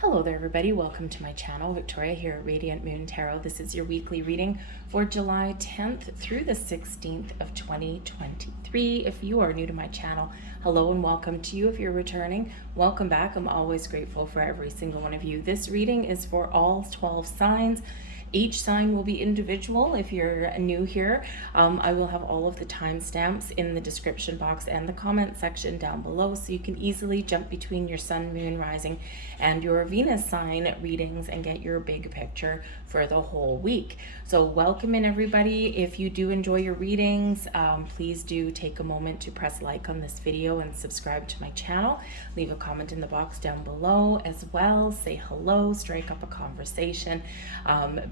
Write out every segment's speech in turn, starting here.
Hello there everybody, welcome to my channel. Victoria here at Radiant Moon Tarot. This is your weekly reading for July 10th through the 16th of 2023. If you are new to my channel, hello and welcome to you. If you're returning, welcome back. I'm always grateful for every single one of you. This reading is for all 12 signs. Each sign will be individual. If you're new here, I will have all of the timestamps in the description box and the comment section down below, so you can easily jump between your sun, moon, rising, and your Venus sign readings and get your big picture for the whole week. So welcome in everybody. If you do enjoy your readings, please do take a moment to press like on this video and subscribe to my channel. Leave a comment in the box down below as well. Say hello, strike up a conversation.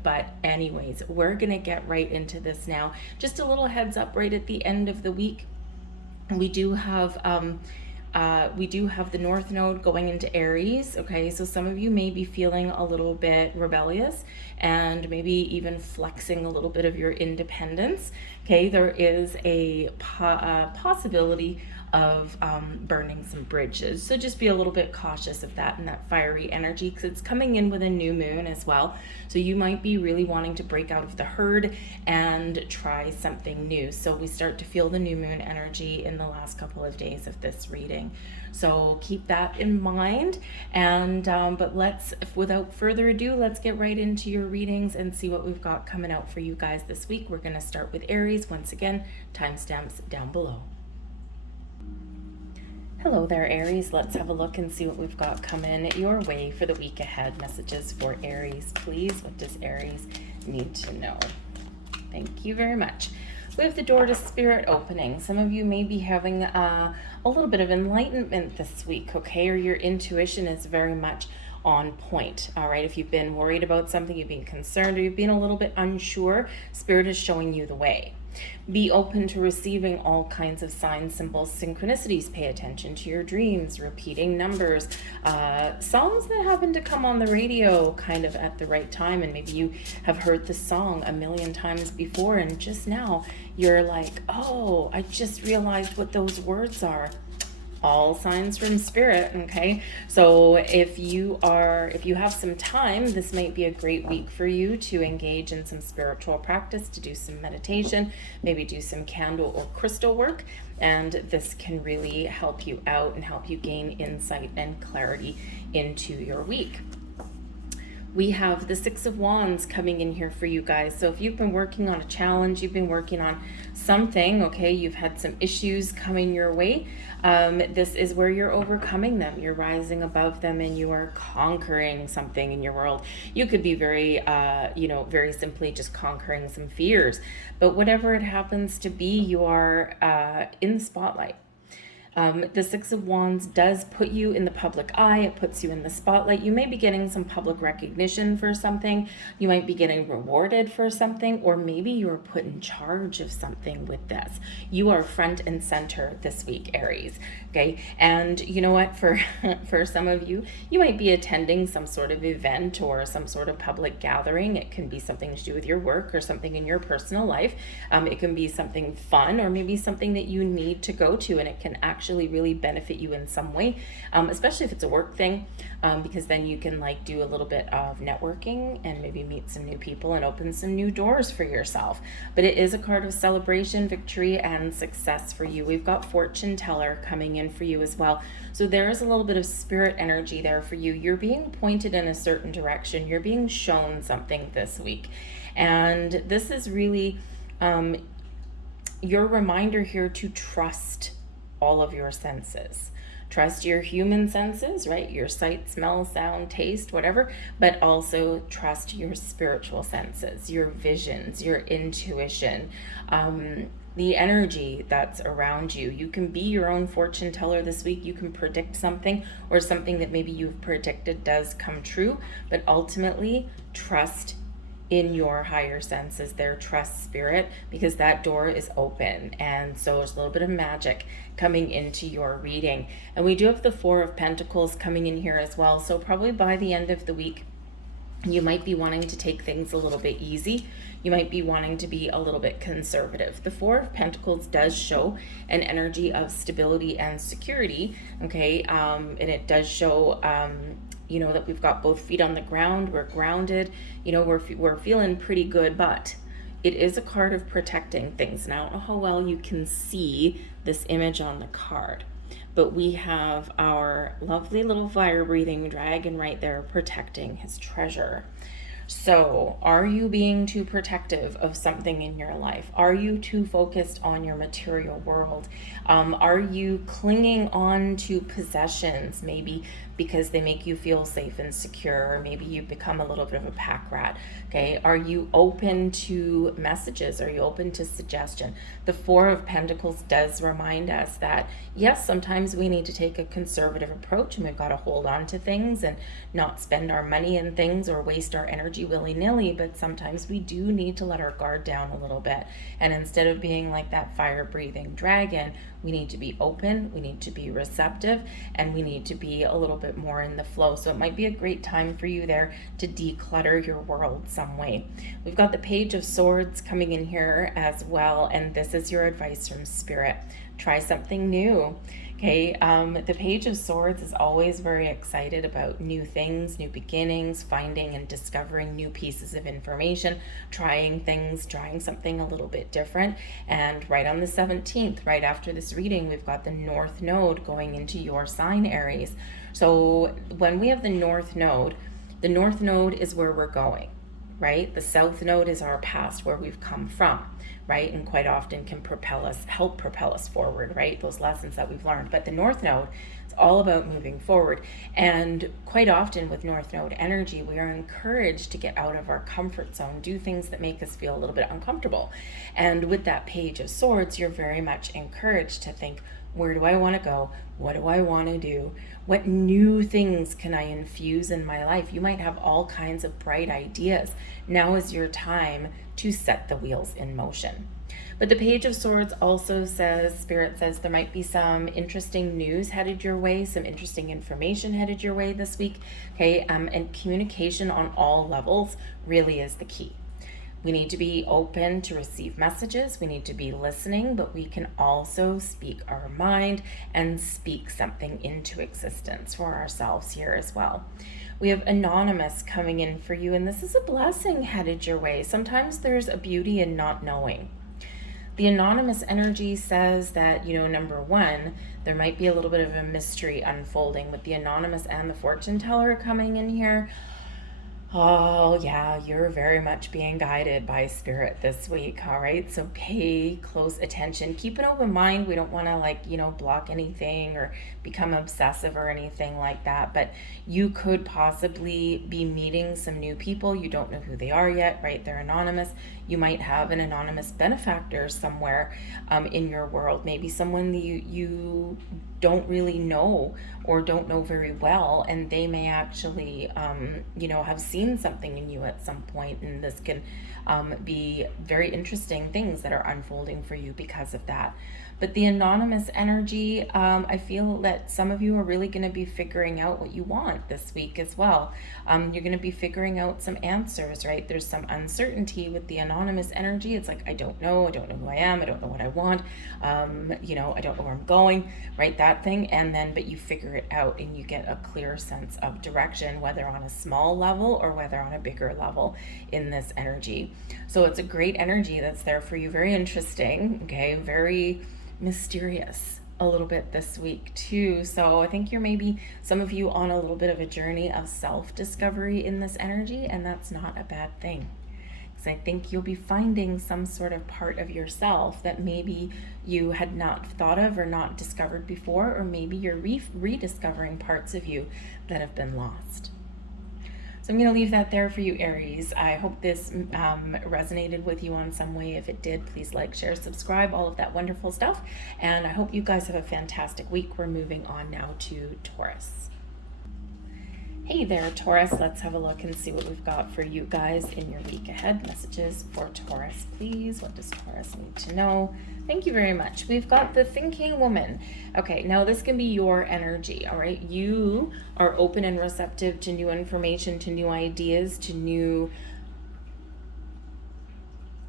But anyways, we're gonna get right into this now. Just a little heads up right at the end of the week. We do have the North Node going into Aries, okay? So some of you may be feeling a little bit rebellious and maybe even flexing a little bit of your independence, okay? There is a possibility of burning some bridges. So just be a little bit cautious of that and that fiery energy, because it's coming in with a new moon as well. So you might be really wanting to break out of the herd and try something new. So we start to feel the new moon energy in the last couple of days of this reading. So keep that in mind. And but without further ado, let's get right into your readings and see what we've got coming out for you guys this week. We're going to start with Aries. Once again, timestamps down below. Hello there, Aries. Let's have a look and see what we've got coming your way for the week ahead. Messages for Aries, please. What does Aries need to know? Thank you very much. We have the door to spirit opening. Some of you may be having a little bit of enlightenment this week, okay? Or your intuition is very much on point, all right? If you've been worried about something, you've been concerned, or you've been a little bit unsure, spirit is showing you the way. Be open to receiving all kinds of signs, symbols, synchronicities. Pay attention to your dreams, repeating numbers, songs that happen to come on the radio kind of at the right time, and maybe you have heard the song a million times before and just now you're like, oh, I just realized what those words are. All signs from spirit, okay? So if you have some time, this might be a great week for you to engage in some spiritual practice, to do some meditation, maybe do some candle or crystal work, and this can really help you out and help you gain insight and clarity into your week. We have the Six of Wands coming in here for you guys. So if you've been working on a challenge, you've been working on something, okay, you've had some issues coming your way, this is where you're overcoming them. You're rising above them and you are conquering something in your world. You could be very, very simply just conquering some fears. But whatever it happens to be, you are in the spotlight. The Six of Wands does put you in the public eye. It puts you in the spotlight. You may be getting some public recognition for something. You might be getting rewarded for something, or maybe you're put in charge of something with this. You are front and center this week, Aries. Okay. And you know what, for some of you, you might be attending some sort of event or some sort of public gathering. It can be something to do with your work or something in your personal life. It can be something fun, or maybe something that you need to go to, and it can actually really benefit you in some way, especially if it's a work thing, because then you can like do a little bit of networking and maybe meet some new people and open some new doors for yourself. But it is a card of celebration, victory, and success for you. We've got Fortune Teller coming in for you as well. So there is a little bit of spirit energy there for you. You're being pointed in a certain direction. You're being shown something this week. And this is really your reminder here to trust all of your senses. Trust your human senses, right? Your sight, smell, sound, taste, whatever, but also trust your spiritual senses, your visions, your intuition, the energy that's around you. You can be your own fortune teller this week. You can predict something, or something that maybe you've predicted does come true, but ultimately trust in your higher senses there. Trust spirit, because that door is open. And so there's a little bit of magic coming into your reading. And we do have the Four of Pentacles coming in here as well. So probably by the end of the week, you might be wanting to take things a little bit easy. You might be wanting to be a little bit conservative. The Four of Pentacles does show an energy of stability and security, okay? And it does show you know, that we've got both feet on the ground, we're grounded, you know, we're feeling pretty good, but it is a card of protecting things. Now, I don't know how well you can see this image on the card, but we have our lovely little fire-breathing dragon right there protecting his treasure. So, are you being too protective of something in your life? Are you too focused on your material world? Are you clinging on to possessions, maybe because they make you feel safe and secure, or maybe you've become a little bit of a pack rat? Okay, are you open to messages? Are you open to suggestion? The Four of Pentacles does remind us that, yes, sometimes we need to take a conservative approach and we've got to hold on to things and not spend our money in things or waste our energy willy-nilly, but sometimes we do need to let our guard down a little bit. And instead of being like that fire-breathing dragon, we need to be open, we need to be receptive, and we need to be a little bit more in the flow. So it might be a great time for you there to declutter your world some way. We've got the Page of Swords coming in here as well, and this is your advice from Spirit. Try something new. Okay, the Page of Swords is always very excited about new things, new beginnings, finding and discovering new pieces of information, trying things, trying something a little bit different. And right on the 17th, right after this reading, we've got the North Node going into your sign, Aries. So when we have the North Node is where we're going, right? The South Node is our past, where we've come from, right? And quite often can help propel us forward, right? Those lessons that we've learned. But the North Node is all about moving forward. And quite often with North Node energy, we are encouraged to get out of our comfort zone, do things that make us feel a little bit uncomfortable. And with that Page of Swords, you're very much encouraged to think, where do I want to go? What do I want to do? What new things can I infuse in my life? You might have all kinds of bright ideas. Now is your time to set the wheels in motion. But the Page of Swords also says, Spirit says, there might be some interesting news headed your way, some interesting information headed your way this week. Okay, and communication on all levels really is the key. We need to be open to receive messages. We need to be listening, but we can also speak our mind and speak something into existence for ourselves here as well. We have Anonymous coming in for you, and this is a blessing headed your way. Sometimes there's a beauty in not knowing. The Anonymous energy says that, you know, number one, there might be a little bit of a mystery unfolding with the Anonymous and the Fortune Teller coming in here. Oh yeah, you're very much being guided by Spirit this week, all right? So pay close attention. Keep an open mind. We don't want to block anything or become obsessive or anything like that, but you could possibly be meeting some new people. You don't know who they are yet, right? They're anonymous. You might have an anonymous benefactor somewhere in your world, maybe someone that you don't really know or don't know very well, and they may actually have seen something in you at some point, and this can be very interesting things that are unfolding for you because of that. But the Anonymous energy, I feel that some of you are really going to be figuring out what you want this week as well. You're going to be figuring out some answers, right? There's some uncertainty with the Anonymous energy. It's like, I don't know who I am, I don't know what I want, I don't know where I'm going, right? That thing. And then, but you figure it out and you get a clear sense of direction, whether on a small level or whether on a bigger level in this energy. So it's a great energy that's there for you. Very interesting, okay? Very mysterious a little bit this week too. So I think you're maybe some of you on a little bit of a journey of self-discovery in this energy, and that's not a bad thing, because I think you'll be finding some sort of part of yourself that maybe you had not thought of or not discovered before, or maybe you're rediscovering parts of you that have been lost. So I'm going to leave that there for you, Aries. I hope this resonated with you on some way. If it did, please like, share, subscribe, all of that wonderful stuff. And I hope you guys have a fantastic week. We're moving on now to Taurus. Hey there, Taurus. Let's have a look and see what we've got for you guys in your week ahead. Messages for Taurus, please. What does Taurus need to know? Thank you very much. We've got the Thinking Woman. Okay, now this can be your energy, all right? You are open and receptive to new information, to new ideas, to new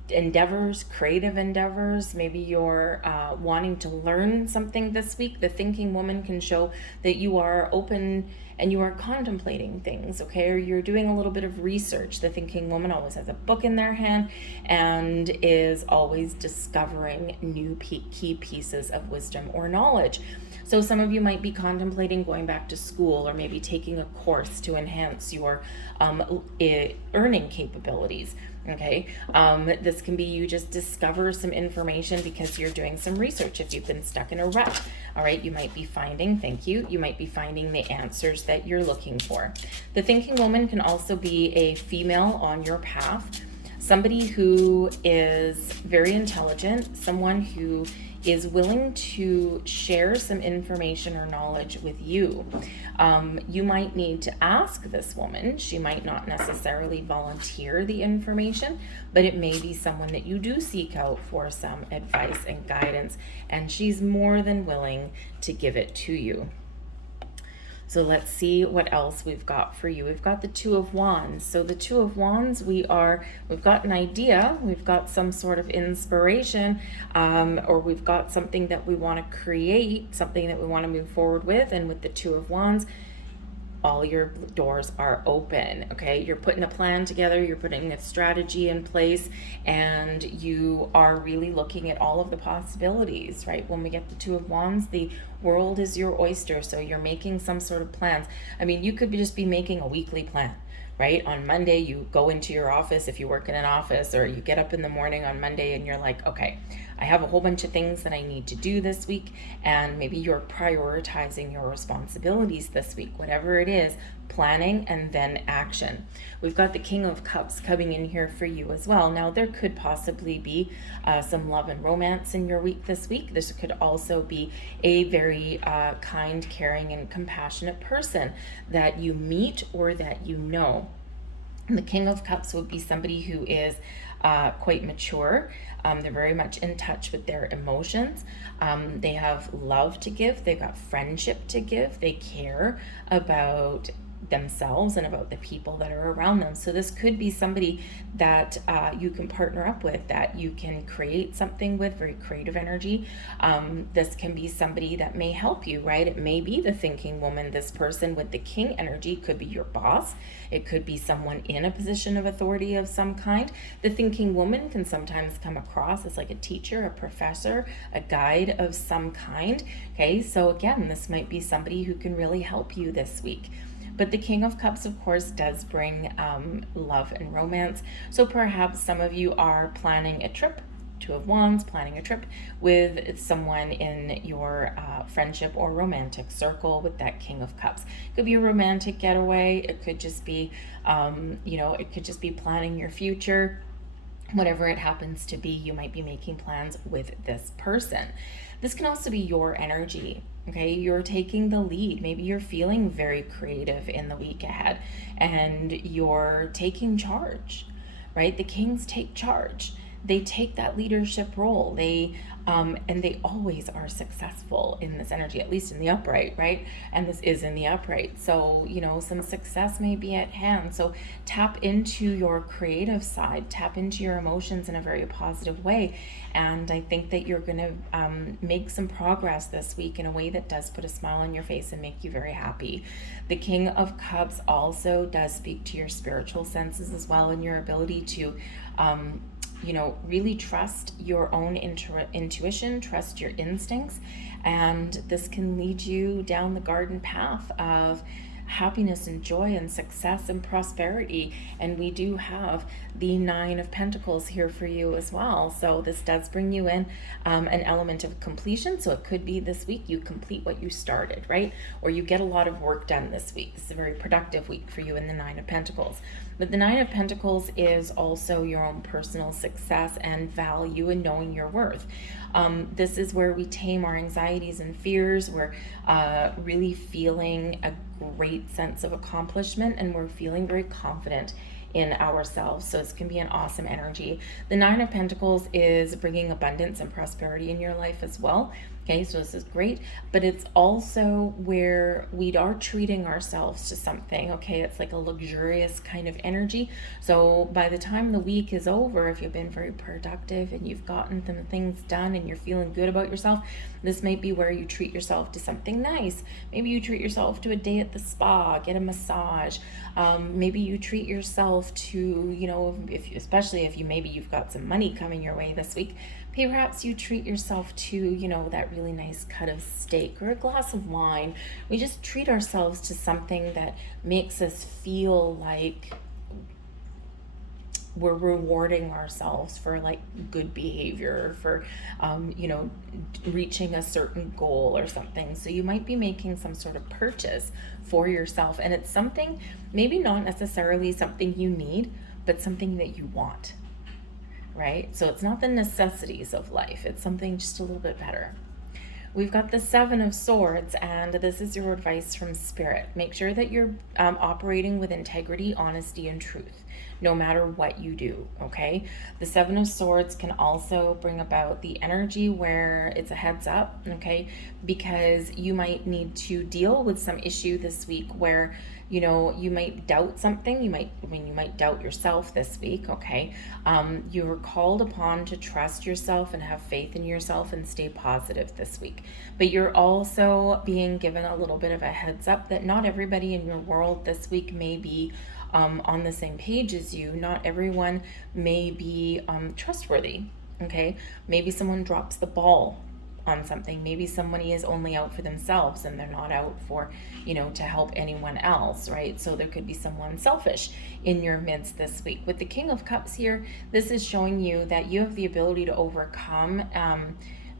endeavors, creative endeavors. Maybe you're wanting to learn something this week. The thinking woman can show that you are open and you are contemplating things, okay? Or you're doing a little bit of research. The thinking woman always has a book in their hand and is always discovering new key pieces of wisdom or knowledge. So some of you might be contemplating going back to school, or maybe taking a course to enhance your earning capabilities. Okay, this can be you just discover some information because you're doing some research if you've been stuck in a rut. All right, you might be finding, you might be finding the answers that you're looking for. The thinking woman can also be a female on your path, somebody who is very intelligent, someone who is willing to share some information or knowledge with you. You might need to ask this woman. She might not necessarily volunteer the information, but it may be someone that you do seek out for some advice and guidance, and she's more than willing to give it to you. So let's see what else we've got for you. We've got the Two of Wands. So the Two of Wands, we've got an idea, we've got some sort of inspiration, or we've got something that we want to create, something that we want to move forward with. And with the Two of Wands, all your doors are open, okay? You're putting a plan together, you're putting a strategy in place, and you are really looking at all of the possibilities, right? When we get the Two of Wands, the world is your oyster, so you're making some sort of plans. I mean, you could just be making a weekly plan, right? On Monday, you go into your office if you work in an office, or you get up in the morning on Monday and you're like, okay, I have a whole bunch of things that I need to do this week, and maybe you're prioritizing your responsibilities this week, whatever it is, planning and then action. We've got the King of Cups coming in here for you as well. Now, there could possibly be some love and romance in your week this week. This could also be a very kind, caring, and compassionate person that you meet or that you know. The King of Cups would be somebody who is quite mature. They're very much in touch with their emotions. They have love to give. They've got friendship to give. They care about themselves and about the people that are around them. So this could be somebody that you can partner up with, that you can create something with, very creative energy. This can be somebody that may help you, right? It may be the thinking woman. This person with the king energy could be your boss. It could be someone in a position of authority of some kind. The thinking woman can sometimes come across as like a teacher, a professor, a guide of some kind. Okay, so again, this might be somebody who can really help you this week. But the King of Cups, of course, does bring love and romance. So perhaps some of you are planning a trip, Two of Wands, planning a trip with someone in your friendship or romantic circle with that King of Cups. It could be a romantic getaway. It could just be, it could just be planning your future. Whatever it happens to be, you might be making plans with this person. This can also be your energy. Okay, you're taking the lead. Maybe you're feeling very creative in the week ahead and you're taking charge, right? The kings take charge. They take that leadership role. And they always are successful in this energy, at least in the upright, right? And this is in the upright. So, some success may be at hand. So tap into your creative side, tap into your emotions in a very positive way. And I think that you're going to make some progress this week in a way that does put a smile on your face and make you very happy. The King of Cups also does speak to your spiritual senses as well, and your ability to really trust your own intuition, trust your instincts, and this can lead you down the garden path of happiness and joy and success and prosperity. And we do have the Nine of Pentacles here for you as well. So this does bring you in an element of completion. So it could be this week you complete what you started, right? Or you get a lot of work done this week. This is a very productive week for you in the Nine of Pentacles. But the Nine of Pentacles is also your own personal success and value and knowing your worth. This is where we tame our anxieties and fears. We're really feeling a great sense of accomplishment, and we're feeling very confident in ourselves. So it's going to be an awesome energy. The Nine of Pentacles is bringing abundance and prosperity in your life as well. Okay, so this is great, but it's also where we are treating ourselves to something. Okay, it's like a luxurious kind of energy. So by the time the week is over, if you've been very productive and you've gotten some things done and you're feeling good about yourself, this might be where you treat yourself to something nice. Maybe you treat yourself to a day at the spa, get a massage. Maybe you treat yourself to, you know, especially if maybe you've got some money coming your way this week, perhaps you treat yourself to, you know, that really nice cut of steak or a glass of wine. We just treat ourselves to something that makes us feel like we're rewarding ourselves for like good behavior, for you know, reaching a certain goal or something. So you might be making some sort of purchase for yourself, and it's something maybe not necessarily something you need, but something that you want, right? So it's not the necessities of life, it's something just a little bit better. We've got the Seven of Swords, and this is your advice from Spirit. Make sure that you're operating with integrity, honesty, and truth, no matter what you do, okay? The Seven of Swords can also bring about the energy where it's a heads up, okay? Because you might need to deal with some issue this week where, you know, you might doubt something. You might doubt yourself this week, okay? You're called upon to trust yourself and have faith in yourself and stay positive this week. But you're also being given a little bit of a heads up that not everybody in your world this week may be on the same page as you. Not everyone may be trustworthy, okay? Maybe someone drops the ball on something. Maybe somebody is only out for themselves and they're not out for, you know, to help anyone else, right? So there could be someone selfish in your midst this week. With the King of Cups here, this is showing you that you have the ability to overcome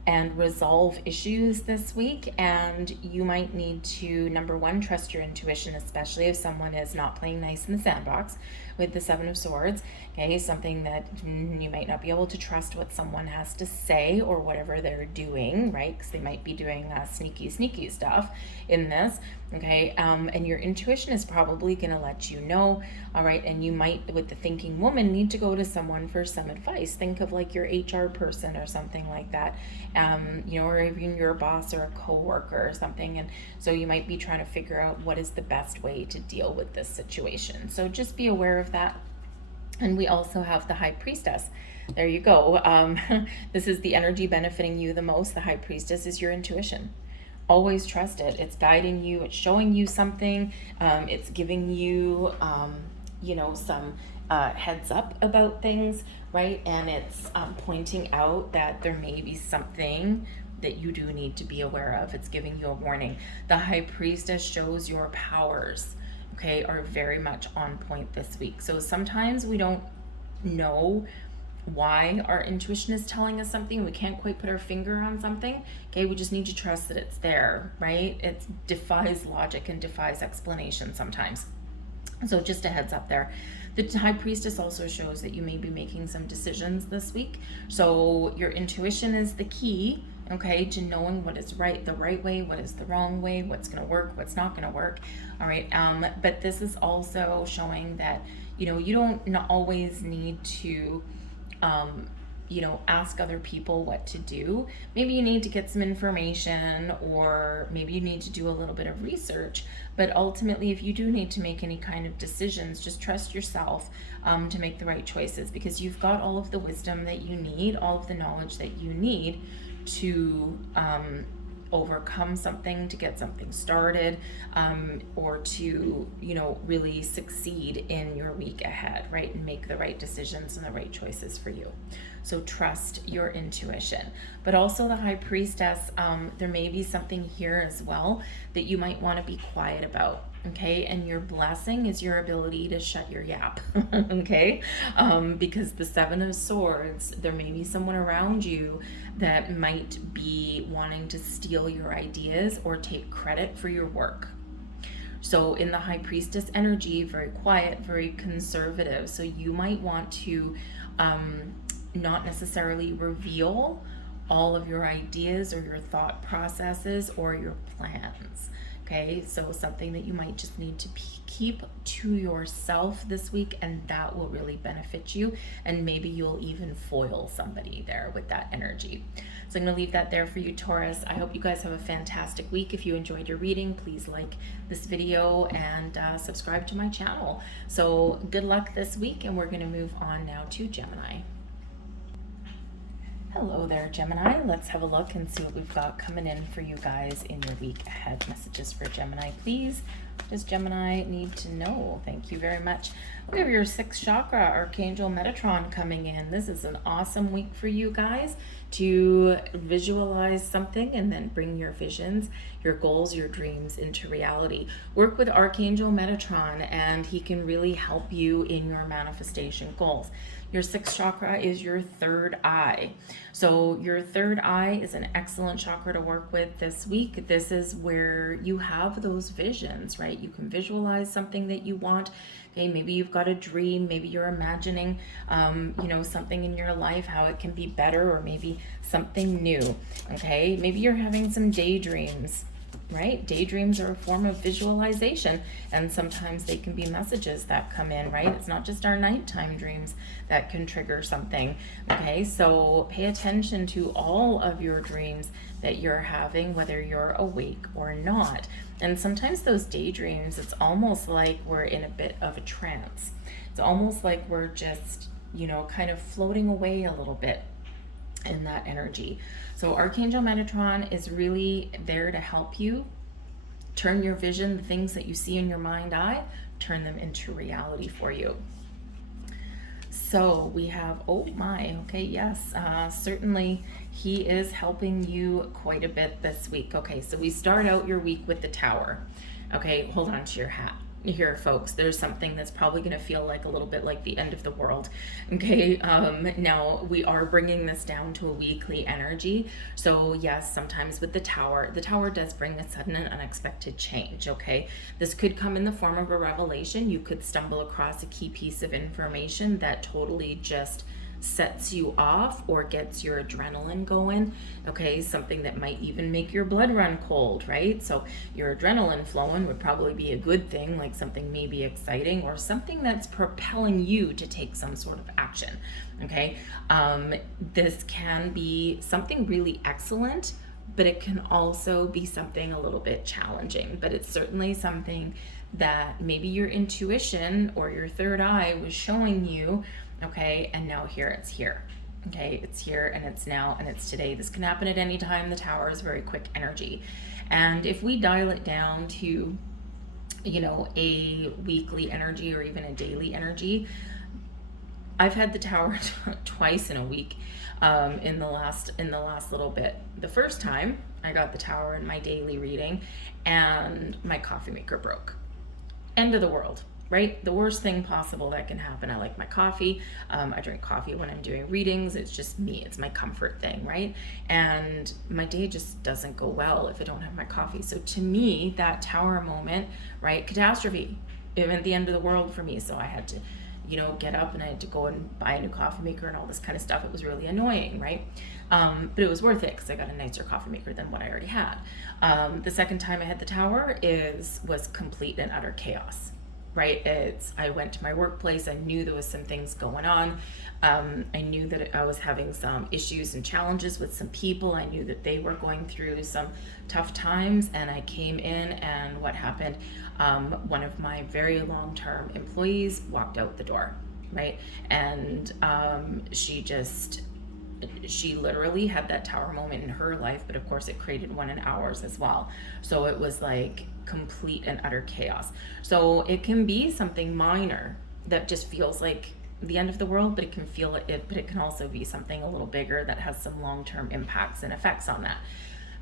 and resolve issues this week, and you might need to, number one, trust your intuition, especially if someone is not playing nice in the sandbox with the Seven of Swords, okay? Something that you might not be able to trust what someone has to say or whatever they're doing, right? Because they might be doing sneaky stuff in this, okay? And your intuition is probably going to let you know, all right? And you might, with the thinking woman, need to go to someone for some advice. Think of like your HR person or something like that, you know, or even your boss or a coworker or something. And so you might be trying to figure out what is the best way to deal with this situation. So just be aware of that. And we also have the High Priestess. There you go. This is the energy benefiting you the most. The High Priestess is your intuition. Always trust it. It's guiding you. It's showing you something. It's giving you, you know, some heads up about things, right? And it's pointing out that there may be something that you do need to be aware of. It's giving you a warning. The High Priestess shows your powers, okay, are very much on point this week. So sometimes we don't know why our intuition is telling us something. We can't quite put our finger on something, okay? We just need to trust that it's there, right? It defies logic and defies explanation sometimes. So just a heads up there. The High Priestess also shows that you may be making some decisions this week. So your intuition is the key, okay, to knowing what is right, the right way, what is the wrong way, what's going to work, what's not going to work. All right. But this is also showing that, you know, you don't always need to, you know, ask other people what to do. Maybe you need to get some information, or maybe you need to do a little bit of research. But ultimately, if you do need to make any kind of decisions, just trust yourself to make the right choices, because you've got all of the wisdom that you need, all of the knowledge that you need to overcome something, to get something started, or to, you know, really succeed in your week ahead, right? And make the right decisions and the right choices for you. So trust your intuition. But also the High Priestess, there may be something here as well that you might want to be quiet about, okay? And your blessing is your ability to shut your yap, okay? Because the Seven of Swords, there may be someone around you that might be wanting to steal your ideas or take credit for your work. So in the High Priestess energy, very quiet, very conservative. So you might want to not necessarily reveal all of your ideas or your thought processes or your plans, Okay, so something that you might just need to keep to yourself this week, and that will really benefit you, and maybe you'll even foil somebody there with that energy. So I'm going to leave that there for you, Taurus. I hope you guys have a fantastic week. If you enjoyed your reading, please like this video and subscribe to my channel. So good luck this week, and we're going to move on now to Gemini. Hello there, Gemini. Let's have a look and see what we've got coming in for you guys in your week ahead. Messages for Gemini, please. What does Gemini need to know? Thank you very much. We have your 6th chakra, Archangel Metatron, coming in. This is an awesome week for you guys to visualize something and then bring your visions, your goals, your dreams into reality. Work with Archangel Metatron, and he can really help you in your manifestation goals. Your 6th chakra is your 3rd eye. So your 3rd eye is an excellent chakra to work with this week. This is where you have those visions, right? You can visualize something that you want. Okay, maybe you've got a dream, maybe you're imagining, something in your life, how it can be better, or maybe something new. Okay, maybe you're having some daydreams. Right? Daydreams are a form of visualization, and sometimes they can be messages that come in, right? It's not just our nighttime dreams that can trigger something. Okay, so pay attention to all of your dreams that you're having, whether you're awake or not. And sometimes those daydreams, it's almost like we're in a bit of a trance. It's almost like we're just, kind of floating away a little bit in that energy. So Archangel Metatron is really there to help you turn your vision, the things that you see in your mind eye, turn them into reality for you. So we have, certainly he is helping you quite a bit this week. Okay, so we start out your week with the Tower. Okay, hold on to your hat. Here, folks, there's something that's probably going to feel like a little bit like the end of the world. Okay, now we are bringing this down to a weekly energy. So yes, sometimes with the Tower does bring a sudden and unexpected change. Okay, this could come in the form of a revelation. You could stumble across a key piece of information that totally just sets you off or gets your adrenaline going. Okay, something that might even make your blood run cold, right? So your adrenaline flowing would probably be a good thing, like something maybe exciting or something that's propelling you to take some sort of action. Okay, this can be something really excellent, but it can also be something a little bit challenging. But it's certainly something that maybe your intuition or your 3rd eye was showing you. Okay, and now it's here. Okay, it's here and it's now and it's today. This can happen at any time. The Tower is very quick energy. And if we dial it down to, a weekly energy or even a daily energy, I've had the Tower twice in a week in the last little bit. The first time I got the Tower in my daily reading and my coffee maker broke. End of the world. Right? The worst thing possible that can happen. I like my coffee. I drink coffee when I'm doing readings. It's just me. It's my comfort thing, right? And my day just doesn't go well if I don't have my coffee. So to me, that Tower moment, right? Catastrophe. It meant the end of the world for me. So I had to, get up and I had to go and buy a new coffee maker and all this kind of stuff. It was really annoying, right? But it was worth it because I got a nicer coffee maker than what I already had. The second time I had the Tower was complete and utter chaos. Right? I went to my workplace. I knew there was some things going on. I knew that I was having some issues and challenges with some people. I knew that they were going through some tough times, and I came in, and what happened? One of my very long-term employees walked out the door, right? And she literally had that Tower moment in her life, but of course it created one in ours as well. So it was like complete and utter chaos. So it can be something minor that just feels like the end of the world, but it can also be something a little bigger that has some long-term impacts and effects on that.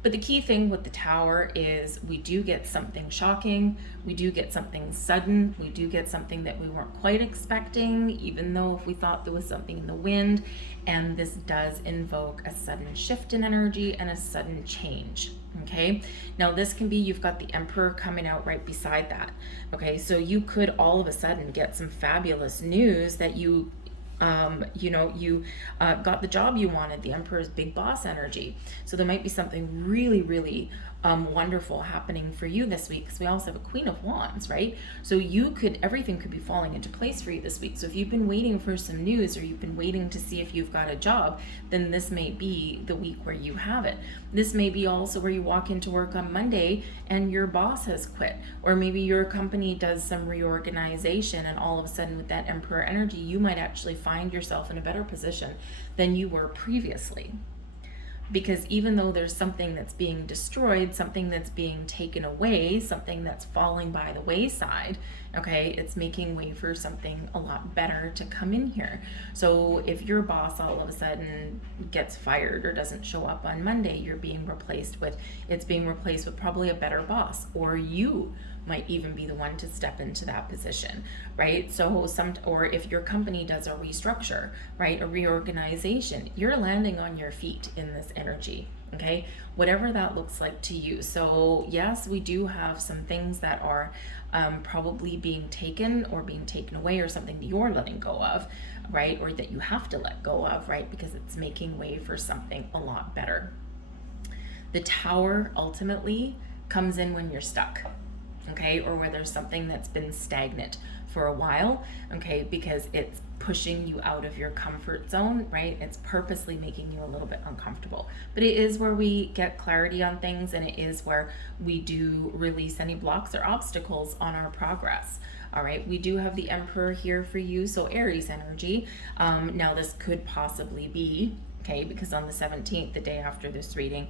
But the key thing with the Tower is we do get something shocking, we do get something sudden, we do get something that we weren't quite expecting, even though if we thought there was something in the wind, and this does invoke a sudden shift in energy and a sudden change. Okay, now this can be, you've got the Emperor coming out right beside that. Okay, so you could all of a sudden get some fabulous news that you You got the job you wanted. The Emperor's big boss energy. So there might be something really, really wonderful happening for you this week, because we also have a Queen of Wands, right? So everything could be falling into place for you this week. So if you've been waiting for some news, or you've been waiting to see if you've got a job, then this may be the week where you have it. This may be also where you walk into work on Monday and your boss has quit, or maybe your company does some reorganization, and all of a sudden with that Emperor energy, you might actually find yourself in a better position than you were previously. Because even though there's something that's being destroyed, something that's being taken away, something that's falling by the wayside, okay, it's making way for something a lot better to come in here. So if your boss all of a sudden gets fired or doesn't show up on Monday, it's being replaced with probably a better boss, or you might even be the one to step into that position, right? Or if your company does a restructure, right, a reorganization, you're landing on your feet in this energy, okay? Whatever that looks like to you. So yes, we do have some things that are probably being taken away, or something that you're letting go of, right? Or that you have to let go of, right? Because it's making way for something a lot better. The Tower ultimately comes in when you're stuck, okay, or where there's something that's been stagnant for a while, okay, because it's pushing you out of your comfort zone, right? It's purposely making you a little bit uncomfortable. But it is where we get clarity on things, and it is where we do release any blocks or obstacles on our progress. All right, we do have the Emperor here for you, so Aries energy. Now this could possibly be, okay, because on the 17th, the day after this reading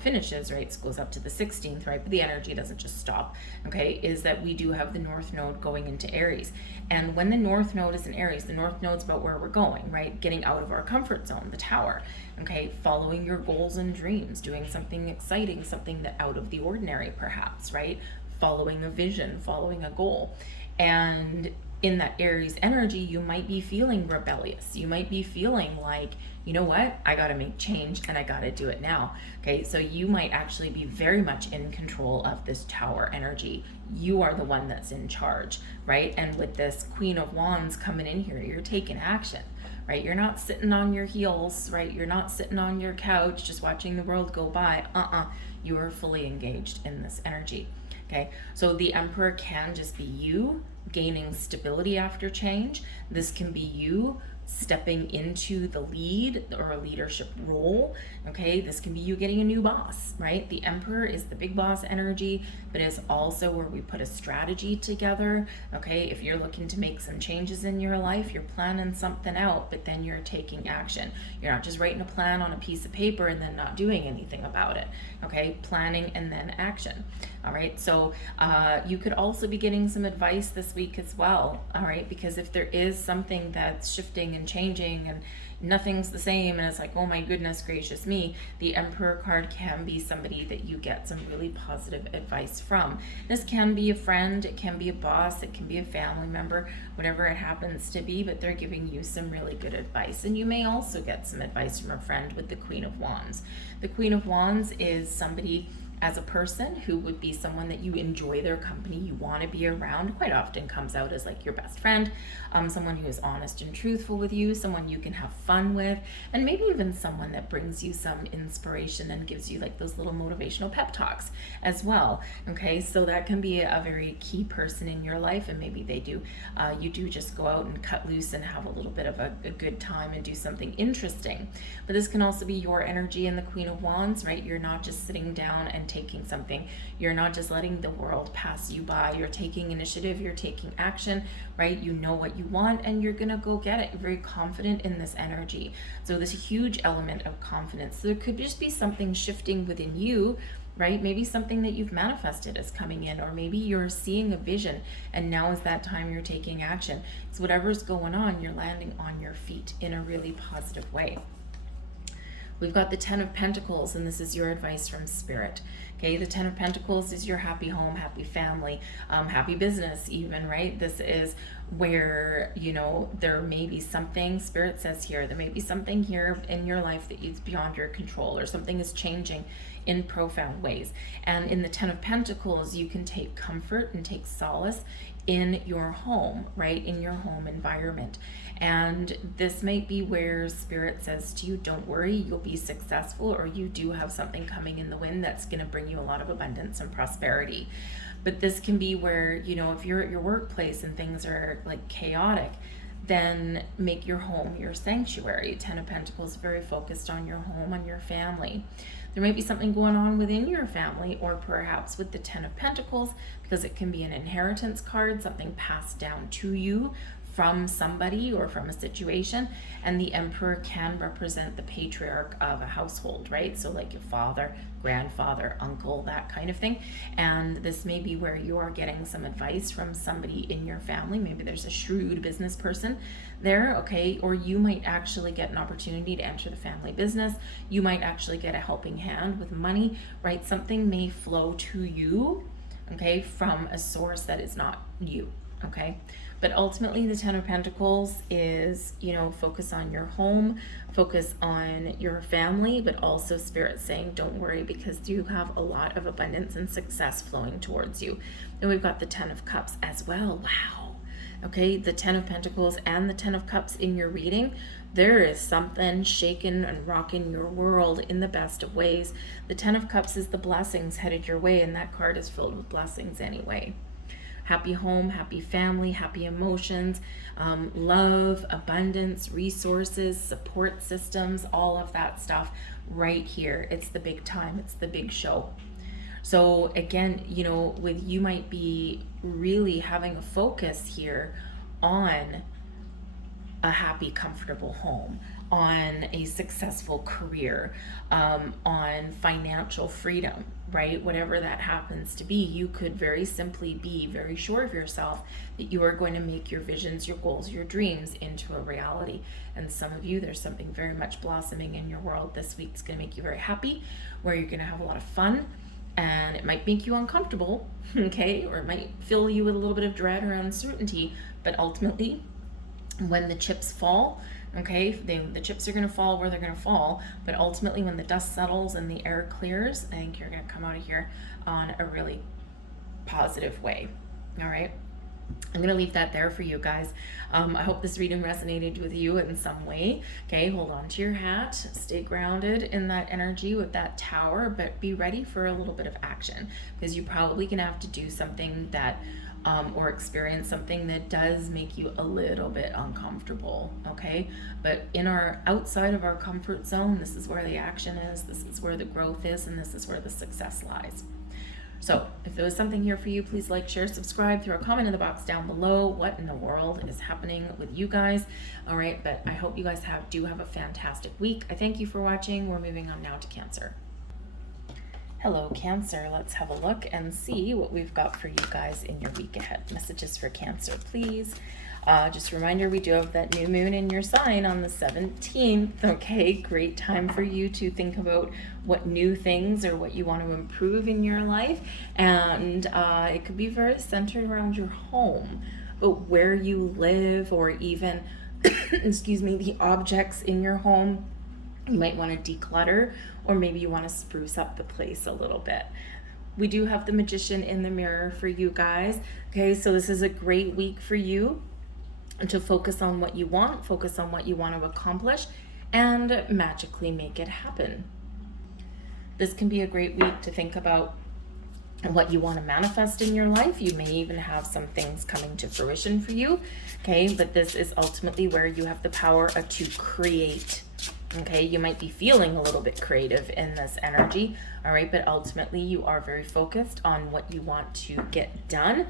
finishes, right, it goes up to the 16th, right, but the energy doesn't just stop, okay, is that we do have the North Node going into Aries. And when the North Node is in Aries, the North Node's about where we're going, right, getting out of our comfort zone, the Tower, okay, following your goals and dreams, doing something exciting, something that out of the ordinary perhaps, right, following a vision, following a goal. And in that Aries energy, you might be feeling rebellious. You might be feeling like, you know what, I got to make change and I got to do it now. Okay, so you might actually be very much in control of this Tower energy. You are the one that's in charge, right? And with this Queen of Wands coming in here, you're taking action, right? You're not sitting on your heels, right? You're not sitting on your couch just watching the world go by. You are fully engaged in this energy. Okay, so the Emperor can just be you gaining stability after change. This can be you stepping into the lead or a leadership role. Okay, this can be you getting a new boss, right? The Emperor is the big boss energy, but is also where we put a strategy together. Okay, if you're looking to make some changes in your life, you're planning something out, but then you're taking action. You're not just writing a plan on a piece of paper and then not doing anything about it. Okay, planning and then action. All right, so you could also be getting some advice this week as well. All right, because if there is something that's shifting and changing and nothing's the same, and it's like, oh my goodness gracious me, the Emperor card can be somebody that you get some really positive advice from. This can be a friend, it can be a boss, it can be a family member, whatever it happens to be, but they're giving you some really good advice. And you may also get some advice from a friend with the Queen of Wands. The Queen of Wands is somebody as a person who would be someone that you enjoy their company, you want to be around, quite often comes out as like your best friend, someone who is honest and truthful with you, someone you can have fun with, and maybe even someone that brings you some inspiration and gives you like those little motivational pep talks as well. Okay, so that can be a very key person in your life, and maybe you do just go out and cut loose and have a little bit of a good time and do something interesting. But this can also be your energy in the Queen of Wands, right? You're not just sitting down and taking something. You're not just letting the world pass you by. You're taking initiative, you're taking action, right? You know what you want and you're gonna go get it. You're very confident in this energy. So this huge element of confidence. So there could just be something shifting within you, right? Maybe something that you've manifested is coming in, or maybe you're seeing a vision and now is that time you're taking action. So whatever's going on, you're landing on your feet in a really positive way. We've got the 10 of Pentacles, and this is your advice from Spirit. Okay, the 10 of Pentacles is your happy home, happy family, happy business even, right? This is where, you know, there may be something, Spirit says here, there may be something here in your life that is beyond your control, or something is changing in profound ways. And in the Ten of Pentacles, you can take comfort and take solace in your home, right? In your home environment. And this might be where Spirit says to you, don't worry, you'll be successful, or you do have something coming in the wind that's going to bring you a lot of abundance and prosperity. But this can be where, you know, if you're at your workplace and things are like chaotic, then make your home your sanctuary. Ten of Pentacles, very focused on your home, on your family. There might be something going on within your family, or perhaps with the Ten of Pentacles, because it can be an inheritance card, something passed down to you from somebody or from a situation. And the Emperor can represent the patriarch of a household, right? So like your father, grandfather, uncle, that kind of thing. And this may be where you are getting some advice from somebody in your family. Maybe there's a shrewd business person there, okay? Or you might actually get an opportunity to enter the family business. You might actually get a helping hand with money, right? Something may flow to you, okay, from a source that is not you, okay? But ultimately, the Ten of Pentacles is, you know, focus on your home, focus on your family, but also Spirit saying, don't worry, because you have a lot of abundance and success flowing towards you. And we've got the Ten of Cups as well. Wow. Okay, the Ten of Pentacles and the Ten of Cups in your reading. There is something shaking and rocking your world in the best of ways. The Ten of Cups is the blessings headed your way, and that card is filled with blessings anyway. Happy home, happy family, happy emotions, love, abundance, resources, support systems, all of that stuff right here. It's the big time. It's the big show. So again, you know, you might be really having a focus here on a happy, comfortable home, on a successful career, on financial freedom, right? Whatever that happens to be, you could very simply be very sure of yourself that you are going to make your visions, your goals, your dreams into a reality. And some of you, there's something very much blossoming in your world this week. It's going to make you very happy, where you're going to have a lot of fun, and it might make you uncomfortable, okay? Or it might fill you with a little bit of dread or uncertainty, but ultimately, when the chips fall, okay, the chips are going to fall where they're going to fall, but ultimately when the dust settles and the air clears, I think you're going to come out of here on a really positive way. All right, I'm going to leave that there for you guys. I hope this reading resonated with you in some way. Okay, hold on to your hat, stay grounded in that energy with that tower, but be ready for a little bit of action, because you're probably going to have to do something that or experience something that does make you a little bit uncomfortable, okay? But in our outside of our comfort zone, this is where the action is, this is where the growth is, and this is where the success lies. So if there was something here for you, please like, share, subscribe, throw a comment in the box down below. What in the world is happening with you guys? All right, but I hope you guys do have a fantastic week. I thank you for watching. We're moving on now to Cancer. Hello, Cancer. Let's have a look and see what we've got for you guys in your week ahead. Messages for Cancer, please. Just a reminder, we do have that new moon in your sign on the 17th. Okay, great time for you to think about what new things or what you want to improve in your life. And it could be very centered around your home, but where you live, or even, excuse me, the objects in your home. You might want to declutter, or maybe you want to spruce up the place a little bit. We do have the Magician in the mirror for you guys. Okay, so this is a great week for you to focus on what you want, focus on what you want to accomplish, and magically make it happen. This can be a great week to think about what you want to manifest in your life. You may even have some things coming to fruition for you, okay? But this is ultimately where you have the power to create. Okay, you might be feeling a little bit creative in this energy, all right, but ultimately you are very focused on what you want to get done,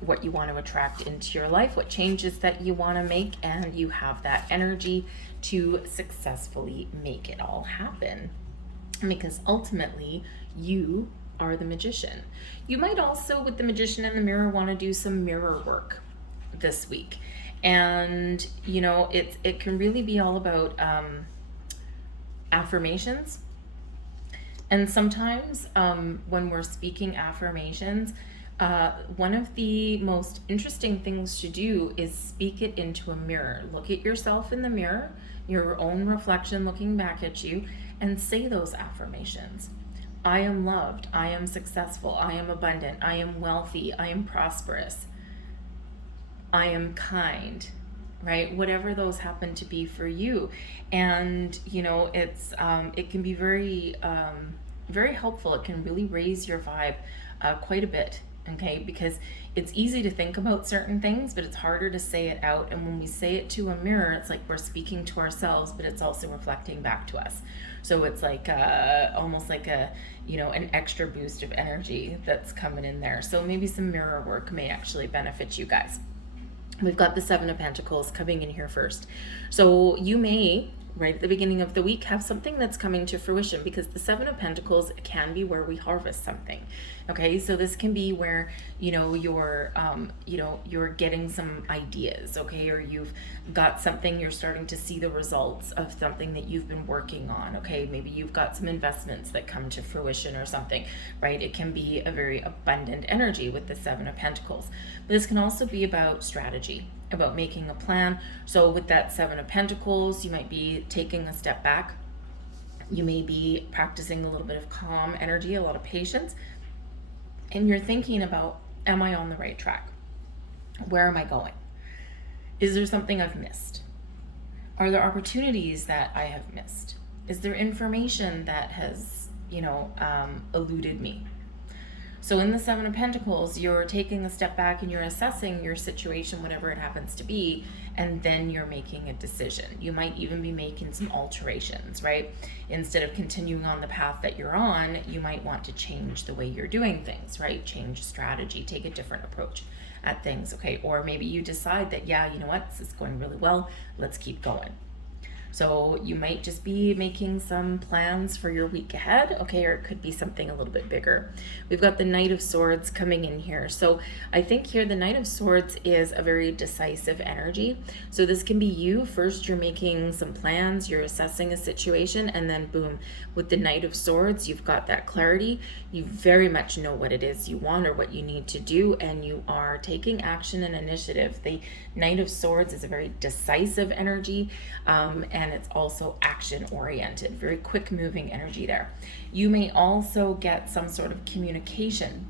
what you want to attract into your life, what changes that you want to make, and you have that energy to successfully make it all happen, because ultimately you are the Magician. You might also, with the Magician in the mirror, want to do some mirror work this week. And you know, it can really be all about affirmations. And sometimes when we're speaking affirmations, One of the most interesting things to do is speak it into a mirror. Look at yourself in the mirror, your own reflection looking back at you, and say those affirmations. I am loved, I am successful, I am abundant, I am wealthy, I am prosperous, I am kind, right? Whatever those happen to be for you. And, you know, it can be very, very helpful. It can really raise your vibe quite a bit, okay? Because it's easy to think about certain things, but it's harder to say it out. And when we say it to a mirror, it's like we're speaking to ourselves, but it's also reflecting back to us. So it's like almost like a, you know, an extra boost of energy that's coming in there. So maybe some mirror work may actually benefit you guys. We've got the Seven of Pentacles coming in here first. So you may, right at the beginning of the week, have something that's coming to fruition, because the Seven of Pentacles can be where we harvest something. Okay, so this can be where, you know, you're getting some ideas, okay, or you've got something, you're starting to see the results of something that you've been working on, okay, maybe you've got some investments that come to fruition or something, right? It can be a very abundant energy with the Seven of Pentacles. But this can also be about strategy, about making a plan. So with that Seven of Pentacles, you might be taking a step back. You may be practicing a little bit of calm energy, a lot of patience, and you're thinking about, am I on the right track? Where am I going? Is there something I've missed? Are there opportunities that I have missed? Is there information that has, you know, eluded me? So in the Seven of Pentacles, you're taking a step back and you're assessing your situation, whatever it happens to be, and then you're making a decision. You might even be making some alterations, right? Instead of continuing on the path that you're on, you might want to change the way you're doing things, right? Change strategy, take a different approach at things, okay? Or maybe you decide that, yeah, you know what, this is going really well, let's keep going. So you might just be making some plans for your week ahead, okay, or it could be something a little bit bigger. We've got the Knight of Swords coming in here. So I think here the Knight of Swords is a very decisive energy. So this can be you. First, you're making some plans, you're assessing a situation, and then boom, with the Knight of Swords, you've got that clarity. You very much know what it is you want or what you need to do, and you are taking action and initiative. The Knight of Swords is a very decisive energy, and it's also action oriented, very quick moving energy there. You may also get some sort of communication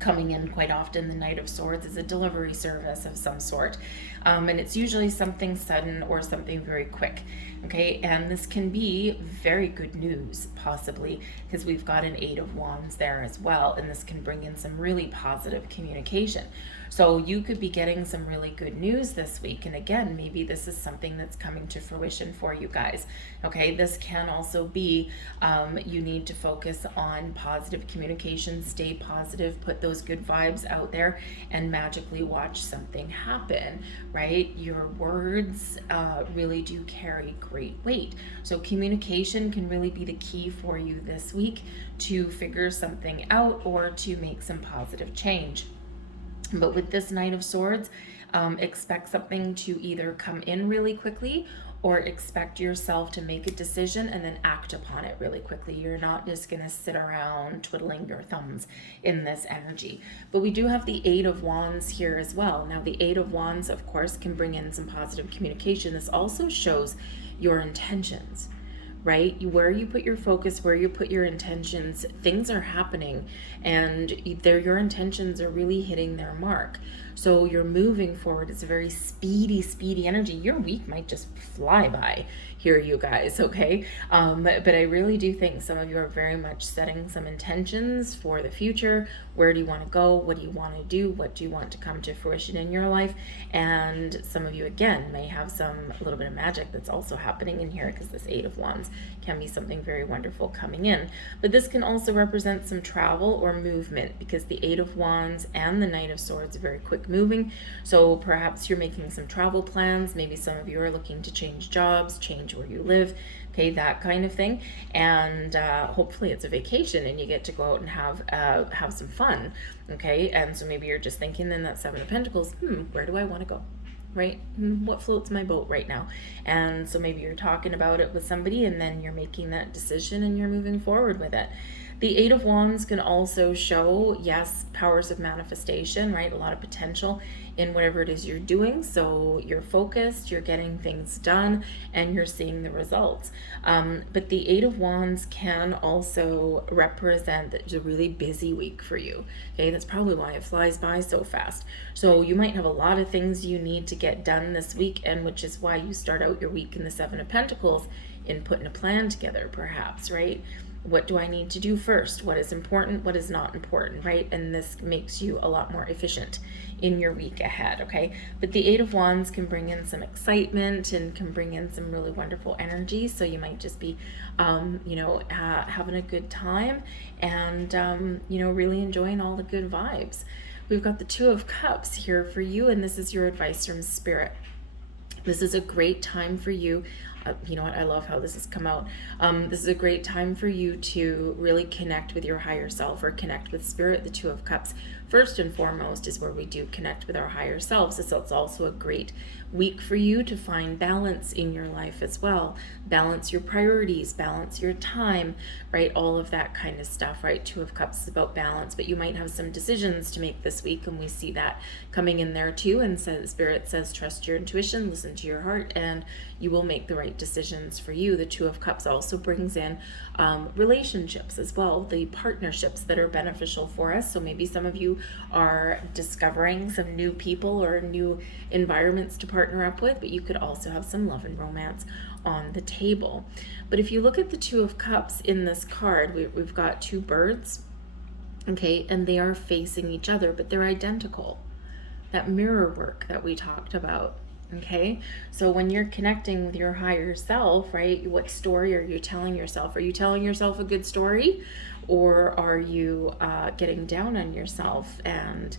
coming in. Quite often the Knight of Swords is a delivery service of some sort, and it's usually something sudden or something very quick, okay? And this can be very good news, possibly, because we've got an Eight of Wands there as well, and this can bring in some really positive communication. So you could be getting some really good news this week. And again, maybe this is something that's coming to fruition for you guys. Okay, this can also be, you need to focus on positive communication, stay positive, put those good vibes out there, and magically watch something happen, right? Your words really do carry great weight. So communication can really be the key for you this week to figure something out or to make some positive change. But with this Knight of Swords, expect something to either come in really quickly, or expect yourself to make a decision and then act upon it really quickly. You're not just going to sit around twiddling your thumbs in this energy. But we do have the Eight of Wands here as well. Now, the Eight of Wands, of course, can bring in some positive communication. This also shows your intentions, right? Where you put your focus, where you put your intentions, things are happening, and your intentions are really hitting their mark. So you're moving forward. It's a very speedy energy. Your week might just fly by here, you guys, okay? But I really do think some of you are very much setting some intentions for the future. Where do you want to go? What do you want to do? What do you want to come to fruition in your life? And some of you, again, may have a little bit of magic that's also happening in here, because this Eight of Wands can be something very wonderful coming in. But this can also represent some travel or movement, because the Eight of Wands and the Knight of Swords are very quick moving. So perhaps you're making some travel plans. Maybe some of you are looking to change jobs, change where you live, okay, that kind of thing. And hopefully it's a vacation and you get to go out and have some fun, okay? And so maybe you're just thinking in that Seven of Pentacles, where do I want to go? Right? What floats my boat right now? And so maybe you're talking about it with somebody, and then you're making that decision and you're moving forward with it. The Eight of Wands can also show, yes, powers of manifestation, right? A lot of potential in whatever it is you're doing. So you're focused, you're getting things done, and you're seeing the results. But the Eight of Wands can also represent that it's a really busy week for you. Okay, that's probably why it flies by so fast. So you might have a lot of things you need to get done this week, and which is why you start out your week in the Seven of Pentacles in putting a plan together, perhaps, right? What do I need to do first? What is important? What is not important, right? And this makes you a lot more efficient in your week ahead, okay? But the Eight of Wands can bring in some excitement and can bring in some really wonderful energy. So you might just be, having a good time and, really enjoying all the good vibes. We've got the Two of Cups here for you, and this is your advice from Spirit. This is a great time for you. You know what? I love how this has come out. This is a great time for you to really connect with your higher self or connect with Spirit. The Two of Cups, first and foremost, is where we do connect with our higher selves. So it's also a great week for you to find balance in your life as well. Balance your priorities, balance your time, right? All of that kind of stuff, right? Two of Cups is about balance, but you might have some decisions to make this week, and we see that coming in there too. And so Spirit says, trust your intuition, listen to your heart, and you will make the right decisions for you. The Two of Cups also brings in relationships as well, the partnerships that are beneficial for us. So maybe some of you are discovering some new people or new environments to partner up with, but you could also have some love and romance on the table. But if you look at the Two of Cups in this card, we've got two birds, okay, and they are facing each other, but they're identical. That mirror work that we talked about. Okay, so when you're connecting with your higher self, right, what story are you telling yourself? Are you telling yourself a good story, or are you getting down on yourself and,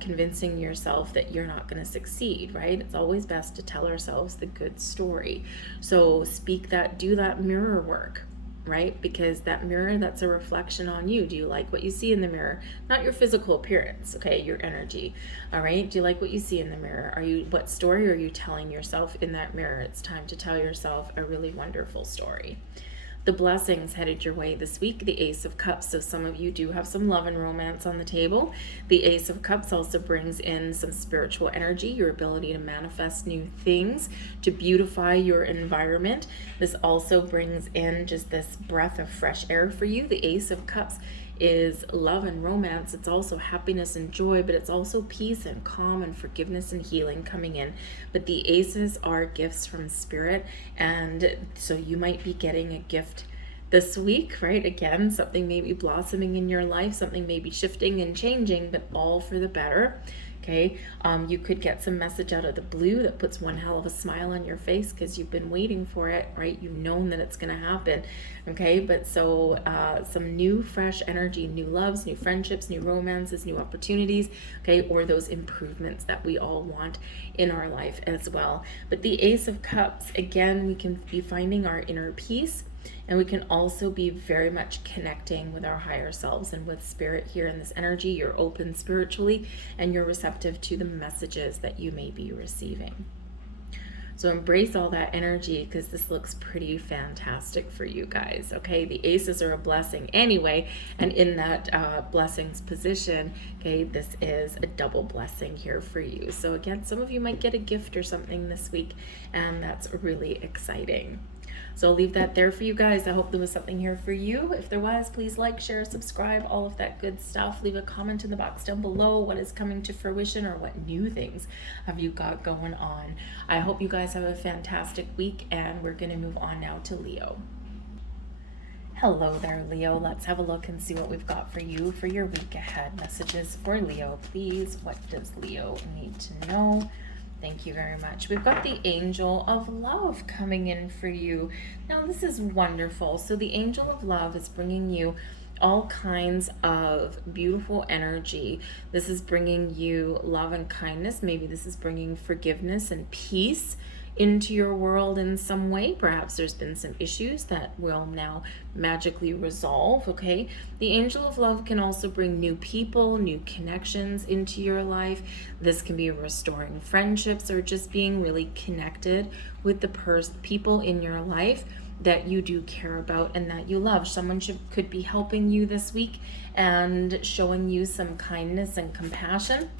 convincing yourself that you're not going to succeed, right? It's always best to tell ourselves the good story. So do that mirror work, right? Because that mirror, that's a reflection on you. Do you like what you see in the mirror? Not your physical appearance, okay? Your energy, all right? Do you like what you see in the mirror? What story are you telling yourself in that mirror? It's time to tell yourself a really wonderful story. The blessings headed your way this week, the Ace of Cups. So some of you do have some love and romance on the table. The Ace of Cups also brings in some spiritual energy, your ability to manifest new things, to beautify your environment. This also brings in just this breath of fresh air for you. The Ace of Cups is love and romance. It's also happiness and joy, but it's also peace and calm and forgiveness and healing coming in. But the aces are gifts from Spirit, and so you might be getting a gift this week, right? Again, something may be blossoming in your life, something may be shifting and changing, but all for the better. Okay, you could get some message out of the blue that puts one hell of a smile on your face because you've been waiting for it, right? You've known that it's going to happen, okay? But so some new, fresh energy, new loves, new friendships, new romances, new opportunities, okay? Or those improvements that we all want in our life as well. But the Ace of Cups, again, we can be finding our inner peace, and we can also be very much connecting with our higher selves and with Spirit here in this energy. You're open spiritually and you're receptive to the messages that you may be receiving. So embrace all that energy because this looks pretty fantastic for you guys, okay? The aces are a blessing anyway, and in that blessings position, okay, this is a double blessing here for you. So again, some of you might get a gift or something this week, and that's really exciting. So I'll leave that there for you guys. I hope there was something here for you. If there was, please like, share, subscribe, all of that good stuff. Leave a comment in the box down below. What is coming to fruition, or what new things have you got going on? I hope you guys have a fantastic week, and we're going to move on now to Leo. Hello there, Leo. Let's have a look and see what we've got for you for your week ahead. Messages for Leo, please. What does Leo need to know? Thank you very much. We've got the Angel of Love coming in for you. Now, this is wonderful. So the Angel of Love is bringing you all kinds of beautiful energy. This is bringing you love and kindness. Maybe this is bringing forgiveness and peace into your world in some way. Perhaps there's been some issues that will now magically resolve, okay? The Angel of Love can also bring new people, new connections into your life. This can be restoring friendships or just being really connected with the people in your life that you do care about and that you love. Someone could be helping you this week and showing you some kindness and compassion.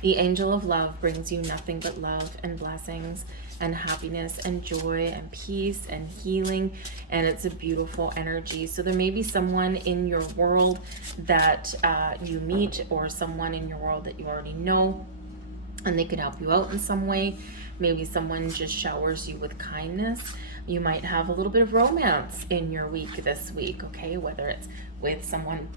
The angel of love brings you nothing but love and blessings and happiness and joy and peace and healing, and it's a beautiful energy. So there may be someone in your world that you meet, or someone in your world that you already know, and they can help you out in some way. Maybe someone just showers you with kindness. You might have a little bit of romance in your week this week, okay? Whether it's with someone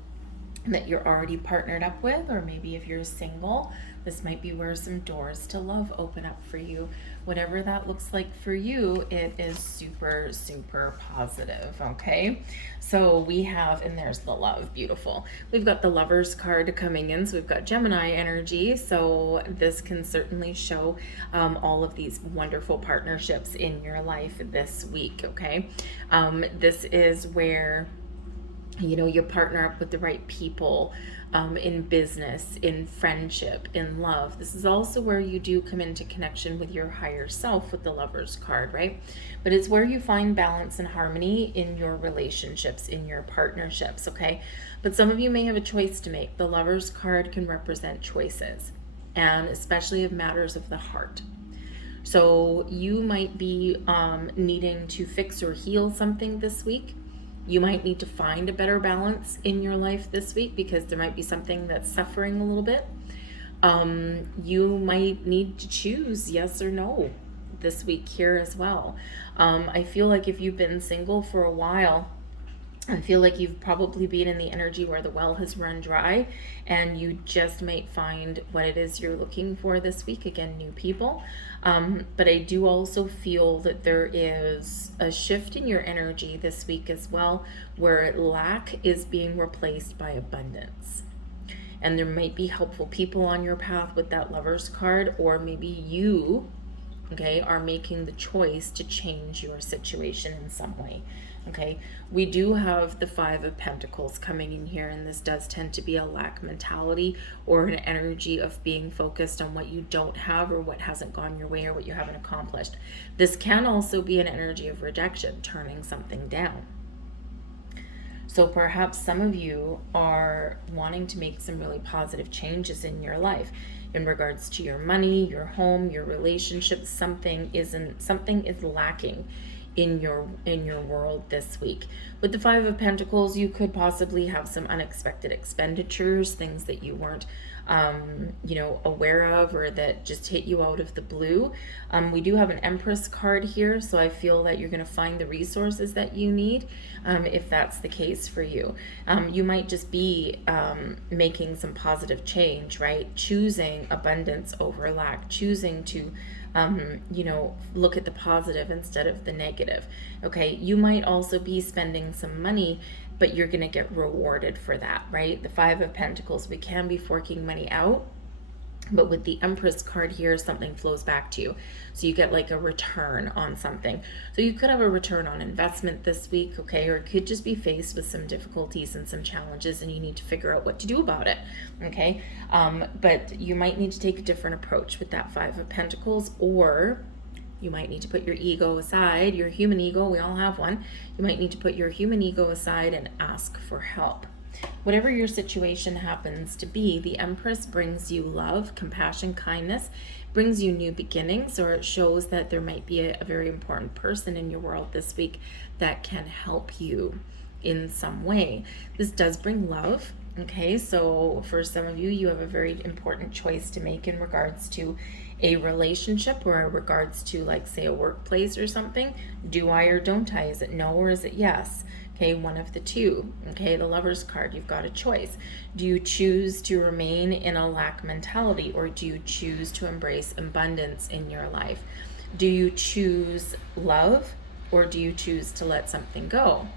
that you're already partnered up with, or maybe if you're single, this might be where some doors to love open up for you. Whatever that looks like for you, it is super, super positive, okay? So we have, and there's the love, beautiful. We've got the Lovers card coming in, so we've got Gemini energy, so this can certainly show all of these wonderful partnerships in your life this week, okay? This is where you partner up with the right people in business, in friendship, in love. This is also where you do come into connection with your higher self with the Lovers card, right? But it's where you find balance and harmony in your relationships, in your partnerships, okay? But some of you may have a choice to make. The Lovers card can represent choices, and especially of matters of the heart. So you might be needing to fix or heal something this week. You might need to find a better balance in your life this week because there might be something that's suffering a little bit. You might need to choose yes or no this week here as well. I feel like if you've been single for a while, I feel like you've probably been in the energy where the well has run dry, and you just might find what it is you're looking for this week. Again, new people. But I do also feel that there is a shift in your energy this week as well, where lack is being replaced by abundance. And there might be helpful people on your path with that Lovers card, or maybe you, okay, are making the choice to change your situation in some way. Okay, we do have the Five of Pentacles coming in here, and this does tend to be a lack mentality, or an energy of being focused on what you don't have, or what hasn't gone your way, or what you haven't accomplished. This can also be an energy of rejection, turning something down. So perhaps some of you are wanting to make some really positive changes in your life in regards to your money, your home, your relationships. Something is lacking in your world this week. With the Five of Pentacles, you could possibly have some unexpected expenditures, things that you weren't aware of, or that just hit you out of the blue. We do have an Empress card here, so I feel that you're going to find the resources that you need if that's the case for you. You might just be making some positive change, right? Choosing abundance over lack, choosing to look at the positive instead of the negative. Okay, you might also be spending some money, but you're going to get rewarded for that, right? The Five of Pentacles, we can be forking money out, but with the Empress card here, something flows back to you. So you get like a return on something. So you could have a return on investment this week, okay? Or it could just be faced with some difficulties and some challenges, and you need to figure out what to do about it, okay? But you might need to take a different approach with that Five of Pentacles, or you might need to put your ego aside, your human ego, we all have one. You might need to put your human ego aside and ask for help. Whatever your situation happens to be, the Empress brings you love, compassion, kindness, brings you new beginnings, or it shows that there might be a very important person in your world this week that can help you in some way. This does bring love, okay? So for some of you, you have a very important choice to make in regards to a relationship, or in regards to, like, say, a workplace or something. Do I or don't I? Is it no or is it yes? Okay, one of the two. Okay, the Lovers card, you've got a choice. Do you choose to remain in a lack mentality, or do you choose to embrace abundance in your life? Do you choose love, or do you choose to let something go?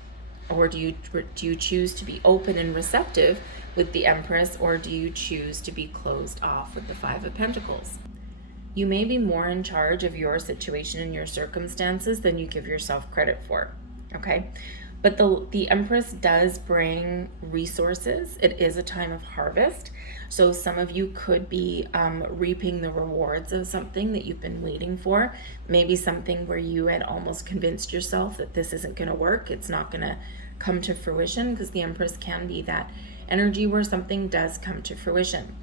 Or do you choose to be open and receptive with the Empress, or do you choose to be closed off with the Five of Pentacles? You may be more in charge of your situation and your circumstances than you give yourself credit for, okay? But the Empress does bring resources. It is a time of harvest. So some of you could be reaping the rewards of something that you've been waiting for. Maybe something where you had almost convinced yourself that this isn't going to work. It's not going to come to fruition, because the Empress can be that energy where something does come to fruition.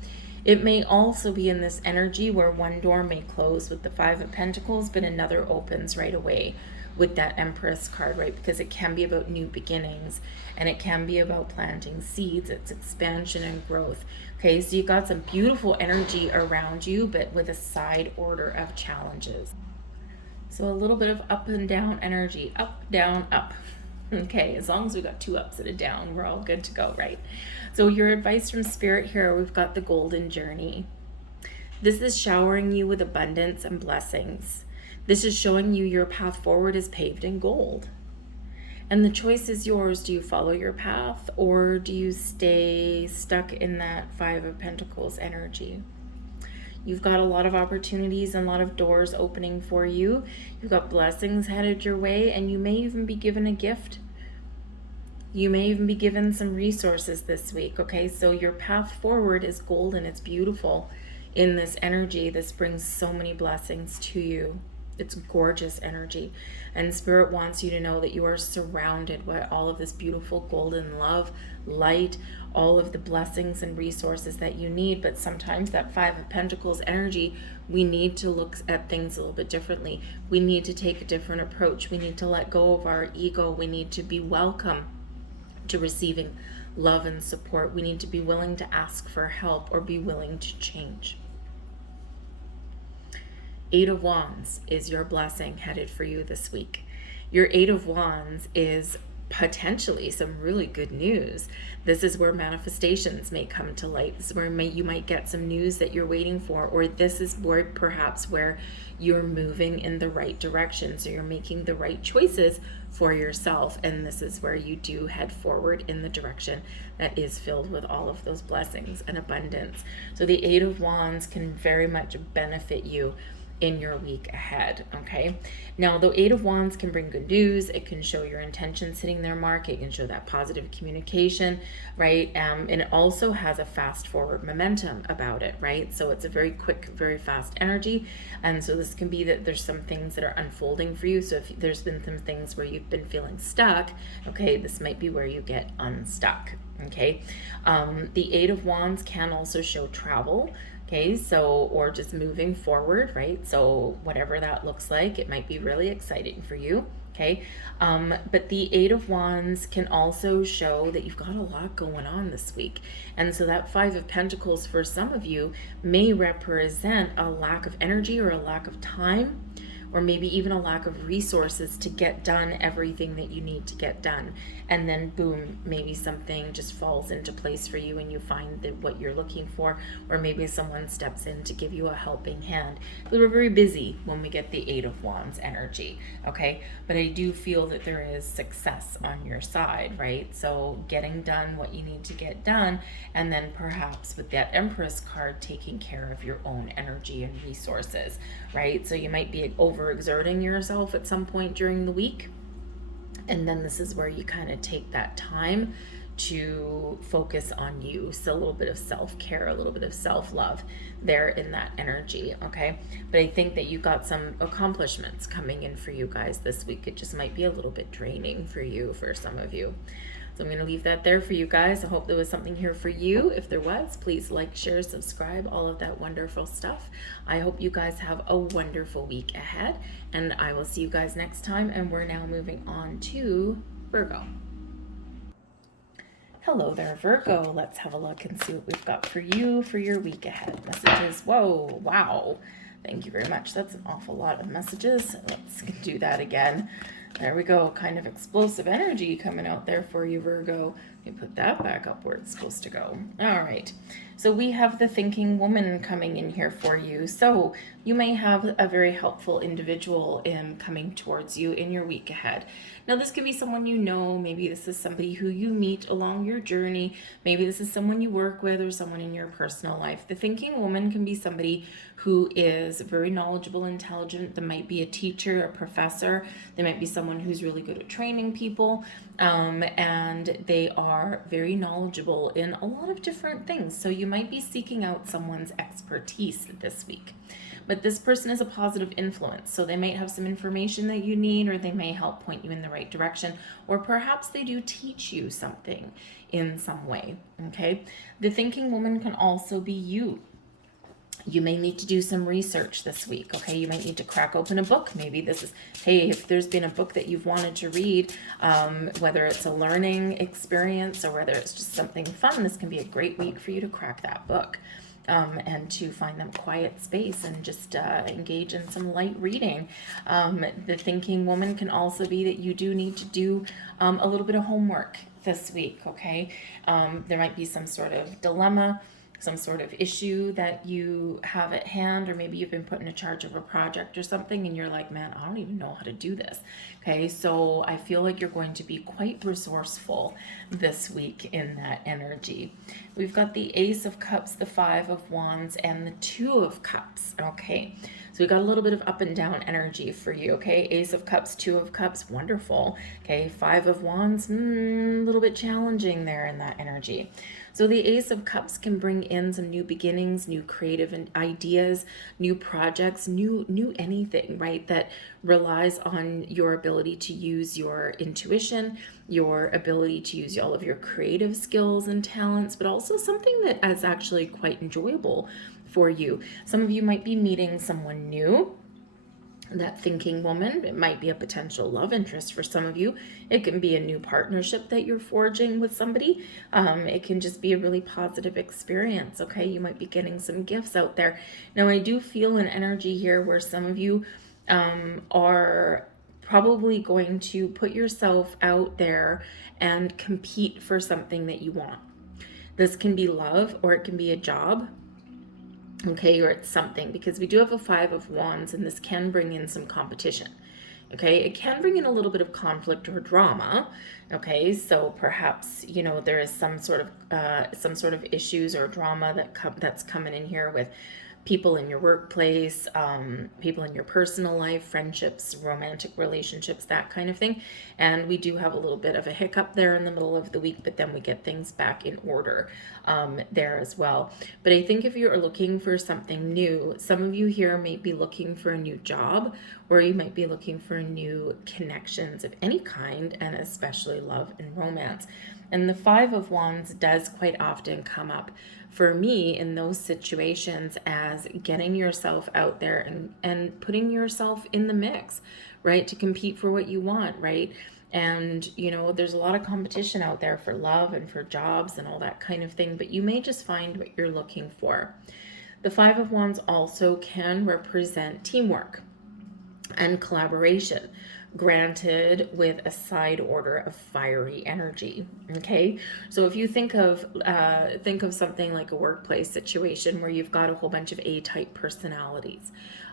It may also be in this energy where one door may close with the Five of Pentacles, but another opens right away with that Empress card, right? Because it can be about new beginnings, and it can be about planting seeds. It's expansion and growth. Okay, so you got some beautiful energy around you, but with a side order of challenges. So a little bit of up and down energy, up, down, up. Okay, as long as we got 2 ups and a down, we're all good to go, right? So your advice from Spirit here, we've got the Golden Journey. This is showering you with abundance and blessings. This is showing you your path forward is paved in gold. And the choice is yours. Do you follow your path, or do you stay stuck in that Five of Pentacles energy? You've got a lot of opportunities and a lot of doors opening for you. You've got blessings headed your way, and you may even be given a gift. You may even be given some resources this week, okay? So your path forward is golden. It's beautiful in this energy. This brings so many blessings to you. It's gorgeous energy. And Spirit wants you to know that you are surrounded by all of this beautiful golden love, light, all of the blessings and resources that you need. But sometimes that Five of Pentacles energy, we need to look at things a little bit differently. We need to take a different approach. We need to let go of our ego. We need to be welcome to receiving love and support. We need to be willing to ask for help or be willing to change. 8 of Wands is your blessing headed for you this week. Your 8 of Wands is potentially some really good news. This is where manifestations may come to light. This is where you might get some news that you're waiting for, or this is where perhaps where you're moving in the right direction. So you're making the right choices for yourself, and this is where you do head forward in the direction that is filled with all of those blessings and abundance. So the 8 of Wands can very much benefit you in your week ahead, okay? Now, the 8 of Wands can bring good news. It can show your intentions hitting their mark. It can show that positive communication, right? And it also has a fast forward momentum about it, right? So it's a very quick, very fast energy. And so this can be that there's some things that are unfolding for you. So if there's been some things where you've been feeling stuck, okay, this might be where you get unstuck, okay? The 8 of Wands can also show travel. Okay, so, or just moving forward, right? So whatever that looks like, it might be really exciting for you, okay? But the 8 of Wands can also show that you've got a lot going on this week. And so that 5 of Pentacles for some of you may represent a lack of energy or a lack of time, or maybe even a lack of resources to get done everything that you need to get done. And then boom, maybe something just falls into place for you and you find that what you're looking for, or maybe someone steps in to give you a helping hand. We're very busy when we get the 8 of Wands energy, okay? But I do feel that there is success on your side, right? So getting done what you need to get done, and then perhaps with that Empress card, taking care of your own energy and resources, right? So you might be overexerting yourself at some point during the week, and then this is where you kind of take that time to focus on you. So a little bit of self-care, a little bit of self-love there in that energy, okay? But I think that you got some accomplishments coming in for you guys this week. It just might be a little bit draining for you, for some of you. So I'm going to leave that there for you guys. I hope there was something here for you. If there was, please like, share, subscribe, all of that wonderful stuff. I hope you guys have a wonderful week ahead, and I will see you guys next time. And we're now moving on to Virgo. Hello there, Virgo. Let's have a look and see what we've got for you for your week ahead. Messages. Whoa, wow. Thank you very much. That's an awful lot of messages. Let's do that again. There we go. Kind of explosive energy coming out there for you, Virgo. Let me put that back up where it's supposed to go. All right. So we have the thinking woman coming in here for you. So you may have a very helpful individual coming towards you in your week ahead. Now, this could be someone you know. Maybe this is somebody who you meet along your journey. Maybe this is someone you work with or someone in your personal life. The thinking woman can be somebody who is very knowledgeable, intelligent. They might be a teacher, a professor. They might be someone someone who's really good at training people, and they are very knowledgeable in a lot of different things. So you might be seeking out someone's expertise this week. But this person is a positive influence, so they might have some information that you need, or they may help point you in the right direction, or perhaps they do teach you something in some way, okay? The thinking woman can also be you. You may need to do some research this week, okay? You might need to crack open a book. Maybe this is, hey, if there's been a book that you've wanted to read, whether it's a learning experience or whether it's just something fun, this can be a great week for you to crack that book. And to find them quiet space and just engage in some light reading. The thinking woman can also be that you do need to do a little bit of homework this week, okay? There might be some sort of dilemma, some sort of issue that you have at hand, or maybe you've been put in charge of a project or something and you're like, man, I don't even know how to do this. Okay, so I feel like you're going to be quite resourceful this week in that energy. We've got the Ace of Cups, the Five of Wands, and the Two of Cups. Okay, so we got a little bit of up and down energy for you. Okay, Ace of Cups, Two of Cups, wonderful. Okay, Five of Wands, a little bit challenging there in that energy. So the Ace of Cups can bring in some new beginnings, new creative ideas, new projects, new anything, right? That relies on your ability to use your intuition, your ability to use all of your creative skills and talents, but also something that is actually quite enjoyable for you. Some of you might be meeting someone new. That thinking woman, it might be a potential love interest for some of you. It can be a new partnership that you're forging with somebody. It can just be a really positive experience, okay? You might be getting some gifts out there. Now, I do feel an energy here where some of you are probably going to put yourself out there and compete for something that you want. This can be love, or it can be a job. Okay, or it's something, because we do have a Five of Wands, and this can bring in some competition. Okay, it can bring in a little bit of conflict or drama. Okay, so perhaps, you know, there is some sort of issues or drama that's coming in here with people in your workplace, people in your personal life, friendships, romantic relationships, that kind of thing. And we do have a little bit of a hiccup there in the middle of the week, but then we get things back in order there as well. But I think if you are looking for something new, some of you here may be looking for a new job, or you might be looking for new connections of any kind, and especially love and romance. And the Five of Wands does quite often come up for me in those situations as getting yourself out there and putting yourself in the mix, right? To compete for what you want, right? And, you know, there's a lot of competition out there for love and for jobs and all that kind of thing, but you may just find what you're looking for. The Five of Wands also can represent teamwork and collaboration, granted with a side order of fiery energy. Okay, so if you think of something like a workplace situation where you've got a whole bunch of A-type personalities,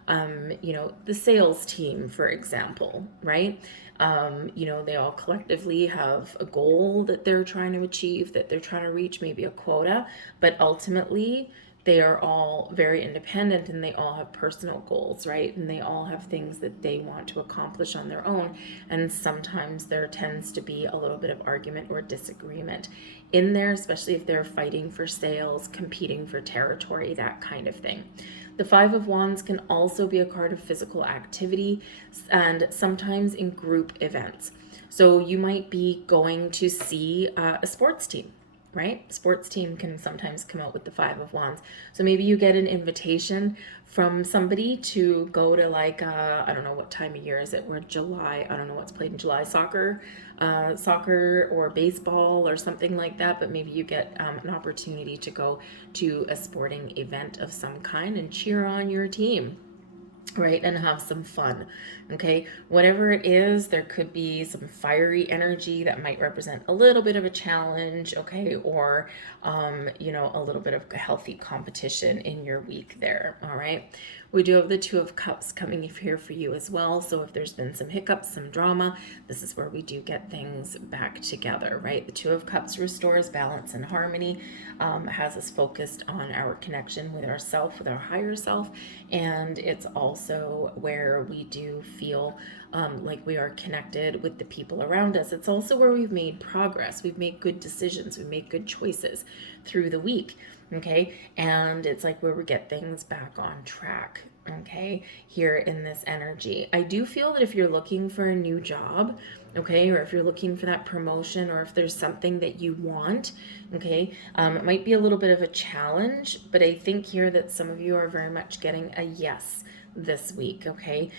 you know, the sales team, for example, right? You know, they all collectively have a goal that they're trying to achieve, that they're trying to reach, maybe a quota, but ultimately they are all very independent, and they all have personal goals, right? And they all have things that they want to accomplish on their own. And sometimes there tends to be a little bit of argument or disagreement in there, especially if they're fighting for sales, competing for territory, that kind of thing. The Five of Wands can also be a card of physical activity, and sometimes in group events. So you might be going to see a sports team, right? Sports team can sometimes come out with the Five of Wands. So maybe you get an invitation from somebody to go to, like, I don't know what time of year is it, we're July, I don't know what's played in July, soccer or baseball or something like that, but maybe you get an opportunity to go to a sporting event of some kind and cheer on your team, right? And have some fun. Okay, whatever it is, there could be some fiery energy that might represent a little bit of a challenge, okay, or you know, a little bit of healthy competition in your week there. All right, we do have the Two of Cups coming here for you as well. So if there's been some hiccups, some drama, this is where we do get things back together, right? The Two of Cups restores balance and harmony, has us focused on our connection with ourself, with our higher self, and it's also where we do feel like we are connected with the people around us. It's also where we've made progress. We've made good decisions. We've made good choices through the week. Okay. And it's like where we get things back on track. Okay. Here in this energy, I do feel that if you're looking for a new job, okay, or if you're looking for that promotion, or if there's something that you want, okay, it might be a little bit of a challenge, but I think here that some of you are very much getting a yes this week. Okay.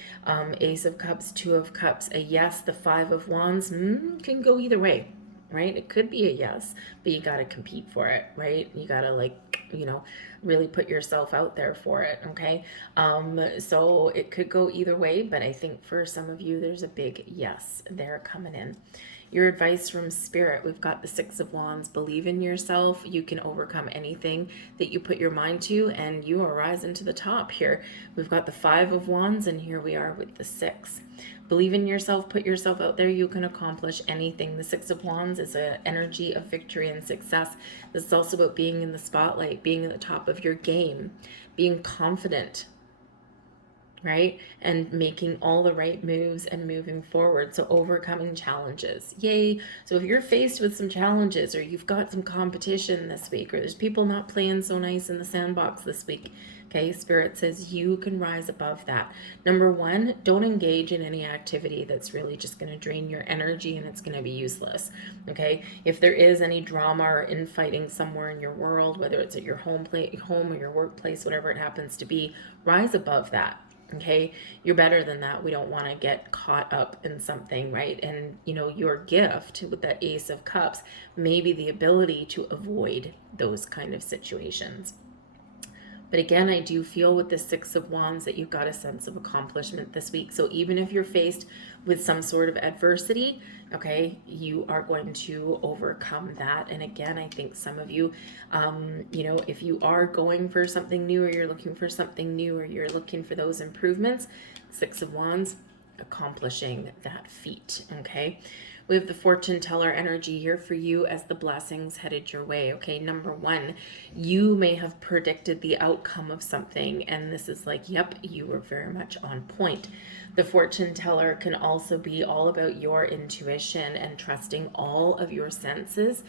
Ace of Cups, Two of Cups, a yes. The Five of Wands can go either way, right? It could be a yes, but you got to compete for it, right? You got to, like, really put yourself out there for it. Okay. So it could go either way, but I think for some of you, there's a big yes there coming in. Your advice from Spirit, we've got the Six of Wands. Believe in yourself. You can overcome anything that you put your mind to, and you are rising to the top here. We've got the Five of Wands, and here we are with the Six. Believe in yourself. Put yourself out there. You can accomplish anything. The Six of Wands is an energy of victory and success. This is also about being in the spotlight, being at the top of your game, being confident, right? And making all the right moves and moving forward. So overcoming challenges. Yay. So if you're faced with some challenges, or you've got some competition this week, or there's people not playing so nice in the sandbox this week, okay, Spirit says you can rise above that. Number one, don't engage in any activity that's really just going to drain your energy and it's going to be useless. If there is any drama or infighting somewhere in your world, whether it's at your home or your workplace, whatever it happens to be, rise above that. Okay, you're better than that. We don't want to get caught up in something, right? And your gift with that Ace of Cups may be the ability to avoid those kind of situations. But again, I do feel with the Six of Wands that you've got a sense of accomplishment this week. So even if you're faced with some sort of adversity, okay, you are going to overcome that. And again, I think some of you, if you are going for something new, or you're looking for something new, or you're looking for those improvements, Six of Wands, accomplishing that feat. Okay. We have the fortune teller energy here for you as the blessings headed your way. Okay, number one, you may have predicted the outcome of something, and this is like, yep, you were very much on point. The fortune teller can also be all about your intuition and trusting all of your senses,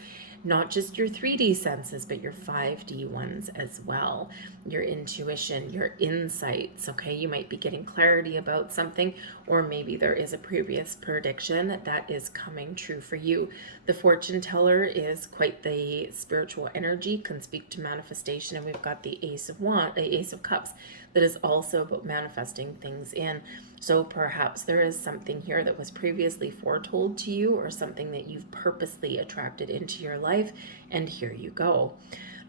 not just your 3D senses, but your 5D ones as well. Your intuition, your insights, okay? You might be getting clarity about something, or maybe there is a previous prediction that is coming true for you. The fortune teller is quite the spiritual energy, can speak to manifestation, and we've got the Ace of Cups that is also about manifesting things in. So perhaps there is something here that was previously foretold to you, or something that you've purposely attracted into your life, and here you go.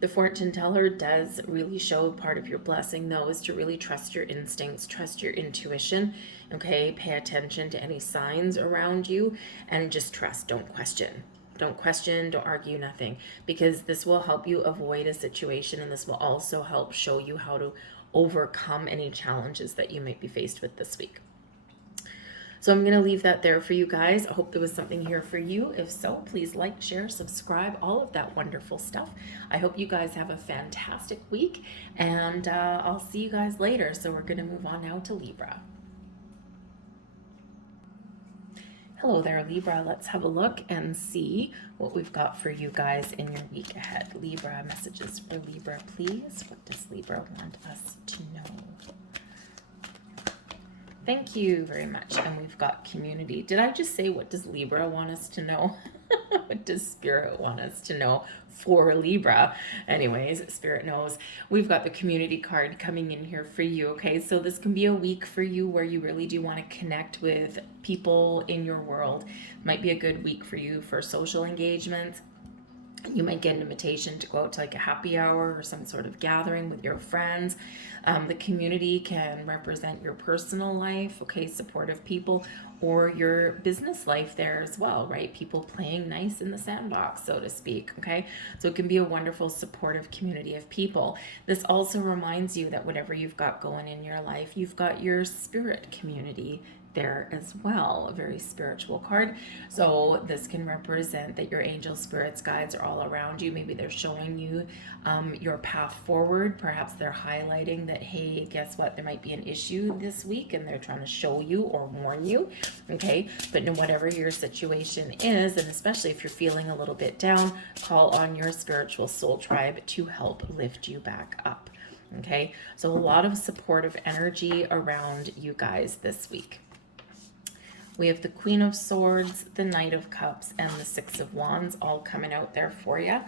The fortune teller does really show part of your blessing, though, is to really trust your instincts, trust your intuition, okay? Pay attention to any signs around you, and just trust. Don't question. Don't question, don't argue, nothing, because this will help you avoid a situation, and this will also help show you how to overcome any challenges that you might be faced with this week. So I'm going to leave that there for you guys. I hope there was something here for you. If so, please like, share, subscribe, all of that wonderful stuff. I hope you guys have a fantastic week, and I'll see you guys later. So we're going to move on now to Libra. Hello there, Libra. Let's have a look and see what we've got for you guys in your week ahead. Libra, messages for Libra, please. What does Libra want us to know? Thank you very much. And we've got community. Did I just say, what does Libra want us to know? What does Spirit want us to know for Libra? Anyways, Spirit knows. We've got the community card coming in here for you, okay? So this can be a week for you where you really do want to connect with people in your world. Might be a good week for you for social engagements. You might get an invitation to go out to like a happy hour or some sort of gathering with your friends. The community can represent your personal life, okay, supportive people, or your business life there as well, right? People playing nice in the sandbox, so to speak, okay? So it can be a wonderful supportive community of people. This also reminds you that whatever you've got going in your life, you've got your spirit community there as well, a very spiritual card. So this can represent that your angel spirits, guides are all around you. Maybe they're showing you your path forward. Perhaps they're highlighting that, hey, guess what? There might be an issue this week and they're trying to show you or warn you. Okay. But no, whatever your situation is, and especially if you're feeling a little bit down, call on your spiritual soul tribe to help lift you back up. Okay, so a lot of supportive energy around you guys this week. We have the Queen of Swords, the Knight of Cups, and the Six of Wands all coming out there for you.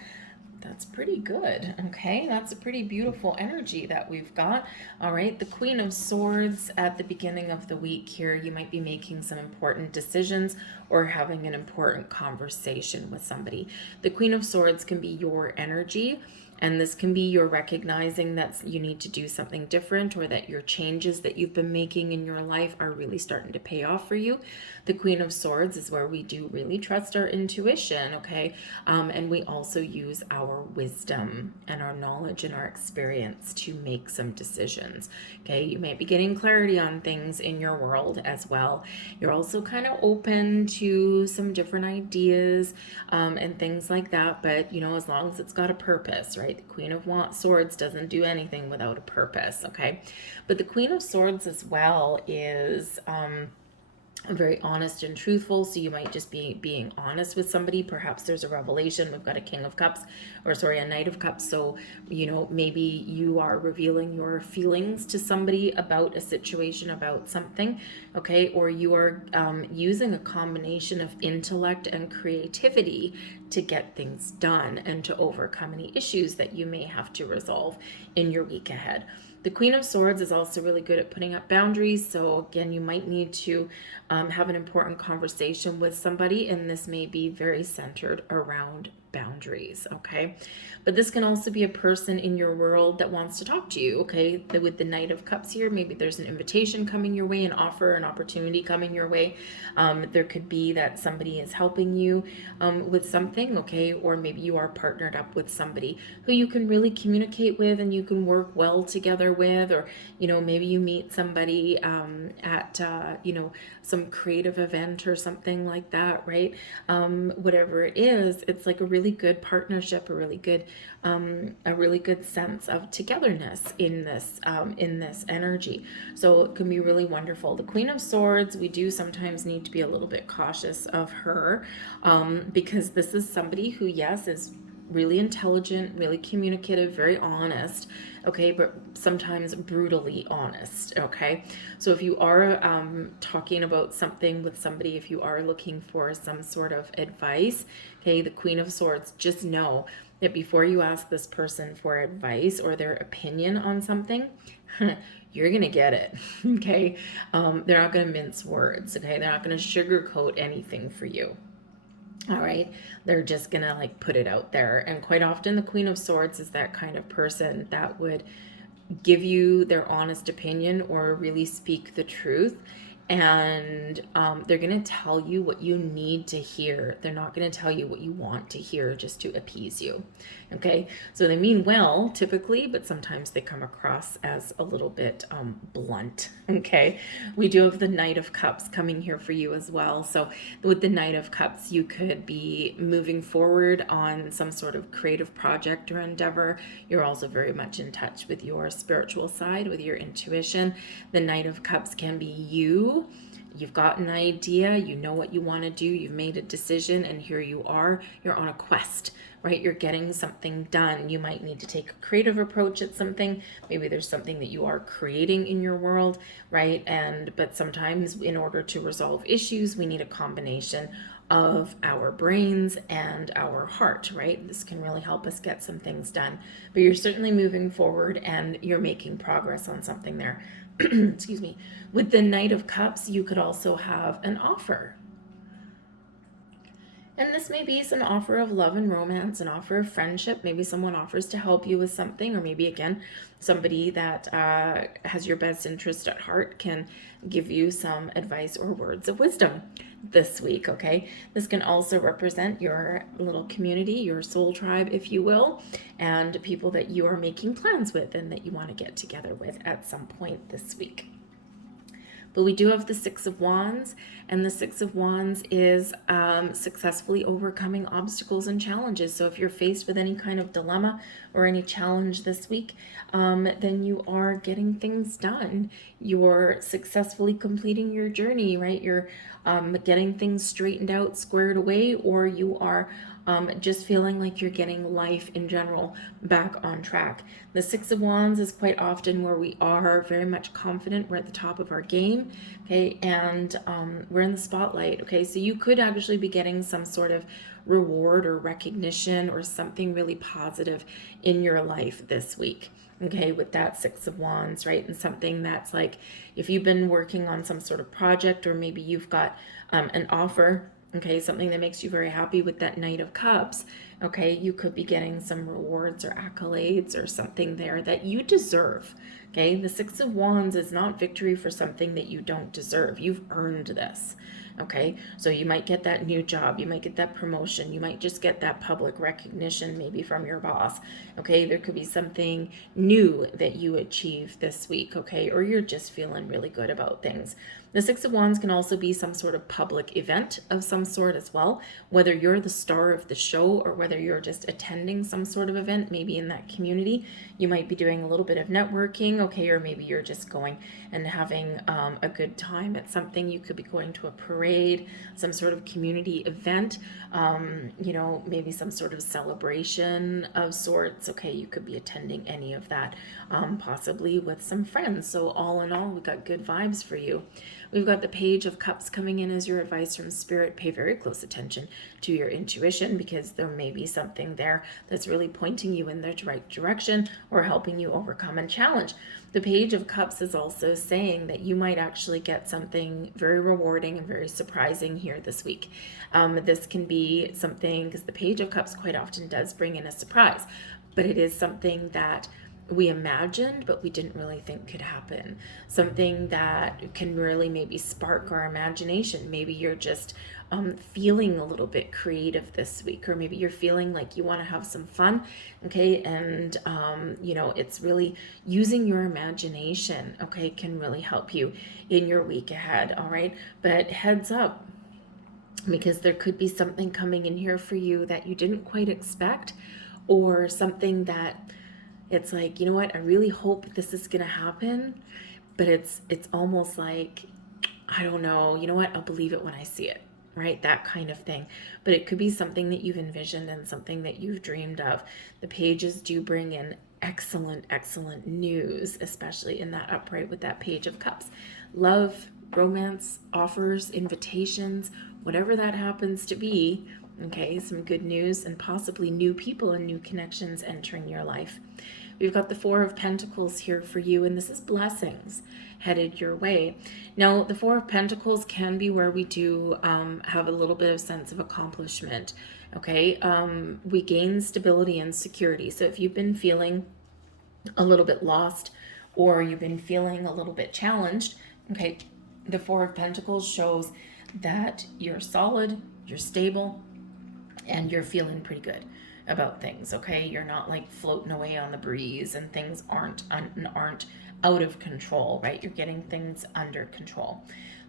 That's pretty good. Okay, that's a pretty beautiful energy that we've got. All right, the Queen of Swords at the beginning of the week here, you might be making some important decisions or having an important conversation with somebody. The Queen of Swords can be your energy, and this can be your recognizing that you need to do something different, or that your changes that you've been making in your life are really starting to pay off for you. The Queen of Swords is where we do really trust our intuition, okay? And we also use our wisdom and our knowledge and our experience to make some decisions, okay? You might be getting clarity on things in your world as well. You're also kind of open to some different ideas and things like that, but, you know, as long as it's got a purpose, right? The Queen of Swords doesn't do anything without a purpose, okay? But the Queen of Swords as well is very honest and truthful, so you might just be being honest with somebody. Perhaps there's a revelation. We've got a King of Cups, or sorry, a Knight of Cups, so, you know, maybe you are revealing your feelings to somebody about a situation, about something, okay? Or you are using a combination of intellect and creativity to get things done and to overcome any issues that you may have to resolve in your week ahead. The Queen of Swords is also really good at putting up boundaries. So again, you might need to have an important conversation with somebody, and this may be very centered around boundaries, okay? But this can also be a person in your world that wants to talk to you, okay? With the Knight of Cups here, maybe there's an invitation coming your way, an offer, an opportunity coming your way. There could be that somebody is helping you with something, okay? Or maybe you are partnered up with somebody who you can really communicate with and you can work well together with, or, you know, maybe you meet somebody at, you know, some creative event or something like that, right? Whatever it is, it's like a really good partnership, a really good sense of togetherness in this energy. So it can be really wonderful. The Queen of Swords, we do sometimes need to be a little bit cautious of her because this is somebody who, yes, is really intelligent, really communicative, very honest, okay, but sometimes brutally honest, okay? So if you are talking about something with somebody, if you are looking for some sort of advice, okay, the Queen of Swords, just know that before you ask this person for advice or their opinion on something, you're going to get it, okay? They're not going to mince words, okay? They're not going to sugarcoat anything for you. All right, they're just gonna like put it out there. And quite often the Queen of Swords is that kind of person that would give you their honest opinion or really speak the truth. And they're going to tell you what you need to hear. They're not going to tell you what you want to hear just to appease you. Okay, so they mean well typically, but sometimes they come across as a little bit blunt. Okay, we do have the Knight of Cups coming here for you as well. So with the Knight of Cups, you could be moving forward on some sort of creative project or endeavor. You're also very much in touch with your spiritual side, with your intuition. The Knight of Cups can be you. You've got an idea, you know what you want to do, you've made a decision, and here you are, you're on a quest, right? You're getting something done. You might need to take a creative approach at something. Maybe there's something that you are creating in your world, right? But sometimes in order to resolve issues, we need a combination of our brains and our heart, right? This can really help us get some things done. But you're certainly moving forward and you're making progress on something there. Excuse me. With the Knight of Cups, you could also have an offer. And this may be an offer of love and romance, an offer of friendship. Maybe someone offers to help you with something, or maybe, again, somebody that has your best interest at heart can give you some advice or words of wisdom this week, okay? This can also represent your little community, your soul tribe, if you will, and people that you are making plans with and that you want to get together with at some point this week. But we do have the Six of Wands, and the Six of Wands is successfully overcoming obstacles and challenges. So if you're faced with any kind of dilemma or any challenge this week, then you are getting things done. You're successfully completing your journey, right? You're getting things straightened out, squared away, or you are just feeling like you're getting life in general back on track. The Six of Wands is quite often where we are very much confident. We're at the top of our game, okay, and we're in the spotlight, okay? So you could actually be getting some sort of reward or recognition or something really positive in your life this week, okay, with that Six of Wands, right? And something that's like, if you've been working on some sort of project, or maybe you've got an offer, okay, something that makes you very happy with that Knight of Cups, okay, you could be getting some rewards or accolades or something there that you deserve, okay? The Six of Wands is not victory for something that you don't deserve. You've earned this, okay? So you might get that new job, you might get that promotion, you might just get that public recognition maybe from your boss, okay? There could be something new that you achieve this week, okay? Or you're just feeling really good about things. The Six of Wands can also be some sort of public event of some sort as well, whether you're the star of the show or whether you're just attending some sort of event, maybe in that community. You might be doing a little bit of networking, okay, or maybe you're just going and having a good time at something. You could be going to a parade, some sort of community event, you know, maybe some sort of celebration of sorts, okay? You could be attending any of that, possibly with some friends. So all in all, we've got good vibes for you. We've got the Page of Cups coming in as your advice from Spirit. Pay very close attention to your intuition, because there may be something there that's really pointing you in the right direction or helping you overcome a challenge. The Page of Cups is also saying that you might actually get something very rewarding and very surprising here this week. This can be something, because the Page of Cups quite often does bring in a surprise, but it is something that we imagined but we didn't really think could happen, something that can really maybe spark our imagination. Maybe you're just feeling a little bit creative this week, or maybe you're feeling like you want to have some fun, okay, and you know, it's really using your imagination, okay, can really help you in your week ahead. All right, but heads up, because there could be something coming in here for you that you didn't quite expect, or something that it's like, you know what, I really hope this is going to happen, but it's almost like, I don't know, you know what, I'll believe it when I see it, right? That kind of thing. But it could be something that you've envisioned and something that you've dreamed of. The pages do bring in excellent, excellent news, especially in that upright with that Page of Cups. Love, romance, offers, invitations, whatever that happens to be, okay, some good news and possibly new people and new connections entering your life. We've got the Four of Pentacles here for you, and this is blessings headed your way. Now, the Four of Pentacles can be where we do have a little bit of sense of accomplishment, okay? We gain stability and security. So if you've been feeling a little bit lost, or you've been feeling a little bit challenged, okay, the Four of Pentacles shows that you're solid, you're stable, and you're feeling pretty good about things, okay? You're not like floating away on the breeze and things aren't out of control, right? You're getting things under control.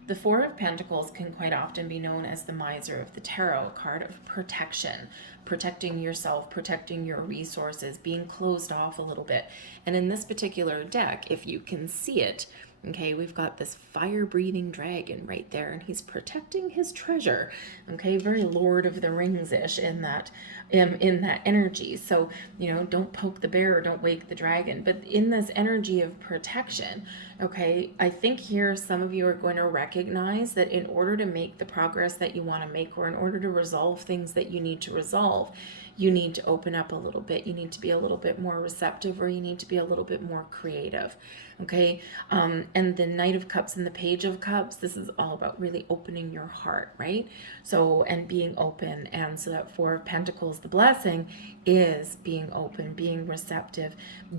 The Four of Pentacles can quite often be known as the Miser of the Tarot, card of protection, protecting yourself, protecting your resources, being closed off a little bit. And in this particular deck, if you can see it, okay, we've got this fire-breathing dragon right there, and he's protecting his treasure, okay, very Lord of the Rings-ish in that energy. So, you know, don't poke the bear, don't wake the dragon, but in this energy of protection, okay, I think here some of you are going to recognize that in order to make the progress that you want to make, or in order to resolve things that you need to resolve, you need to open up a little bit. You need to be a little bit more receptive, or you need to be a little bit more creative, okay? And the Knight of Cups and the Page of Cups, this is all about really opening your heart, right? So, and being open. And so that Four of Pentacles, the blessing, is being open, being receptive,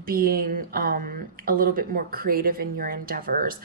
being a little bit more creative in your endeavors,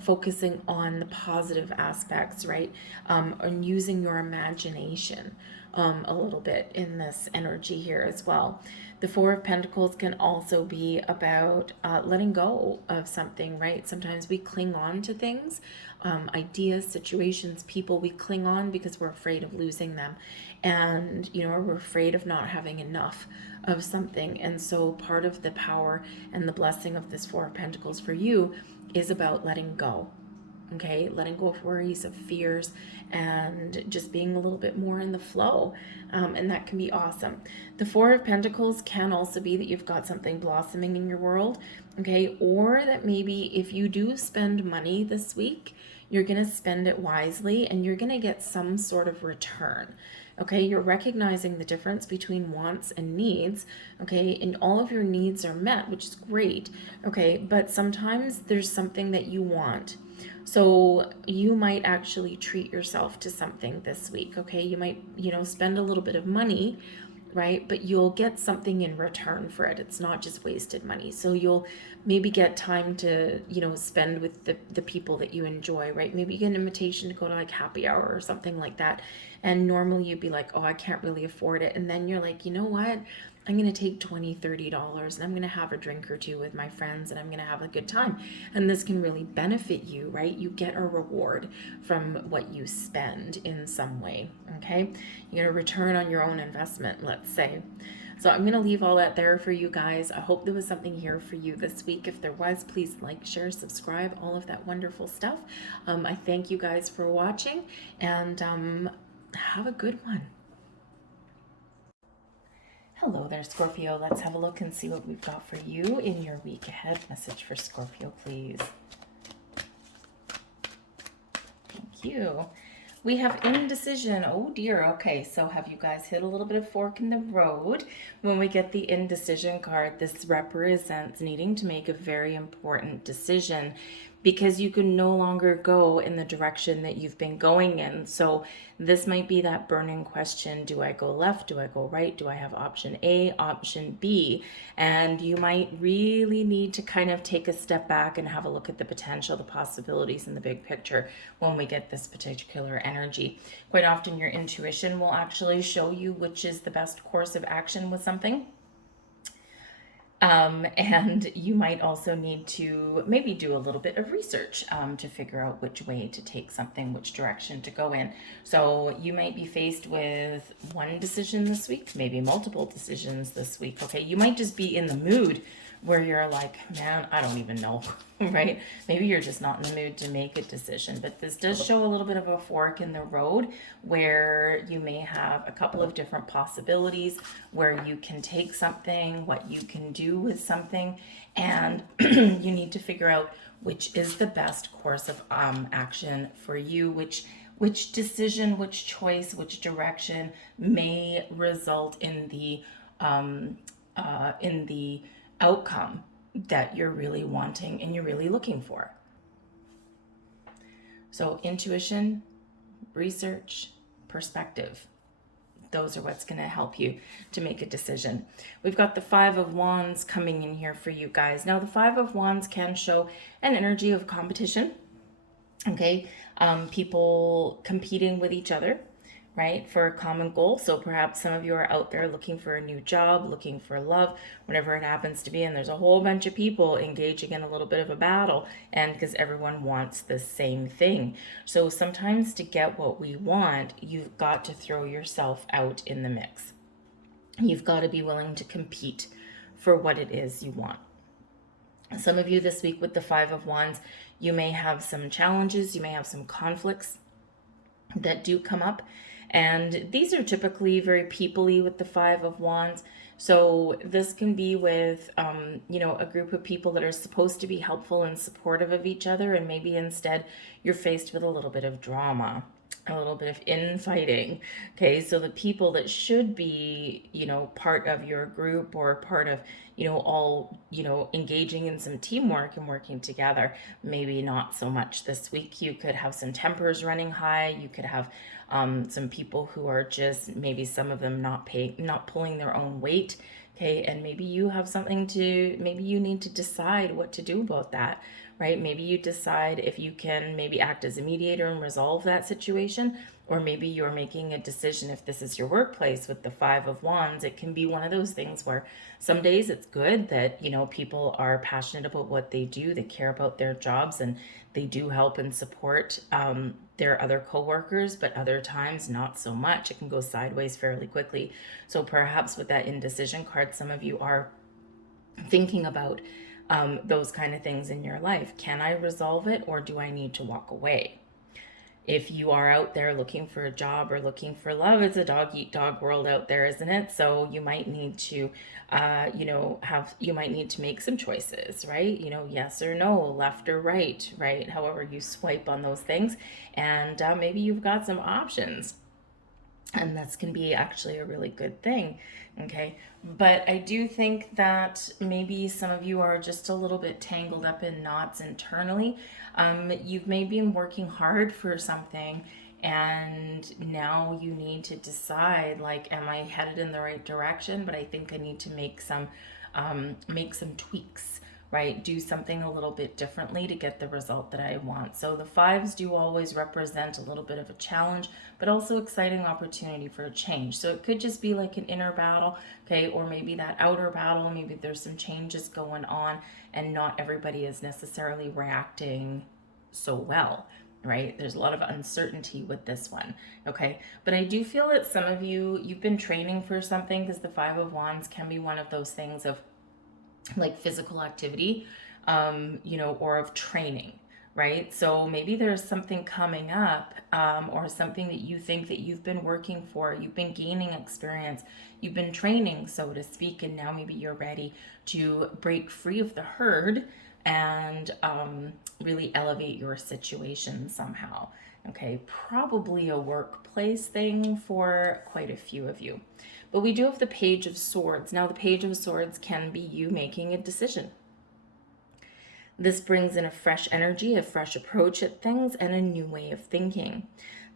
focusing on the positive aspects, right? And using your imagination. a little bit in this energy here as well. The Four of Pentacles can also be about letting go of something, right? Sometimes we cling on to things, ideas, situations, people. We cling on because we're afraid of losing them. And, you know, we're afraid of not having enough of something. And so part of the power and the blessing of this Four of Pentacles for you is about letting go. Okay, letting go of worries, of fears, and just being a little bit more in the flow. And that can be awesome. The Four of Pentacles can also be that you've got something blossoming in your world, okay? Or that maybe if you do spend money this week, you're going to spend it wisely and you're going to get some sort of return. Okay, you're recognizing the difference between wants and needs, okay, and all of your needs are met, which is great, okay, but sometimes there's something that you want. So you might actually treat yourself to something this week, okay? You might, you know, spend a little bit of money, right? But you'll get something in return for it. It's not just wasted money. So you'll maybe get time to, you know, spend with the people that you enjoy, right? Maybe you get an invitation to go to like happy hour or something like that. And normally you'd be like, oh, I can't really afford it. And then you're like, you know what? I'm going to take $20, $30 and I'm going to have a drink or two with my friends and I'm going to have a good time. And this can really benefit you, right? You get a reward from what you spend in some way, okay? You get a return on your own investment, let's say. So I'm going to leave all that there for you guys. I hope there was something here for you this week. If there was, please like, share, subscribe, all of that wonderful stuff. I thank you guys for watching and have a good one. Hello there, Scorpio. Let's have a look and see what we've got for you in your week ahead. Message for Scorpio, please. Thank you. We have indecision. Oh dear. Okay, so have you guys hit a little bit of fork in the road? When we get the indecision card, this represents needing to make a very important decision because you can no longer go in the direction that you've been going in. So this might be that burning question, do I go left? Do I go right? Do I have option A, option B? And you might really need to kind of take a step back and have a look at the potential, the possibilities, and the big picture when we get this particular energy. Quite often your intuition will actually show you which is the best course of action with something. And you might also need to maybe do a little bit of research to figure out which way to take something, which direction to go in. So you might be faced with one decision this week, maybe multiple decisions this week. Okay, you might just be in the mood where you're like, man, I don't even know, right? Maybe you're just not in the mood to make a decision, but this does show a little bit of a fork in the road where you may have a couple of different possibilities where you can take something, what you can do with something, and you need to figure out which is the best course of action for you, which decision, which choice, which direction may result in the outcome that you're really wanting and you're really looking for. So intuition, research, perspective, those are what's going to help you to make a decision. We've got the Five of Wands coming in here for you guys. Now the Five of Wands can show an energy of competition, okay? People competing with each other, right, for a common goal. So perhaps some of you are out there looking for a new job, looking for love, whatever it happens to be, and there's a whole bunch of people engaging in a little bit of a battle, and because everyone wants the same thing. So sometimes to get what we want, you've got to throw yourself out in the mix. You've got to be willing to compete for what it is you want. Some of you this week with the Five of Wands, you may have some challenges, you may have some conflicts that do come up. And these are typically very people-y with the Five of Wands. So this can be with, a group of people that are supposed to be helpful and supportive of each other. And maybe instead you're faced with a little bit of drama, a little bit of infighting. Okay, so the people that should be, part of your group or part of, all, engaging in some teamwork and working together, maybe not so much this week. You could have some tempers running high. You could have some people who are just, maybe some of them not pulling their own weight. Okay, and maybe you have maybe you need to decide what to do about that, right? Maybe you decide if you can maybe act as a mediator and resolve that situation, or maybe you're making a decision. If this is your workplace with the Five of Wands, it can be one of those things where some days it's good that, you know, people are passionate about what they do, they care about their jobs, and they do help and support their other coworkers, but other times not so much. It can go sideways fairly quickly. So perhaps with that indecision card, some of you are thinking about those kind of things in your life. Can I resolve it, or do I need to walk away? If you are out there looking for a job or looking for love, it's a dog eat dog world out there, isn't it? So you might need to, you might need to make some choices, right? You know, yes or no, left or right, right? However you swipe on those things. And maybe you've got some options. And this can be actually a really good thing, okay? But I do think that maybe some of you are just a little bit tangled up in knots internally. You've maybe been working hard for something, and now you need to decide, like, am I headed in the right direction? But I think I need to make some tweaks, right? Do something a little bit differently to get the result that I want. So the fives do always represent a little bit of a challenge, but also exciting opportunity for a change. So it could just be like an inner battle, okay? Or maybe that outer battle, maybe there's some changes going on and not everybody is necessarily reacting so well, right? There's a lot of uncertainty with this one, okay? But I do feel that some of you, you've been training for something, because the Five of Wands can be one of those things of like physical activity, or of training, right? So maybe there's something coming up, or something that you think that you've been working for, you've been gaining experience, you've been training, so to speak, and now maybe you're ready to break free of the herd and really elevate your situation somehow. Okay, probably a workplace thing for quite a few of you. But we do have the Page of Swords. Now, the Page of Swords can be you making a decision. This brings in a fresh energy, a fresh approach at things, and a new way of thinking.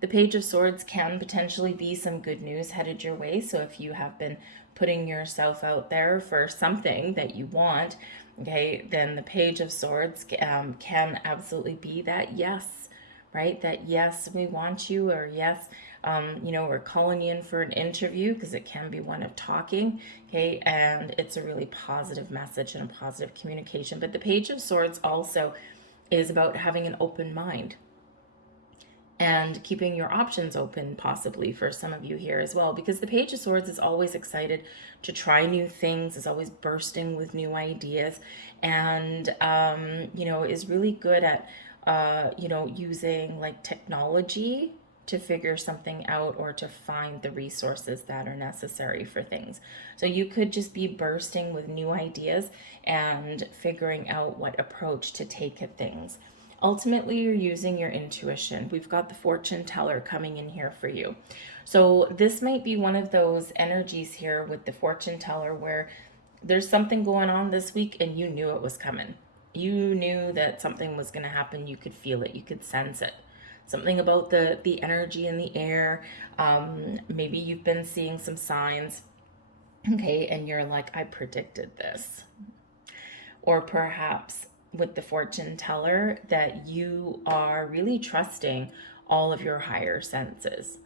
The Page of Swords can potentially be some good news headed your way. So if you have been putting yourself out there for something that you want, okay, then the Page of Swords can absolutely be that yes, right? That yes, we want you, or yes, we're calling you in for an interview, because it can be one of talking, okay? And it's a really positive message and a positive communication. But the Page of Swords also is about having an open mind and keeping your options open, possibly for some of you here as well, because the Page of Swords is always excited to try new things, is always bursting with new ideas, and, is really good at, using like technology to figure something out, or to find the resources that are necessary for things. So you could just be bursting with new ideas and figuring out what approach to take at things. Ultimately, you're using your intuition. We've got the fortune teller coming in here for you. So this might be one of those energies here with the fortune teller where there's something going on this week and you knew it was coming. You knew that something was going to happen. You could feel it. You could sense it. Something about the energy in the air. Maybe you've been seeing some signs, okay, and you're like, I predicted this. Or perhaps with the fortune teller that you are really trusting all of your higher senses,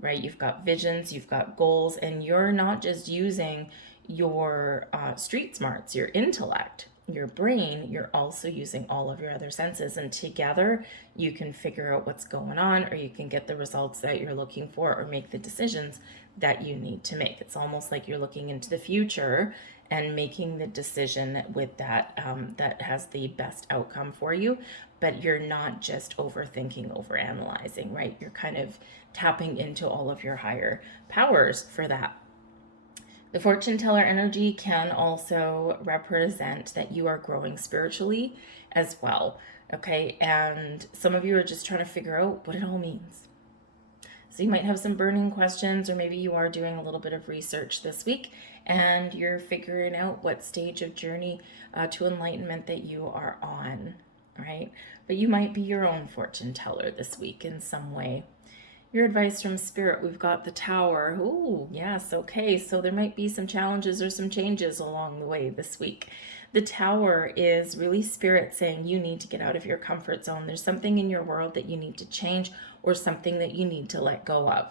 right? You've got visions, you've got goals, and you're not just using your street smarts, your intellect, your brain, you're also using all of your other senses, and together you can figure out what's going on, or you can get the results that you're looking for, or make the decisions that you need to make. It's almost like you're looking into the future and making the decision with that that has the best outcome for you, but you're not just overthinking, overanalyzing, right? You're kind of tapping into all of your higher powers for that. The fortune teller energy can also represent that you are growing spiritually as well, okay? And some of you are just trying to figure out what it all means. So you might have some burning questions, or maybe you are doing a little bit of research this week and you're figuring out what stage of journey to enlightenment that you are on, right? But you might be your own fortune teller this week in some way. Your advice from Spirit, we've got the Tower. Oh, yes, okay. So there might be some challenges or some changes along the way this week. The Tower is really Spirit saying you need to get out of your comfort zone. There's something in your world that you need to change or something that you need to let go of,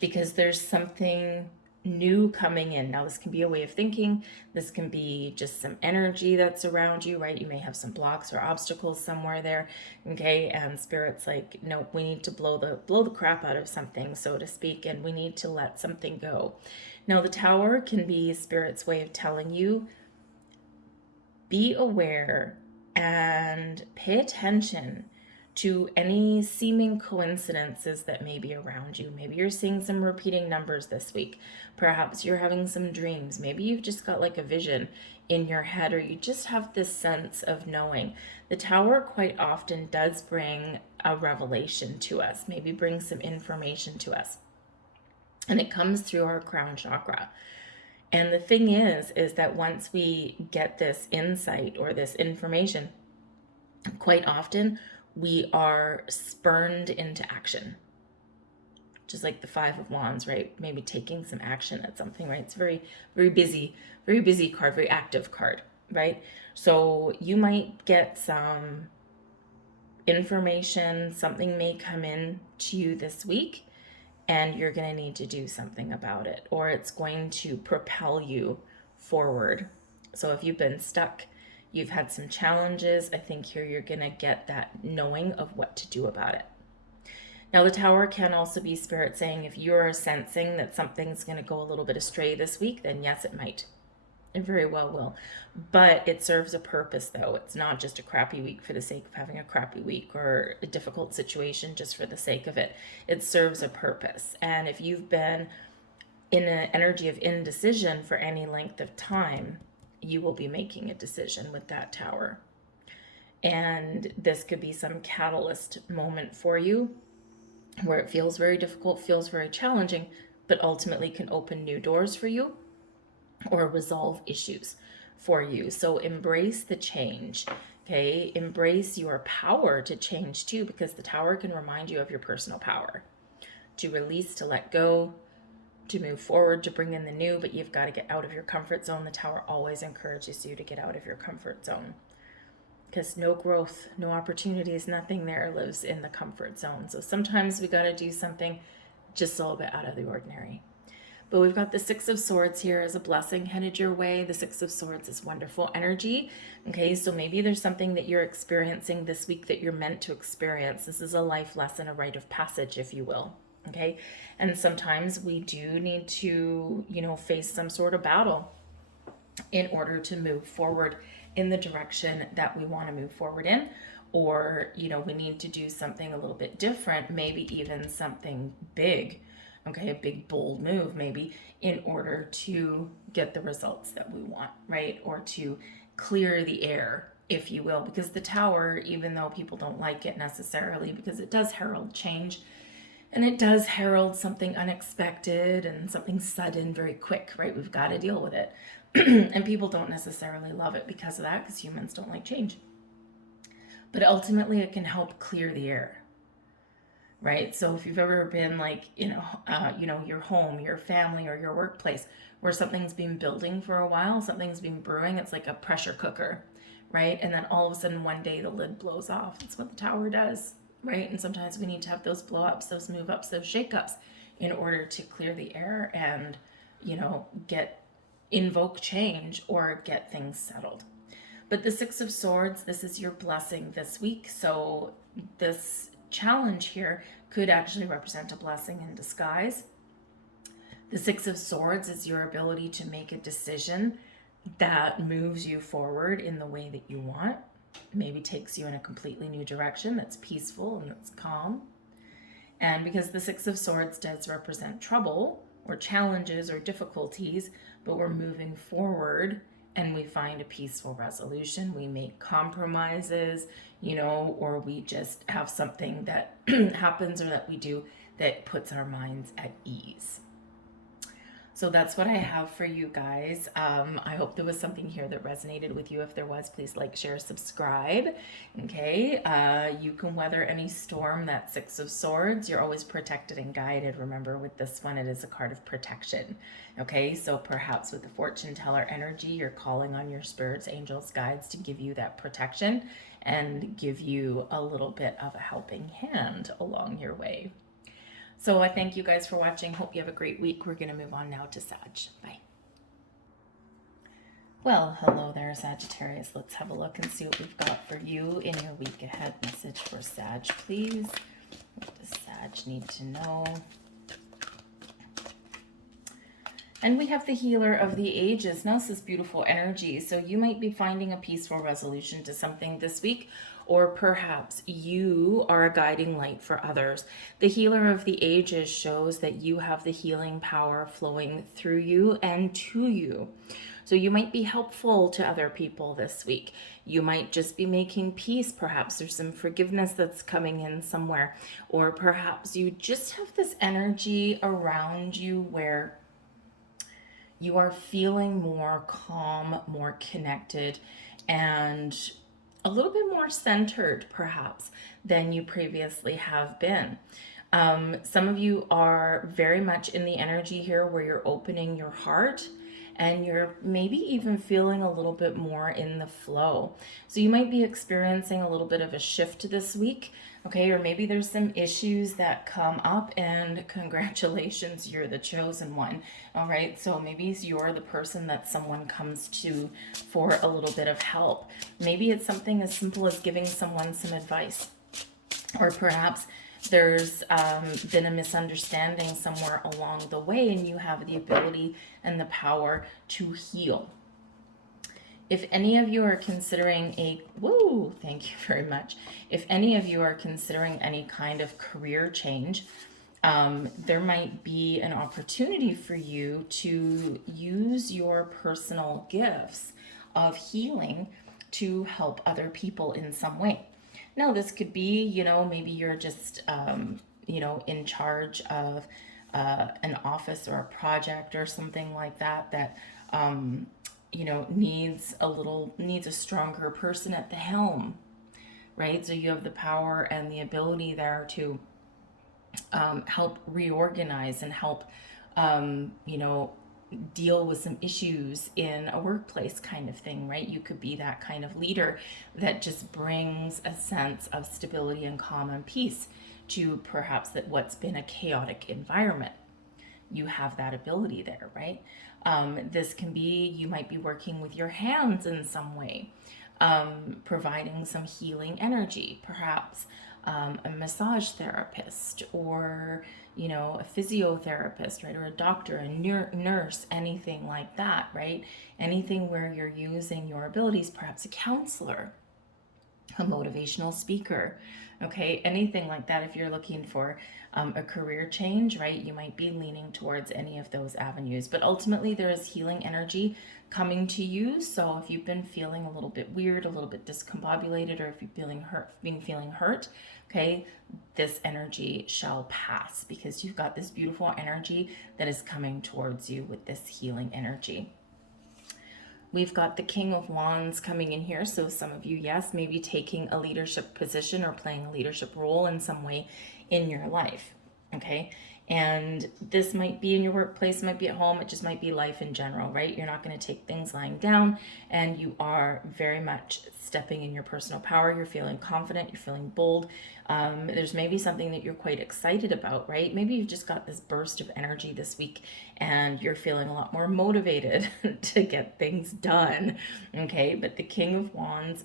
because there's something new coming in. Now, this can be a way of thinking. This can be just some energy that's around you, right? You may have some blocks or obstacles somewhere there, okay? And Spirit's like, no, we need to blow the crap out of something, so to speak, and we need to let something go. Now, the Tower can be Spirit's way of telling you, be aware and pay attention to any seeming coincidences that may be around you. Maybe you're seeing some repeating numbers this week. Perhaps you're having some dreams. Maybe you've just got like a vision in your head, or you just have this sense of knowing. The Tower quite often does bring a revelation to us, maybe bring some information to us. And it comes through our crown chakra. And the thing is that once we get this insight or this information, quite often we are spurned into action. Just like the Five of Wands, right? Maybe taking some action at something, right? It's very, very busy card, very active card, right? So you might get some information, something may come in to you this week, and you're going to need to do something about it, or it's going to propel you forward. So if you've been stuck, you've had some challenges, I think here you're going to get that knowing of what to do about it. Now, the Tower can also be Spirit saying if you're sensing that something's going to go a little bit astray this week, then yes, it might. It very well will. But it serves a purpose, though. It's not just a crappy week for the sake of having a crappy week, or a difficult situation just for the sake of it. It serves a purpose. And if you've been in an energy of indecision for any length of time, you will be making a decision with that Tower. And this could be some catalyst moment for you where it feels very difficult, feels very challenging, but ultimately can open new doors for you or resolve issues for you. So embrace the change, okay? Embrace your power to change too, because the Tower can remind you of your personal power to release, to let go, to move forward, to bring in the new, but you've got to get out of your comfort zone. The Tower always encourages you to get out of your comfort zone, because no growth, no opportunities, nothing there lives in the comfort zone. So sometimes we got to do something just a little bit out of the ordinary. But we've got the Six of Swords here as a blessing headed your way. The Six of Swords is wonderful energy. Okay, so maybe there's something that you're experiencing this week that you're meant to experience. This is a life lesson, a rite of passage, if you will. Okay, and sometimes we do need to, face some sort of battle in order to move forward in the direction that we want to move forward in. Or, we need to do something a little bit different, maybe even something big. Okay, a big, bold move maybe, in order to get the results that we want, right? Or to clear the air, if you will, because the Tower, even though people don't like it necessarily, because it does herald change, and it does herald something unexpected and something sudden, very quick, right? We've got to deal with it. And people don't necessarily love it because of that, because humans don't like change. But ultimately, it can help clear the air. Right? So if you've ever been like, your home, your family, or your workplace, where something's been building for a while, something's been brewing, it's like a pressure cooker, right? And then all of a sudden one day the lid blows off. That's what the Tower does, right? And sometimes we need to have those blow-ups, those move-ups, those shake-ups in order to clear the air and, invoke change or get things settled. But the Six of Swords, this is your blessing this week. So this challenge here could actually represent a blessing in disguise. The Six of Swords is your ability to make a decision that moves you forward in the way that you want, maybe takes you in a completely new direction that's peaceful and that's calm. And because the Six of Swords does represent trouble or challenges or difficulties, but we're moving forward and we find a peaceful resolution, we make compromises, or we just have something that happens or that we do that puts our minds at ease. So that's what I have for you guys. I hope there was something here that resonated with you. If there was, please like, share, subscribe. Okay. You can weather any storm. That Six of Swords. You're always protected and guided. Remember, with this one, it is a card of protection. Okay. So perhaps with the fortune teller energy, you're calling on your spirits, angels, guides to give you that protection and give you a little bit of a helping hand along your way. So I thank you guys for watching. Hope you have a great week. We're going to move on now to Sag. Bye. Well, hello there, Sagittarius. Let's have a look and see what we've got for you in your week ahead. Message for Sag, please. What does Sag need to know? And we have the Healer of the Ages. Now this is beautiful energy. So you might be finding a peaceful resolution to something this week, or perhaps you are a guiding light for others. The Healer of the Ages shows that you have the healing power flowing through you and to you. So you might be helpful to other people this week. You might just be making peace. Perhaps there's some forgiveness that's coming in somewhere. Or perhaps you just have this energy around you where you are feeling more calm, more connected, and a little bit more centered, perhaps, than you previously have been. Some of you are very much in the energy here where you're opening your heart and you're maybe even feeling a little bit more in the flow. So you might be experiencing a little bit of a shift this week, okay? Or maybe there's some issues that come up, and congratulations, you're the chosen one, all right? So maybe you're the person that someone comes to for a little bit of help. Maybe it's something as simple as giving someone some advice, or perhaps there's been a misunderstanding somewhere along the way, and you have the ability and the power to heal. If any of you are considering thank you very much. If any of you are considering any kind of career change, there might be an opportunity for you to use your personal gifts of healing to help other people in some way. Now, this could be, maybe you're just, in charge of an office or a project or something like that, needs a stronger person at the helm, right? So you have the power and the ability there to help reorganize and help, deal with some issues in a workplace kind of thing, right? You could be that kind of leader that just brings a sense of stability and calm and peace to perhaps what's been a chaotic environment. You have that ability there, right? This can be, you might be working with your hands in some way, providing some healing energy, perhaps a massage therapist, or a physiotherapist, right, or a doctor, a nurse, anything like that, right? Anything where you're using your abilities, perhaps a counselor, a motivational speaker, okay, anything like that. If you're looking for a career change, right, you might be leaning towards any of those avenues. But ultimately, there is healing energy coming to you. So if you've been feeling a little bit weird, a little bit discombobulated, or if you're feeling hurt, okay, this energy shall pass, because you've got this beautiful energy that is coming towards you with this healing energy. We've got the King of Wands coming in here. So some of you, yes, maybe taking a leadership position or playing a leadership role in some way in your life, okay? And this might be in your workplace, might be at home, it just might be life in general, right? You're not going to take things lying down, and you are very much stepping in your personal power. You're feeling confident, you're feeling bold. There's maybe something that you're quite excited about, right? Maybe you've just got this burst of energy this week and you're feeling a lot more motivated to get things done, okay? But the King of Wands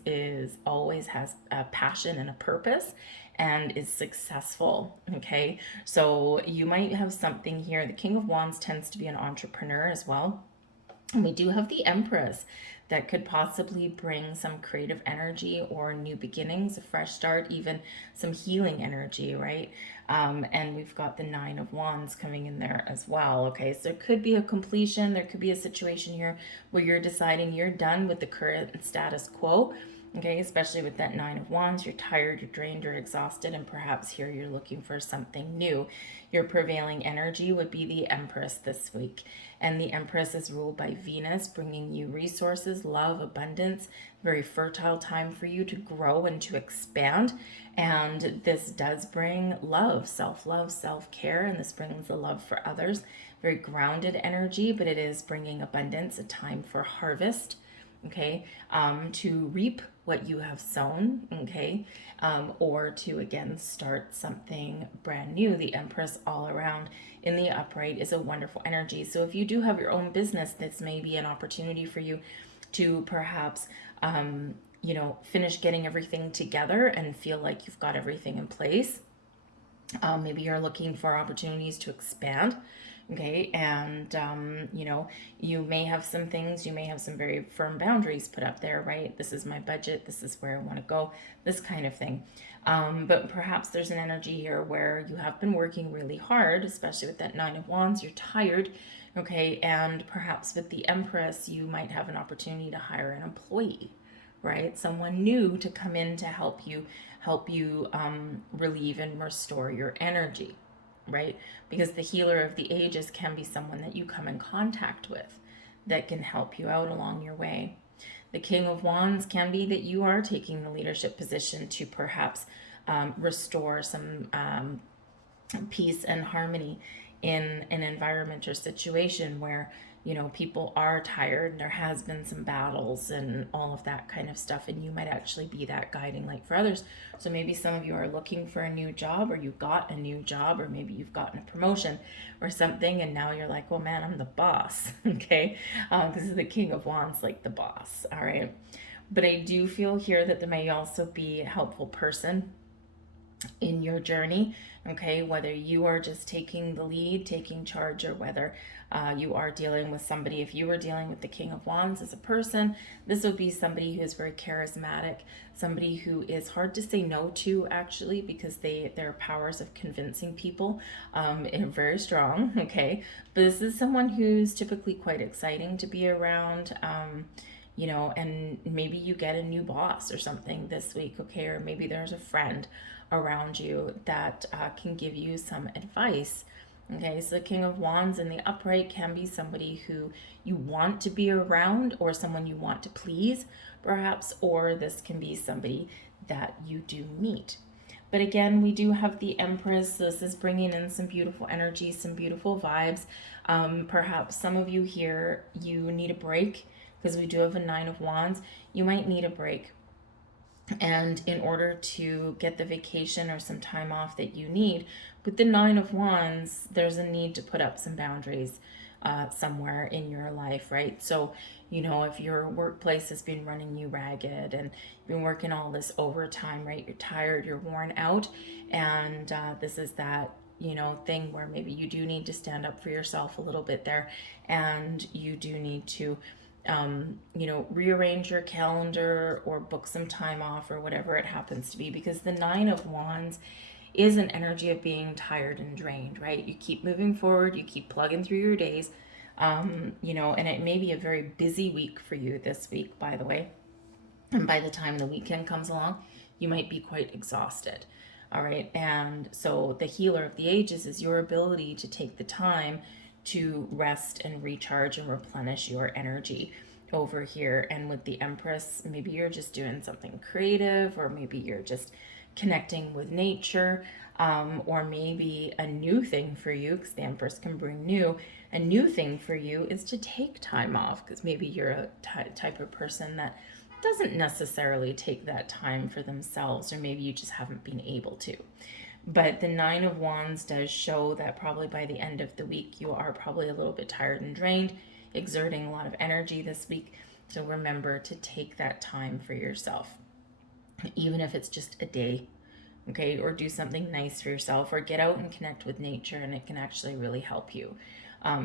always has a passion and a purpose, and is successful, okay? So you might have something here. The King of Wands tends to be an entrepreneur as well. And we do have the Empress that could possibly bring some creative energy or new beginnings, a fresh start, even some healing energy, right? And we've got the Nine of Wands coming in there as well, okay? So there could be a completion. There could be a situation here where you're deciding you're done with the current status quo, Okay, especially with that Nine of Wands, you're tired, you're drained, you're exhausted, and perhaps here you're looking for something new. Your prevailing energy would be the Empress this week. And the Empress is ruled by Venus, bringing you resources, love, abundance, very fertile time for you to grow and to expand. And this does bring love, self-care, and this brings the love for others. Very grounded energy, but it is bringing abundance, a time for harvest, okay, to reap what you have sown, okay, or to again start something brand new. The Empress all around in the upright is a wonderful energy. So if you do have your own business, this may be an opportunity for you to perhaps finish getting everything together and feel like you've got everything in place. Maybe you're looking for opportunities to expand. Okay, and you may have some things, you may have some very firm boundaries put up there, right? This is my budget, this is where I want to go, this kind of thing. But perhaps there's an energy here where you have been working really hard, especially with that Nine of Wands, you're tired, okay? And perhaps with the Empress, you might have an opportunity to hire an employee, right? Someone new to come in to help you relieve and restore your energy, right? Because the healer of the ages can be someone that you come in contact with that can help you out along your way. The King of Wands can be that you are taking the leadership position to perhaps restore some peace and harmony in an environment or situation where people are tired and there has been some battles and all of that kind of stuff, and you might actually be that guiding light for others. So maybe some of you are looking for a new job, or you got a new job, or maybe you've gotten a promotion or something, and now you're like, well, man, I'm the boss. Okay, this is the King of Wands, like the boss. All right, but I do feel here that there may also be a helpful person in your journey, okay, whether you are just taking the lead, taking charge, or whether you are dealing with somebody. If you were dealing with the King of Wands as a person, this would be somebody who is very charismatic, somebody who is hard to say no to, actually, because their powers of convincing people are very strong, okay? But this is someone who's typically quite exciting to be around, and maybe you get a new boss or something this week, okay? Or maybe there's a friend around you that can give you some advice. Okay, so the King of Wands in the upright can be somebody who you want to be around, or someone you want to please, perhaps, or this can be somebody that you do meet. But again, we do have the Empress. This is bringing in some beautiful energy, some beautiful vibes. Perhaps some of you here, you need a break, because we do have a Nine of Wands. You might need a break. And in order to get the vacation or some time off that you need, with the Nine of Wands, there's a need to put up some boundaries somewhere in your life, right? So, if your workplace has been running you ragged and you've been working all this overtime, right? You're tired, you're worn out, and this is that thing where maybe you do need to stand up for yourself a little bit there, and you do need to rearrange your calendar or book some time off or whatever it happens to be, because the Nine of Wands is an energy of being tired and drained, right? You keep moving forward, you keep plugging through your days, and it may be a very busy week for you this week, by the way. And by the time the weekend comes along, you might be quite exhausted. All right. And so the healer of the ages is your ability to take the time to rest and recharge and replenish your energy over here. And with the Empress, maybe you're just doing something creative, or maybe you're just connecting with nature, or maybe a new thing for you, because the Empress can bring new. A new thing for you is to take time off, because maybe you're a type of person that doesn't necessarily take that time for themselves, or maybe you just haven't been able to. But the Nine of Wands does show that probably by the end of the week, you are probably a little bit tired and drained, exerting a lot of energy this week. So remember to take that time for yourself, even if it's just a day, okay? Or do something nice for yourself, or get out and connect with nature, and it can actually really help you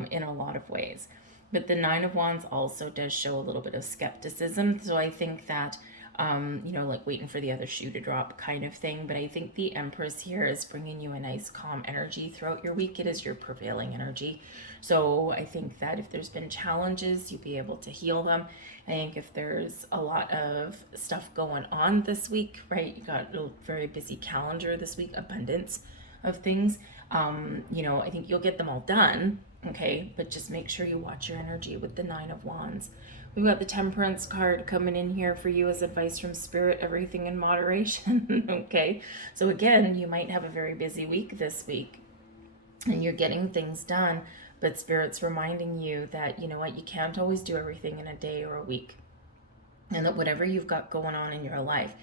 in a lot of ways. But the Nine of Wands also does show a little bit of skepticism. So I think that you know, like waiting for the other shoe to drop kind of thing. But I think the Empress here is bringing you a nice calm energy throughout your week. It is your prevailing energy. So I think that if there's been challenges, you'll be able to heal them. I think if there's a lot of stuff going on this week, right, you got a very busy calendar this week, abundance of things, you know, I think you'll get them all done, okay, but just make sure you watch your energy with the Nine of Wands. We've got the Temperance card coming in here for you as advice from Spirit, everything in moderation, okay? So again, you might have a very busy week this week, and you're getting things done, but Spirit's reminding you that, you know what, you can't always do everything in a day or a week. And that whatever you've got going on in your life,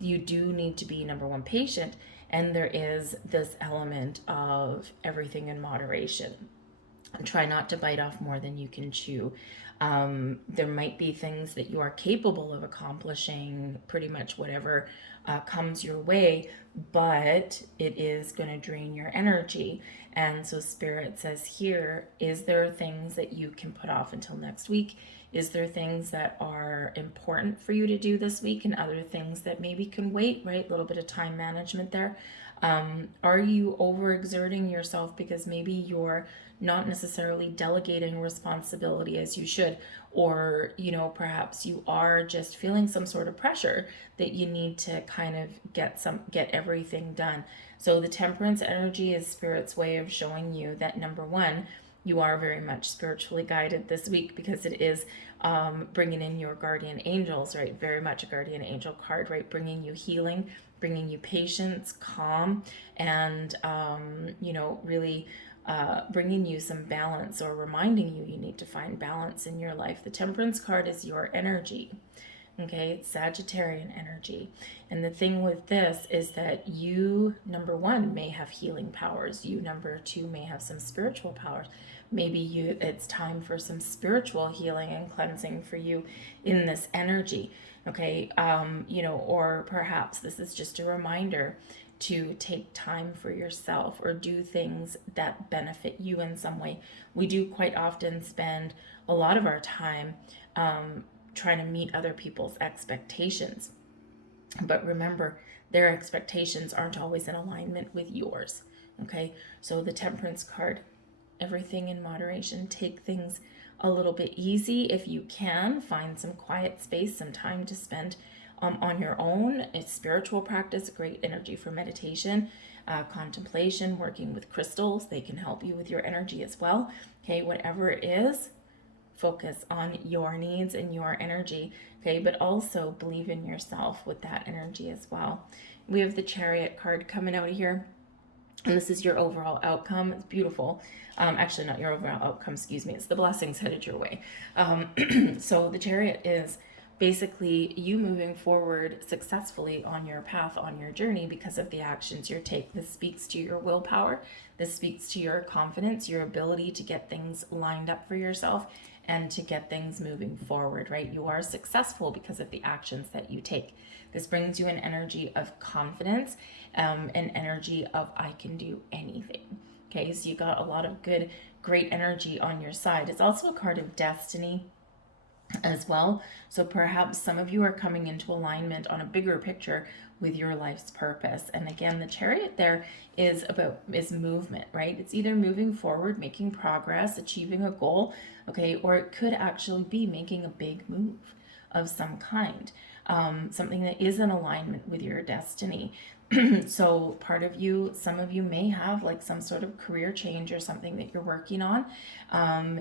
you do need to be, number one, patient. And there is this element of everything in moderation. Try not to bite off more than you can chew. There might be things that you are capable of accomplishing, pretty much whatever comes your way, but it is going to drain your energy. And so Spirit says here, is there things that you can put off until next week? Is there things that are important for you to do this week and other things that maybe can wait, right? A little bit of time management there. Are you overexerting yourself because maybe you're not necessarily delegating responsibility as you should, or, you know, perhaps you are just feeling some sort of pressure that you need to kind of get everything done. So the Temperance energy is Spirit's way of showing you that, number one, you are very much spiritually guided this week, because it is bringing in your guardian angels, right? Very much a guardian angel card, right? Bringing you healing, bringing you patience, calm, and, you know, really bringing you some balance, or reminding you need to find balance in your life. The Temperance card is your energy. Okay, it's Sagittarian energy. And the thing with this is that you, number one, may have healing powers. You, number two, may have some spiritual powers. Maybe it's time for some spiritual healing and cleansing for you in this energy. Okay, you know, or perhaps this is just a reminder to take time for yourself, or do things that benefit you in some way. We do quite often spend a lot of our time trying to meet other people's expectations. But remember, their expectations aren't always in alignment with yours. Okay, so the Temperance card, everything in moderation. Take things a little bit easy if you can. Find some quiet space, some time to spend on your own. It's spiritual practice, great energy for meditation, contemplation, working with crystals. They can help you with your energy as well. Okay, whatever it is, focus on your needs and your energy, okay? But also believe in yourself with that energy as well. We have the Chariot card coming out of here, and this is your overall outcome. It's beautiful. Actually, not your overall outcome, excuse me. It's the blessings headed your way. So the Chariot is basically you moving forward successfully on your path, on your journey, because of the actions you take. This speaks to your willpower. This speaks to your confidence, your ability to get things lined up for yourself and to get things moving forward, right? You are successful because of the actions that you take. This brings you an energy of confidence, an energy of I can do anything. Okay, so you got a lot of good, great energy on your side. It's also a card of destiny as well. So perhaps some of you are coming into alignment on a bigger picture with your life's purpose. And again, the Chariot there is movement, right? It's either moving forward, making progress, achieving a goal, okay, or it could actually be making a big move of some kind, something that is in alignment with your destiny. So part of you, some of you may have like some sort of career change or something that you're working on,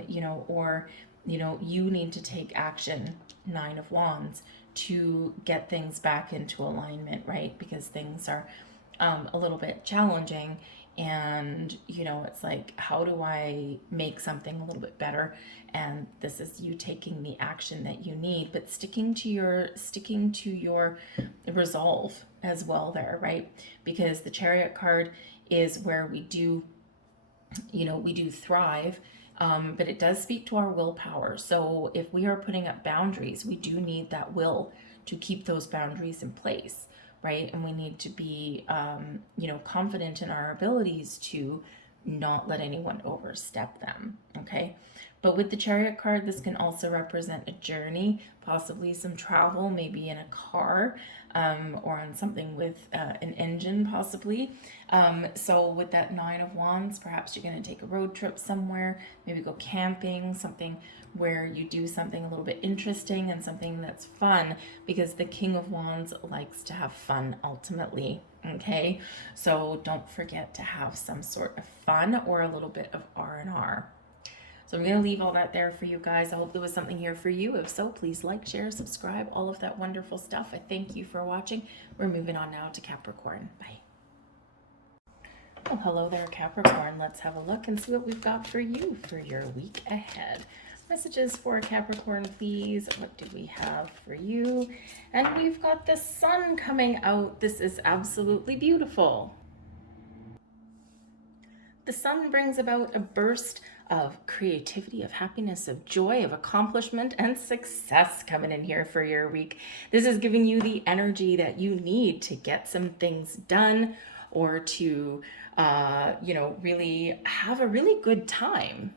you know, or you know, you need to take action, Nine of Wands, to get things back into alignment, right? Because things are a little bit challenging, and you know, it's like, how do I make something a little bit better? And this is you taking the action that you need, but sticking to your resolve as well there, right? Because the Chariot card is where we do, you know, we do thrive. But it does speak to our willpower. So if we are putting up boundaries, we do need that will to keep those boundaries in place, right? And we need to be, you know, confident in our abilities to not let anyone overstep them, okay? But with the Chariot card, this can also represent a journey, possibly some travel, maybe in a car, or on something with an engine, possibly. So with that Nine of Wands, perhaps you're going to take a road trip somewhere, maybe go camping, something where you do something a little bit interesting and something that's fun, because the King of Wands likes to have fun ultimately, okay? So don't forget to have some sort of fun or a little bit of R&R. So I'm going to leave all that there for you guys. I hope there was something here for you. If so, please like, share, subscribe, all of that wonderful stuff. I thank you for watching. We're moving on now to Capricorn. Bye. Well, hello there, Capricorn. Let's have a look and see what we've got for you for your week ahead. Messages for Capricorn, please. What do we have for you? And we've got the sun coming out. This is absolutely beautiful. The sun brings about a burst of creativity, of happiness, of joy, of accomplishment, and success coming in here for your week. This is giving you the energy that you need to get some things done, or to, really have a really good time.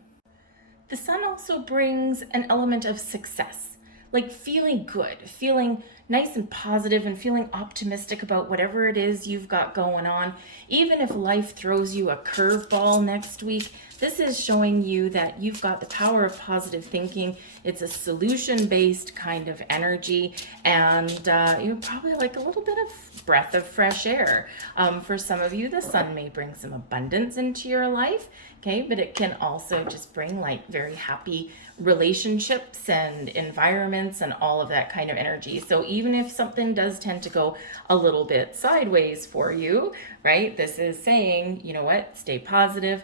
The sun also brings an element of success, like feeling good, feeling nice and positive, and feeling optimistic about whatever it is you've got going on. Even if life throws you a curveball next week, this is showing you that you've got the power of positive thinking. It's a solution-based kind of energy, and you're probably like a little bit of breath of fresh air. For some of you, the sun may bring some abundance into your life, okay? But it can also just bring like very happy relationships and environments and all of that kind of energy. So even if something does tend to go a little bit sideways for you, right? This is saying, you know what, stay positive,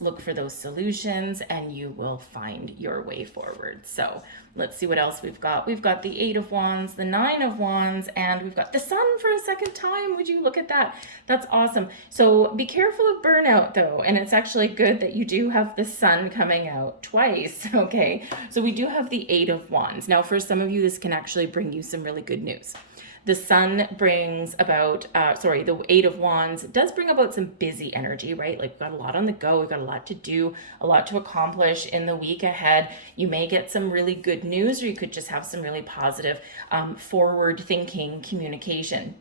look for those solutions, and you will find your way forward. So let's see what else we've got. We've got the Eight of Wands, the Nine of Wands, and we've got the sun for a second time. Would you look at that? That's awesome. So be careful of burnout though. And it's actually good that you do have the sun coming out twice. Okay. So we do have the Eight of Wands. Now for some of you, this can actually bring you some really good news. The sun brings about, the Eight of Wands does bring about some busy energy, right? Like we've got a lot on the go. We've got a lot to do, a lot to accomplish in the week ahead. You may get some really good news, or you could just have some really positive, forward thinking communication.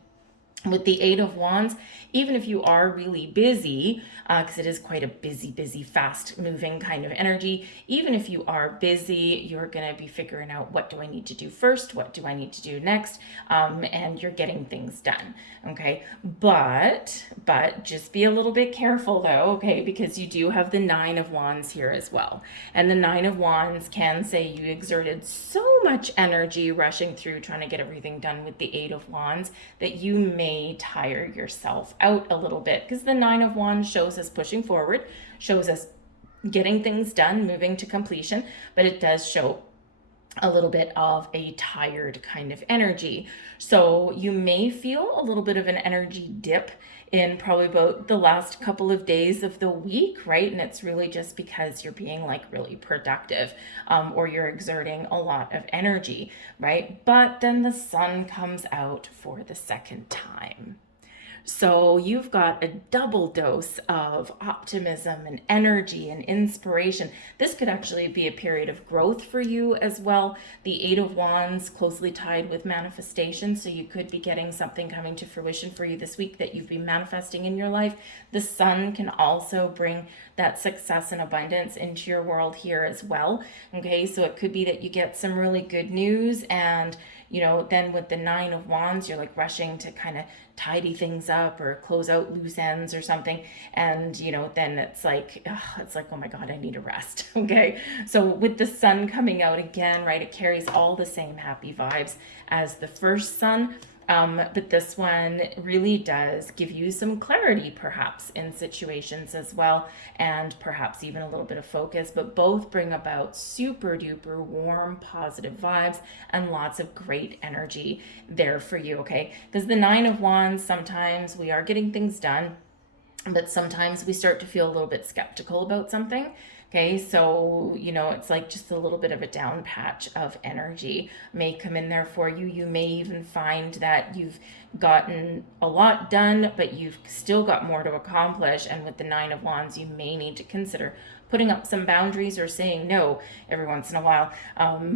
With the Eight of Wands, even if you are really busy, because it is quite a busy, fast moving kind of energy, even if you are busy, you're going to be figuring out, what do I need to do first? What do I need to do next? And you're getting things done. Okay. But just be a little bit careful though. Okay. Because you do have the Nine of Wands here as well. And the Nine of Wands can say you exerted so much energy rushing through trying to get everything done with the Eight of Wands that you may tire yourself out a little bit, because the Nine of Wands shows us pushing forward, shows us getting things done, moving to completion, but it does show a little bit of a tired kind of energy. So you may feel a little bit of an energy dip in probably about the last couple of days of the week, right? And it's really just because you're being like really productive, or you're exerting a lot of energy, right? But then the sun comes out for the second time. So you've got a double dose of optimism and energy and inspiration. This could actually be a period of growth for you as well. The Eight of Wands closely tied with manifestation. So you could be getting something coming to fruition for you this week that you've been manifesting in your life. The sun can also bring that success and abundance into your world here as well. Okay, so it could be that you get some really good news, and then with the Nine of Wands, you're like rushing to kind of tidy things up or close out loose ends or something. And, then it's like, oh my God, I need a rest. Okay. So with the sun coming out again, right, it carries all the same happy vibes as the first sun. But this one really does give you some clarity, perhaps, in situations as well, and perhaps even a little bit of focus, but both bring about super duper warm, positive vibes and lots of great energy there for you, okay? Because the Nine of Wands, sometimes we are getting things done, but sometimes we start to feel a little bit skeptical about something. Okay, so, it's like just a little bit of a down patch of energy may come in there for you. You may even find that you've gotten a lot done, but you've still got more to accomplish. And with the Nine of Wands, you may need to consider putting up some boundaries or saying no every once in a while,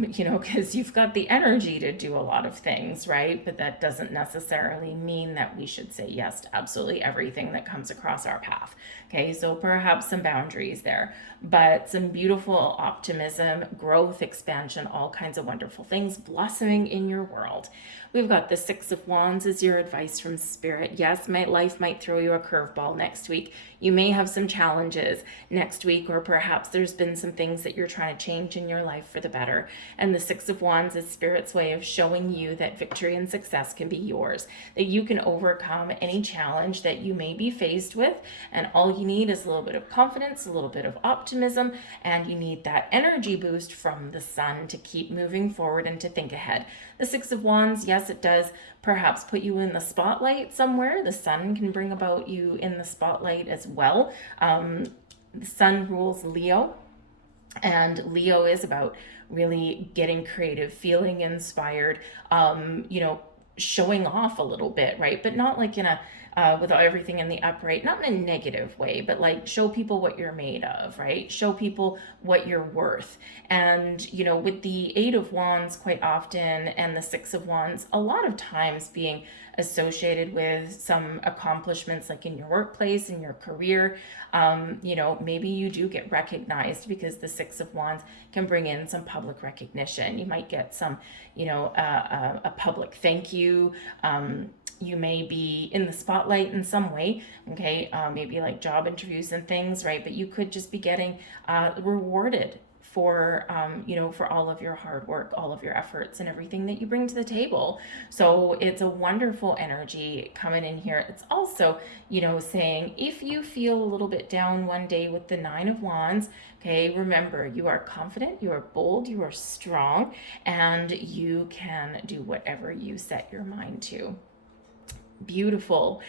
because you've got the energy to do a lot of things, right? But that doesn't necessarily mean that we should say yes to absolutely everything that comes across our path. Okay, so perhaps some boundaries there, but some beautiful optimism, growth, expansion, all kinds of wonderful things blossoming in your world. We've got the Six of Wands as your advice from Spirit. Yes, life might throw you a curveball next week. You may have some challenges next week, or perhaps there's been some things that you're trying to change in your life for the better. And the Six of Wands is Spirit's way of showing you that victory and success can be yours, that you can overcome any challenge that you may be faced with. And all you need is a little bit of confidence, a little bit of optimism, and you need that energy boost from the sun to keep moving forward and to think ahead. The Six of Wands, yes, it does perhaps put you in the spotlight somewhere. The sun can bring about you in the spotlight as well. The sun rules Leo, and Leo is about really getting creative, feeling inspired, showing off a little bit, right? But not like in a without everything in the upright, not in a negative way, but like show people what you're made of, right? Show people what you're worth. And, with the Eight of Wands quite often and the Six of Wands, a lot of times being associated with some accomplishments like in your workplace, in your career, maybe you do get recognized because the Six of Wands can bring in some public recognition. You might get some, a public thank you. You may be in the spotlight in some way, okay, maybe like job interviews and things, right? But you could just be getting rewarded for all of your hard work, all of your efforts and everything that you bring to the table. So it's a wonderful energy coming in here. It's also, saying if you feel a little bit down one day with the Nine of Wands, okay, remember you are confident, you are bold, you are strong, and you can do whatever you set your mind to. Beautiful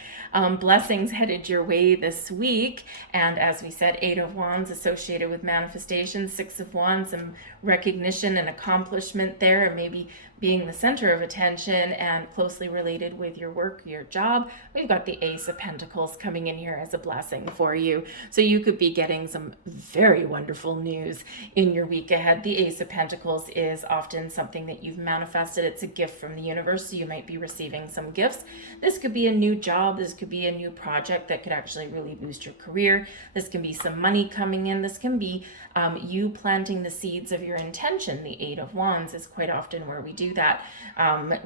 blessings headed your way this week. And as we said, Eight of Wands associated with manifestation, Six of Wands, some recognition and accomplishment there, and maybe being the center of attention and closely related with your work, your job. We've got the Ace of Pentacles coming in here as a blessing for you. So you could be getting some very wonderful news in your week ahead. The Ace of Pentacles is often something that you've manifested. It's a gift from the universe, so you might be receiving some gifts. This could be a new job. This could be a new project that could actually really boost your career. This can be some money coming in. This can be you planting the seeds of your intention. The Eight of Wands is quite often where we do that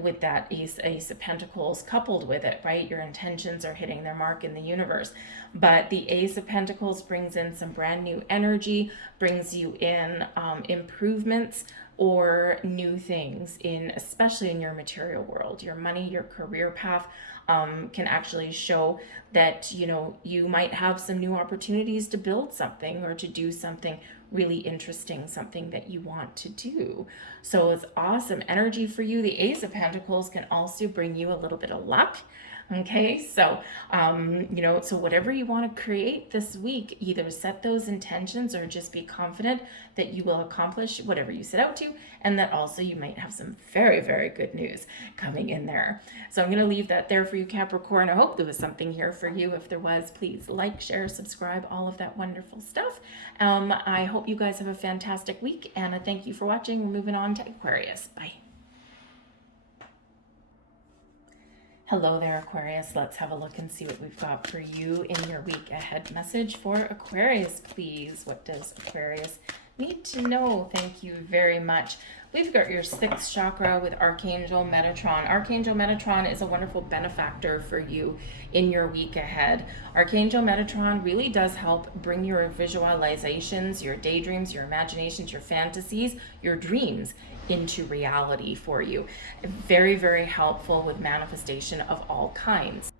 with that Ace of Pentacles coupled with it, right? Your intentions are hitting their mark in the universe. But the Ace of Pentacles brings in some brand new energy, brings you in improvements or new things especially in your material world. Your money, your career path can actually show that you might have some new opportunities to build something or to do something really interesting, something that you want to do. So it's awesome energy for you. The Ace of Pentacles can also bring you a little bit of luck. Okay, so, so whatever you want to create this week, either set those intentions or just be confident that you will accomplish whatever you set out to, and that also you might have some very, very good news coming in there. So I'm going to leave that there for you, Capricorn. I hope there was something here for you. If there was, please like, share, subscribe, all of that wonderful stuff. I hope you guys have a fantastic week, and I thank you for watching. We're moving on to Aquarius. Bye. Hello there, Aquarius. Let's have a look and see what we've got for you in your week ahead message for Aquarius, please. What does Aquarius need to know? Thank you very much. We've got your sixth chakra with Archangel Metatron. Archangel Metatron is a wonderful benefactor for you in your week ahead. Archangel Metatron really does help bring your visualizations, your daydreams, your imaginations, your fantasies, your dreams into reality for you. Very, very helpful with manifestation of all kinds.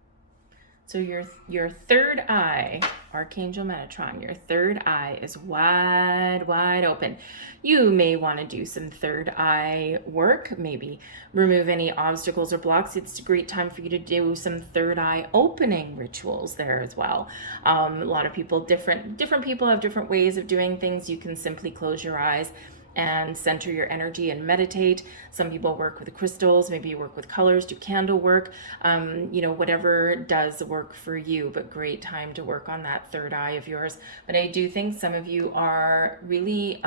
So your third eye, Archangel Metatron, your third eye is wide open. You may want to do some third eye work, maybe remove any obstacles or blocks. It's a great time for you to do some third eye opening rituals there as well. A lot of people, different people have different ways of doing things. You can simply close your eyes and center your energy and meditate. Some people work with crystals, maybe you work with colors, do candle work, whatever does work for you, but great time to work on that third eye of yours. But I do think some of you are really,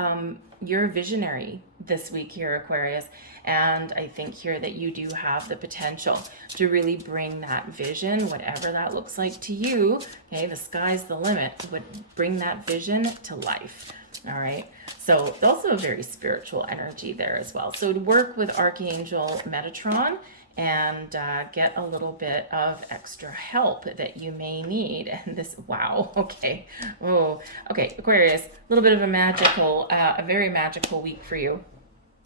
you're a visionary this week here, Aquarius. And I think here that you do have the potential to really bring that vision, whatever that looks like to you. Okay, the sky's the limit, but bring that vision to life. All right. So also a very spiritual energy there as well. So to work with Archangel Metatron and get a little bit of extra help that you may need. And this, wow, okay. Oh, okay, Aquarius, a little bit of a very magical week for you.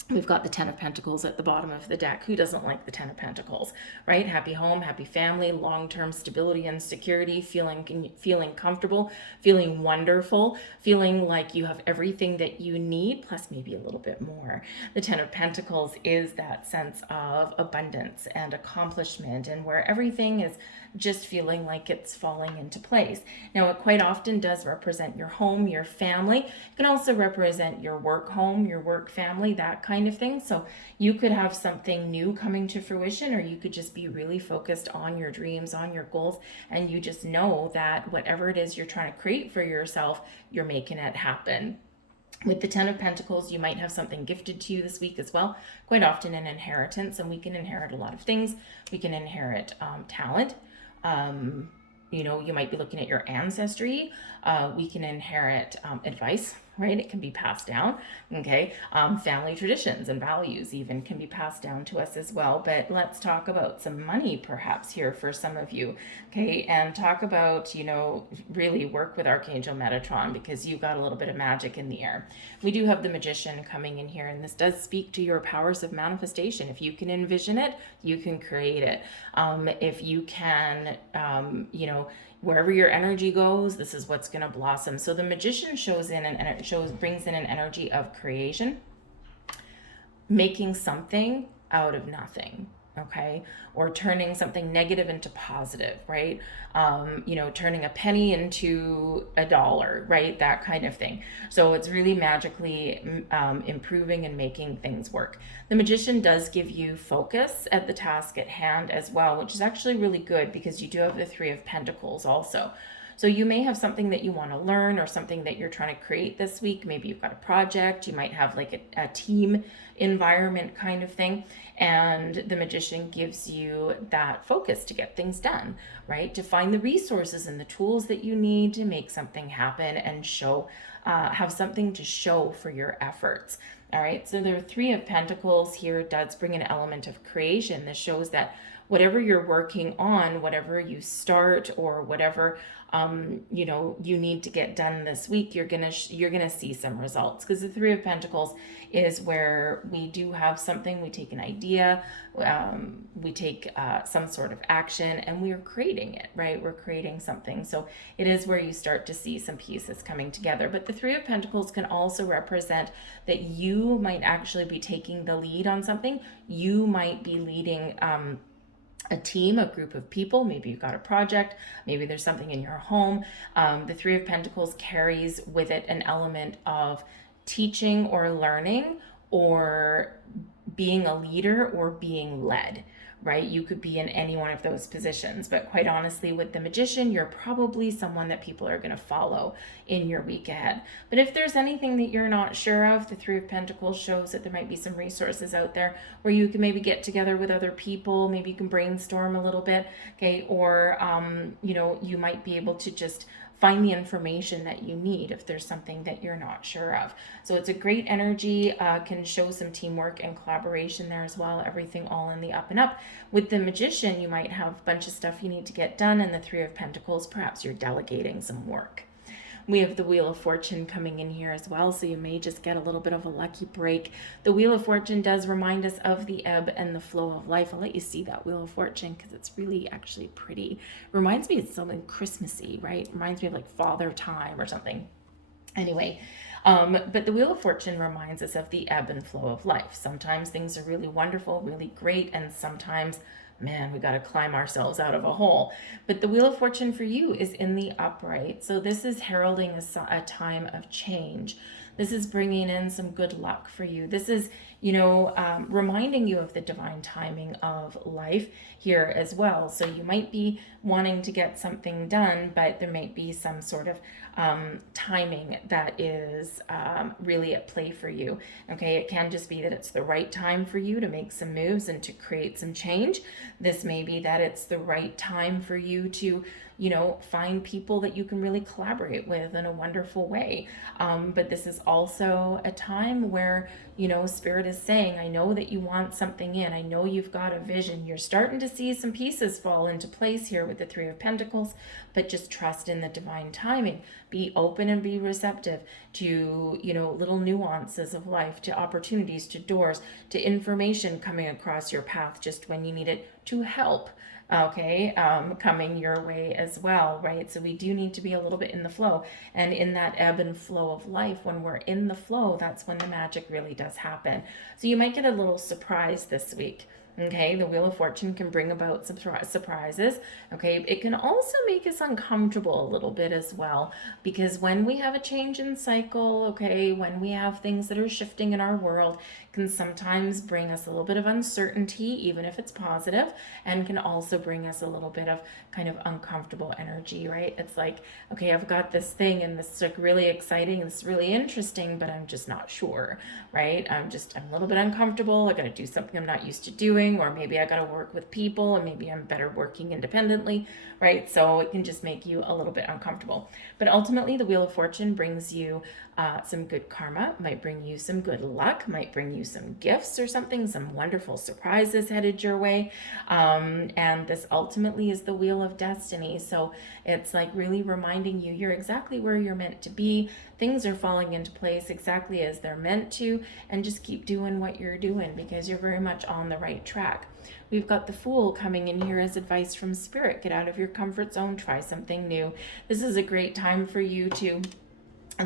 We've got the Ten of Pentacles at the bottom of the deck. Who doesn't like the Ten of Pentacles, right? Happy home, happy family, long-term stability and security, feeling comfortable, feeling wonderful, feeling like you have everything that you need, plus maybe a little bit more. The Ten of Pentacles is that sense of abundance and accomplishment, and where everything is just feeling like it's falling into place. Now, it quite often does represent your home, your family. It can also represent your work home, your work family, that kind of thing. So you could have something new coming to fruition, or you could just be really focused on your dreams, on your goals, and you just know that whatever it is you're trying to create for yourself, you're making it happen. With the Ten of Pentacles, you might have something gifted to you this week as well. Quite often an inheritance, and we can inherit a lot of things. We can inherit talent. You might be looking at your ancestry. We can inherit advice, right? It can be passed down, okay? Family traditions and values even can be passed down to us as well. But let's talk about some money perhaps here for some of you, okay? And talk about, really work with Archangel Metatron, because you've got a little bit of magic in the air. We do have the Magician coming in here, and this does speak to your powers of manifestation. If you can envision it, you can create it. If you can, wherever your energy goes, this is what's going to blossom. So the Magician brings in an energy of creation, making something out of nothing, okay? Or turning something negative into positive, right? Turning a penny into a dollar, right? That kind of thing. So it's really magically improving and making things work. The Magician does give you focus at the task at hand as well, which is actually really good because you do have the Three of Pentacles also. So you may have something that you want to learn or something that you're trying to create this week. Maybe you've got a project. You might have like a team environment kind of thing. And the Magician gives you that focus to get things done, right? To find the resources and the tools that you need to make something happen and have something to show for your efforts. All right. So the Three of Pentacles here does bring an element of creation. This shows that whatever you're working on, whatever you start or whatever you need to get done this week, you're gonna see some results, because the Three of Pentacles is where we do have something, we take an idea, we take some sort of action, and we are creating it, right? We're creating something. So it is where you start to see some pieces coming together. But the Three of Pentacles can also represent that you might actually be taking the lead on something. You might be leading a team, a group of people. Maybe you've got a project, maybe there's something in your home. The Three of Pentacles carries with it an element of teaching or learning, or being a leader, or being led, right? You could be in any one of those positions, but quite honestly, with the Magician, you're probably someone that people are going to follow in your week ahead. But if there's anything that you're not sure of, the Three of Pentacles shows that there might be some resources out there where you can maybe get together with other people. Maybe you can brainstorm a little bit, okay? Or, you might be able to just find the information that you need if there's something that you're not sure of. So it's a great energy, can show some teamwork and collaboration there as well, everything all in the up and up. With the Magician, you might have a bunch of stuff you need to get done, and the Three of Pentacles, perhaps you're delegating some work. We have the Wheel of Fortune coming in here as well, so you may just get a little bit of a lucky break. The Wheel of Fortune does remind us of the ebb and the flow of life. I'll let you see that Wheel of Fortune because it's really actually pretty. Reminds me of something Christmassy, right? Reminds me of like Father Time or something. Anyway, but the Wheel of Fortune reminds us of the ebb and flow of life. Sometimes things are really wonderful, really great, and sometimes, man, we got to climb ourselves out of a hole. But the Wheel of Fortune for you is in the upright. So this is heralding a time of change. This is bringing in some good luck for you. This is, reminding you of the divine timing of life here as well. So you might be wanting to get something done, but there might be some sort of timing that is really at play for you. Okay, it can just be that it's the right time for you to make some moves and to create some change. This may be that it's the right time for you to find people that you can really collaborate with in a wonderful way. But this is also a time where, Spirit is saying, I know that you want something in. I know you've got a vision. You're starting to see some pieces fall into place here with the Three of Pentacles, but just trust in the divine timing. Be open and be receptive to, little nuances of life, to opportunities, to doors, to information coming across your path just when you need it to help. Okay, coming your way as well, right? So we do need to be a little bit in the flow, and in that ebb and flow of life, when we're in the flow, that's when the magic really does happen. So you might get a little surprise this week. Okay, the Wheel of Fortune can bring about surprises. Okay, it can also make us uncomfortable a little bit as well, because when we have a change in cycle, okay, when we have things that are shifting in our world, can sometimes bring us a little bit of uncertainty, even if it's positive, and can also bring us a little bit of kind of uncomfortable energy, right? It's like, okay, I've got this thing and this is like really exciting, this is really interesting, but I'm just not sure, right? I'm a little bit uncomfortable. I got to do something I'm not used to doing, or maybe I got to work with people, and maybe I'm better working independently, right? So it can just make you a little bit uncomfortable. But ultimately, the Wheel of Fortune brings you some good karma, might bring you some good luck, might bring you some gifts or something, some wonderful surprises headed your way. And this ultimately is the Wheel of Destiny. So it's like really reminding you you're exactly where you're meant to be. Things are falling into place exactly as they're meant to, and just keep doing what you're doing because you're very much on the right track. We've got the Fool coming in here as advice from Spirit. Get out of your comfort zone, try something new. This is a great time for you to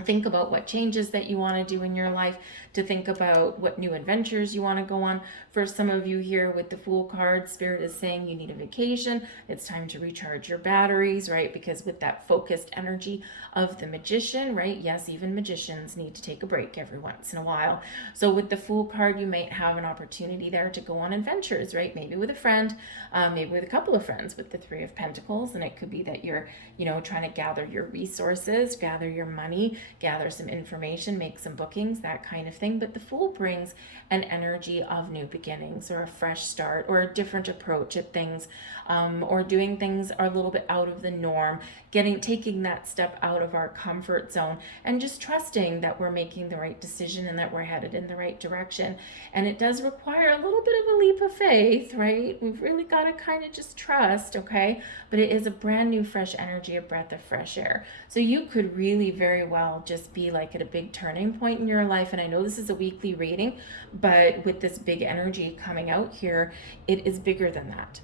think about what changes that you want to do in your life, to think about what new adventures you want to go on. For some of you here with the Fool card, Spirit is saying you need a vacation. It's time to recharge your batteries, right? Because with that focused energy of the Magician, right? Yes, even magicians need to take a break every once in a while. So with the Fool card, you might have an opportunity there to go on adventures, right? Maybe with a friend, maybe with a couple of friends with the Three of Pentacles. And it could be that you're, trying to gather your resources, gather your money, gather some information, make some bookings, that kind of thing. But the Fool brings an energy of new beginnings, or a fresh start, or a different approach at things, or doing things are a little bit out of the norm, taking that step out of our comfort zone, and just trusting that we're making the right decision and that we're headed in the right direction. And it does require a little bit of a leap of faith, right? We've really got to kind of just trust, okay? But it is a brand new fresh energy, a breath of fresh air. So you could really very well just be like at a big turning point in your life. And I know this is a weekly reading, but with this big energy coming out here, it is bigger than that.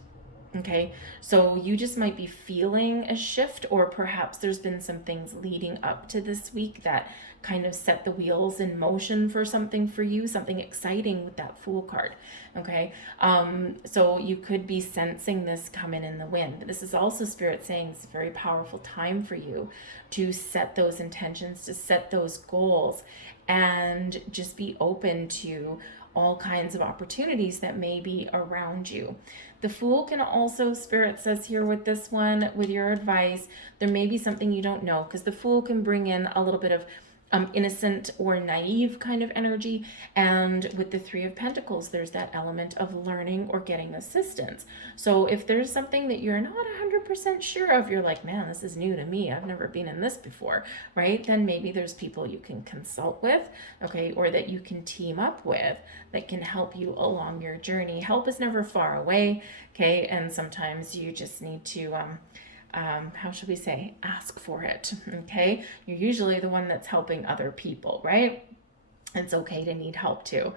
Okay, so you just might be feeling a shift, or perhaps there's been some things leading up to this week that kind of set the wheels in motion for something for you, something exciting with that Fool card. Okay, so you could be sensing this coming in the wind. But this is also Spirit saying it's a very powerful time for you to set those intentions, to set those goals, and just be open to all kinds of opportunities that may be around you. The Fool can also, Spirit says here with this one, with your advice, there may be something you don't know, because the Fool can bring in a little bit of innocent or naive kind of energy. And with the Three of Pentacles, there's that element of learning or getting assistance. So if there's something that you're not 100% sure of, you're like, man, this is new to me, I've never been in this before, right? Then maybe there's people you can consult with, okay, or that you can team up with that can help you along your journey. Help is never far away, okay? And sometimes you just need to how should we say, ask for it, okay? You're usually the one that's helping other people, right? It's okay to need help too.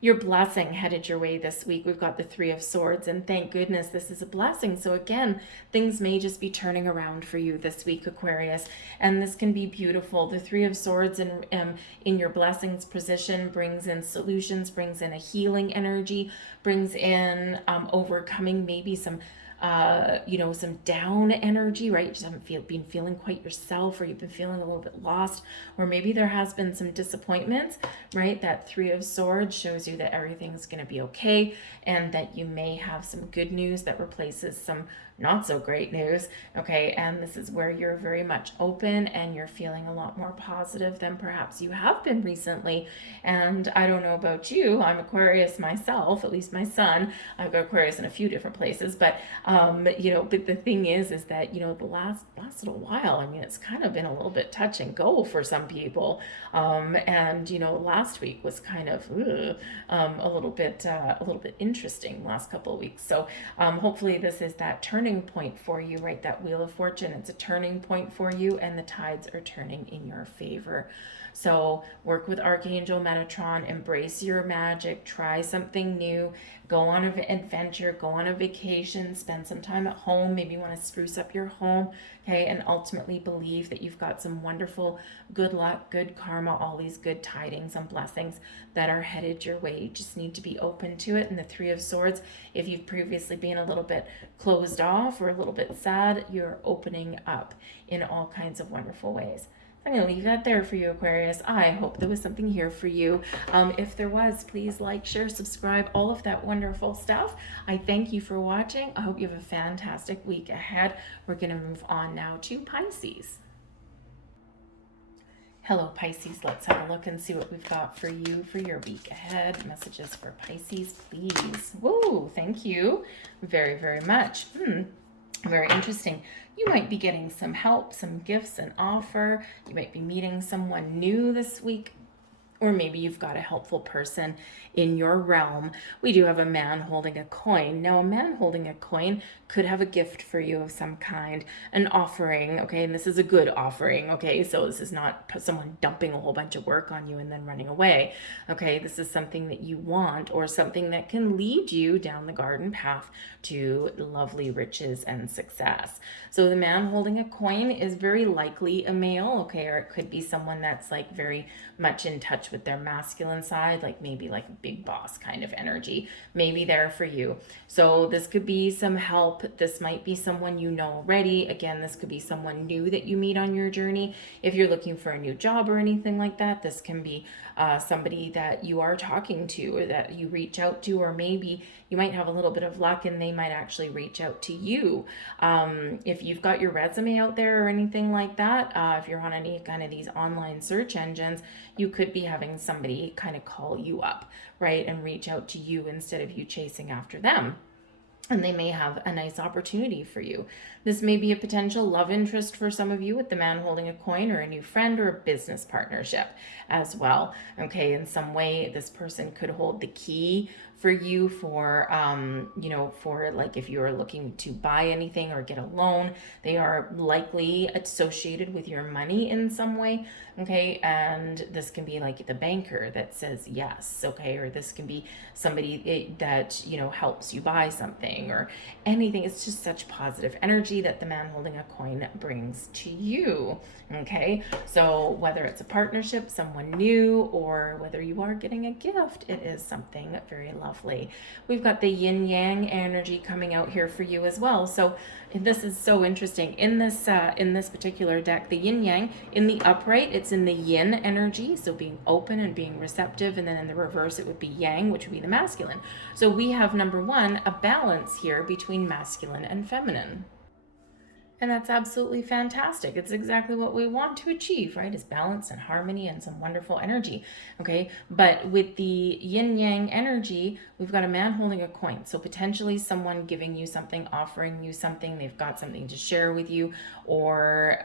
Your blessing headed your way this week. We've got the Three of Swords, and thank goodness this is a blessing. So again, things may just be turning around for you this week, Aquarius, and this can be beautiful. The Three of Swords in your blessings position brings in solutions, brings in a healing energy, brings in overcoming maybe some some down energy, right? You just haven't been feeling quite yourself, or you've been feeling a little bit lost, or maybe there has been some disappointments, right? That Three of Swords shows you that everything's going to be okay, and that you may have some good news that replaces some not so great news, okay? And this is where you're very much open and you're feeling a lot more positive than perhaps you have been recently. And I don't know about you, I'm Aquarius myself, at least my son. I've got Aquarius in a few different places, but but the thing is that the last little while, I mean, it's kind of been a little bit touch and go for some people, and last week was kind of a little bit interesting last couple of weeks. So hopefully this is that turning point for you, right? That Wheel of Fortune, it's a turning point for you, and the tides are turning in your favor. So work with Archangel Metatron, embrace your magic, try something new, go on an adventure, go on a vacation, spend some time at home, maybe you want to spruce up your home, okay? And ultimately believe that you've got some wonderful good luck, good karma, all these good tidings and blessings that are headed your way. You just need to be open to it. And the Three of Swords, if you've previously been a little bit closed off or a little bit sad, you're opening up in all kinds of wonderful ways. I'm going to leave that there for you, Aquarius. I hope there was something here for you. If there was, please like, share, subscribe, all of that wonderful stuff. I thank you for watching. I hope you have a fantastic week ahead. We're going to move on now to Pisces. Hello, Pisces. Let's have a look and see what we've got for you for your week ahead. Messages for Pisces, please. Whoa, thank you very, very much. Very interesting. You might be getting some help, some gifts, an offer. You might be meeting someone new this week. Or maybe you've got a helpful person in your realm. We do have a man holding a coin. Now, a man holding a coin could have a gift for you of some kind, an offering, okay? And this is a good offering, okay? So this is not someone dumping a whole bunch of work on you and then running away, okay? This is something that you want, or something that can lead you down the garden path to lovely riches and success. So the man holding a coin is very likely a male, okay? Or it could be someone that's like very much in touch with their masculine side, like maybe like a big boss kind of energy, maybe there for you. So this could be some help. This might be someone you know already. Again, this could be someone new that you meet on your journey. If you're looking for a new job or anything like that, this can be somebody that you are talking to or that you reach out to, or maybe you might have a little bit of luck and they might actually reach out to you. If you've got your resume out there or anything like that, if you're on any kind of these online search engines, you could be having somebody kind of call you up, right, and reach out to you instead of you chasing after them. And they may have a nice opportunity for you. This may be a potential love interest for some of you with the man holding a coin, or a new friend, or a business partnership as well. Okay, in some way, this person could hold the key for you for, for like if you are looking to buy anything or get a loan. They are likely associated with your money in some way, okay? And this can be like the banker that says yes, okay? Or this can be somebody that, helps you buy something or anything. It's just such positive energy that the man holding a coin brings to you, okay? So whether it's a partnership, someone new, or whether you are getting a gift, it is something very lovely. We've got the yin yang energy coming out here for you as well. So this is so interesting. In this particular deck, the yin yang, in the upright, it's in the yin energy, so being open and being receptive, and then in the reverse, it would be yang, which would be the masculine. So we have, number one, a balance here between masculine and feminine. And that's absolutely fantastic. It's exactly what we want to achieve, right? Is balance and harmony and some wonderful energy, okay? But with the yin-yang energy, we've got a man holding a coin. So potentially someone giving you something, offering you something, they've got something to share with you, or,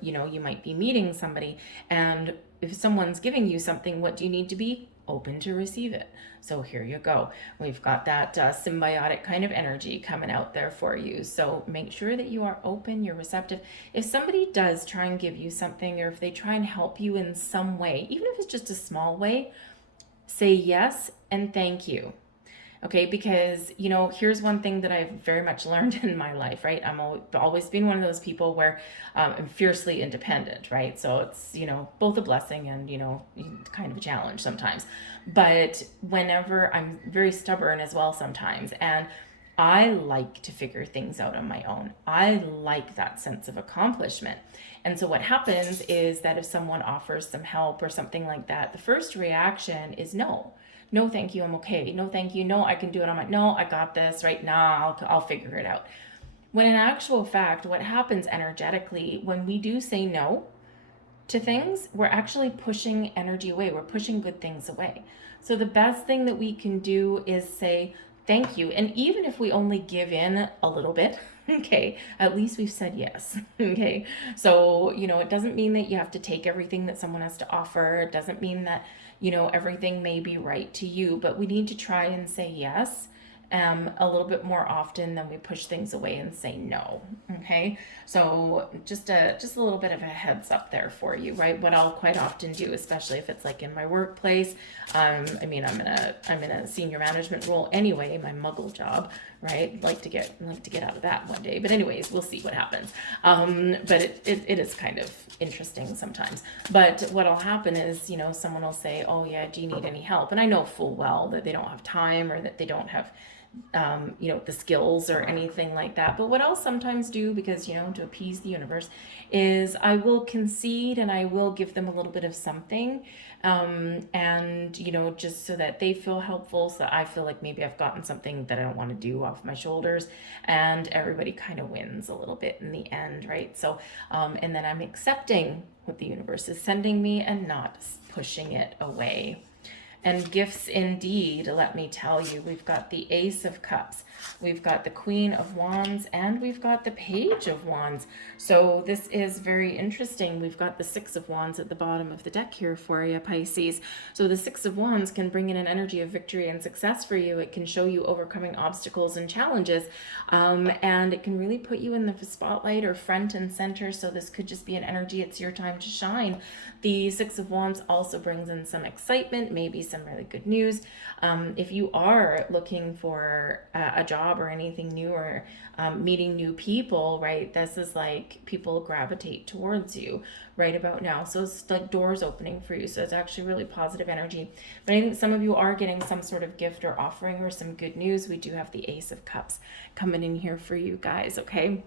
you might be meeting somebody. And if someone's giving you something, what do you need to be? open to receive it. So here you go. We've got that symbiotic kind of energy coming out there for you. So make sure that you are open, you're receptive. If somebody does try and give you something, or if they try and help you in some way, even if it's just a small way, say yes and thank you. Okay, because, you know, here's one thing that I've very much learned in my life, right? I'm always been one of those people where I'm fiercely independent, right? So it's, you know, both a blessing and, you know, kind of a challenge sometimes. But whenever I'm very stubborn as well sometimes, and I like to figure things out on my own. I like that sense of accomplishment. And so what happens is that if someone offers some help or something like that, the first reaction is no. No, thank you, I'm okay. No, thank you. No, I can do it on my, no, I got this right now. I'll figure it out. When in actual fact, what happens energetically when we do say no to things, we're actually pushing energy away. We're pushing good things away. So the best thing that we can do is say thank you. And even if we only give in a little bit, okay, at least we've said yes. Okay. So, you know, it doesn't mean that you have to take everything that someone has to offer. It doesn't mean that, you know, everything may be right to you, but we need to try and say yes a little bit more often than we push things away and say no. Okay, so just a little bit of a heads up there for you, right? What I'll quite often do, especially if it's like in my workplace, I mean, I'm in a senior management role anyway, my muggle job, right? Like to get out of that one day, but anyways, we'll see what happens. But it is kind of interesting sometimes. But what'll happen is, you know, someone will say, oh yeah, do you need any help? And I know full well that they don't have time, or that they don't have you know, the skills or anything like that. But what I'll sometimes do, because, you know, to appease the universe, is I will concede and I will give them a little bit of something. And, you know, just so that they feel helpful, so that I feel like maybe I've gotten something that I don't want to do off my shoulders, and everybody kind of wins a little bit in the end, right? So, and then I'm accepting what the universe is sending me and not pushing it away. And gifts indeed, let me tell you, we've got the Ace of Cups, we've got the Queen of Wands, and we've got the Page of Wands. So this is very interesting. We've got the Six of Wands at the bottom of the deck here for you, Pisces. So the Six of Wands can bring in an energy of victory and success for you. It can show you overcoming obstacles and challenges, and it can really put you in the spotlight or front and center. So this could just be an energy, it's your time to shine. The Six of Wands also brings in some excitement, maybe some really good news. If you are looking for a job or anything new, or meeting new people, right, this is like people gravitate towards you right about now. So it's like doors opening for you. So it's actually really positive energy. But I think some of you are getting some sort of gift or offering or some good news. We do have the Ace of Cups coming in here for you guys, okay?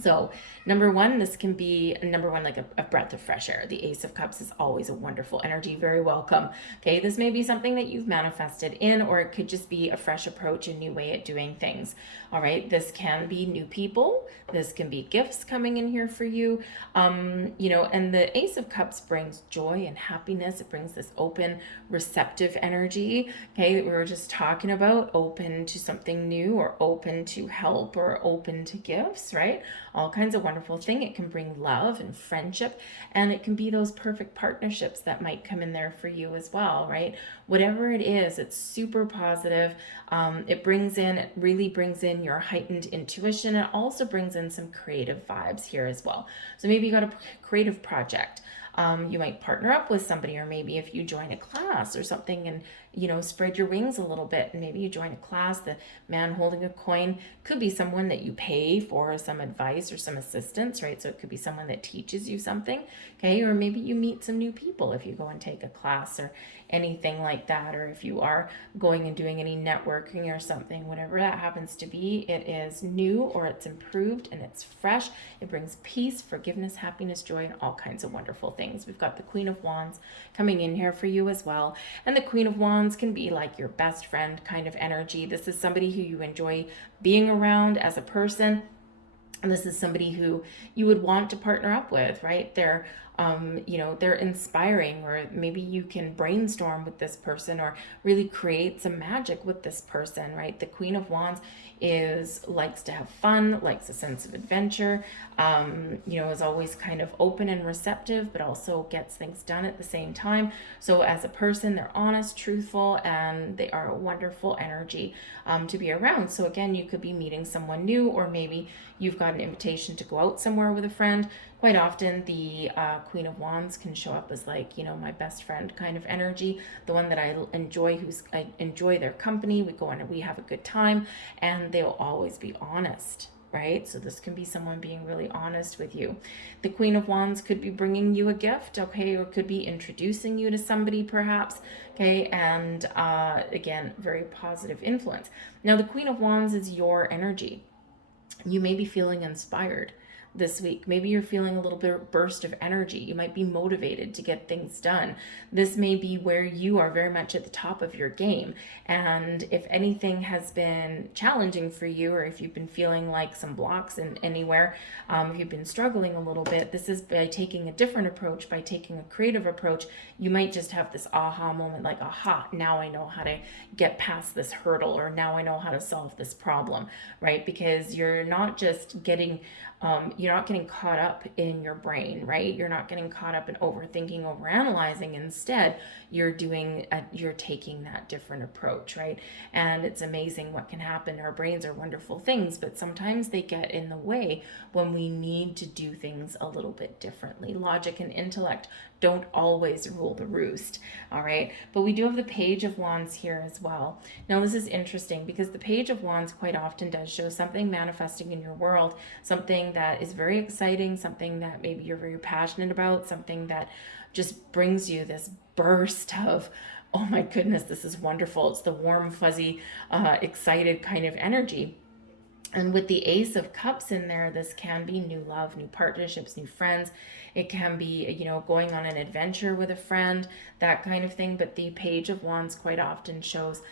So number one, this can be like a breath of fresh air. The Ace of Cups is always a wonderful energy, very welcome. Okay, this may be something that you've manifested in, or it could just be a fresh approach, a new way at doing things. All right, this can be new people. This can be gifts coming in here for you. You know, and the Ace of Cups brings joy and happiness. It brings this open, receptive energy. Okay, we were just talking about open to something new, or open to help, or open to gifts, right? All kinds of wonderful things. It can bring love and friendship, and it can be those perfect partnerships that might come in there for you as well, right? Whatever it is, it's super positive. It really brings in your heightened intuition. It also brings in some creative vibes here as well. So maybe you got a creative project. You might partner up with somebody, or maybe if you join a class or something and, you know, spread your wings a little bit, and maybe you join a class. The man holding a coin could be someone that you pay for some advice or some assistance, right? So it could be someone that teaches you something, okay? Or maybe you meet some new people if you go and take a class or anything like that, or if you are going and doing any networking or something, whatever that happens to be, it is new, or it's improved, and it's fresh. It brings peace, forgiveness, happiness, joy, and all kinds of wonderful things. We've got the Queen of Wands coming in here for you as well. And the Queen of Wands can be like your best friend kind of energy. This is somebody who you enjoy being around as a person. And this is somebody who you would want to partner up with, right? They're you know, they're inspiring, or maybe you can brainstorm with this person or really create some magic with this person, right? The Queen of Wands likes to have fun, likes a sense of adventure, you know, is always kind of open and receptive, but also gets things done at the same time. So as a person, they're honest, truthful, and they are a wonderful energy to be around. So again, you could be meeting someone new, or maybe you've got an invitation to go out somewhere with a friend. Quite often the Queen of Wands can show up as like, you know, my best friend kind of energy, the one that I enjoy their company. We go on and we have a good time, and they'll always be honest, right? So this can be someone being really honest with you. The Queen of Wands could be bringing you a gift, okay, or could be introducing you to somebody perhaps, okay, and again, very positive influence. Now, the Queen of Wands is your energy. You may be feeling inspired this week. Maybe you're feeling a little bit of burst of energy. You might be motivated to get things done. This may be where you are very much at the top of your game. And if anything has been challenging for you, or if you've been feeling like some blocks in anywhere, if you've been struggling a little bit, this is by taking a different approach, by taking a creative approach. You might just have this aha moment, like, aha, now I know how to get past this hurdle, or now I know how to solve this problem, right? Because you're not just getting you're not getting caught up in your brain, right? You're not getting caught up in overthinking, overanalyzing. Instead, you're taking that different approach, right? And it's amazing what can happen. Our brains are wonderful things, but sometimes they get in the way when we need to do things a little bit differently. Logic and intellect don't always rule the roost, all right? But we do have the Page of Wands here as well. Now, this is interesting because the Page of Wands quite often does show something manifesting in your world, something that is very exciting, something that maybe you're very passionate about, something that just brings you this burst of, oh my goodness, this is wonderful. It's the warm, fuzzy, excited kind of energy. And with the Ace of Cups in there, this can be new love, new partnerships, new friends. It can be, you know, going on an adventure with a friend, that kind of thing. But the Page of Wands quite often shows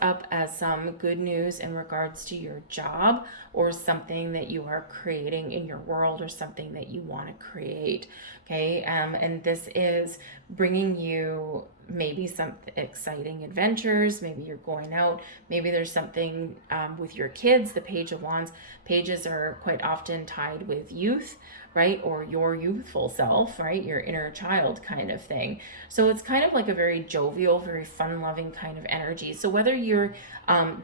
up as some good news in regards to your job, or something that you are creating in your world, or something that you want to create. Okay. And this is bringing you maybe some exciting adventures. Maybe you're going out, maybe there's something with your kids. The Page of Wands, pages are quite often tied with youth, right? Or your youthful self, right? Your inner child kind of thing. So it's kind of like a very jovial, very fun-loving kind of energy. So whether you're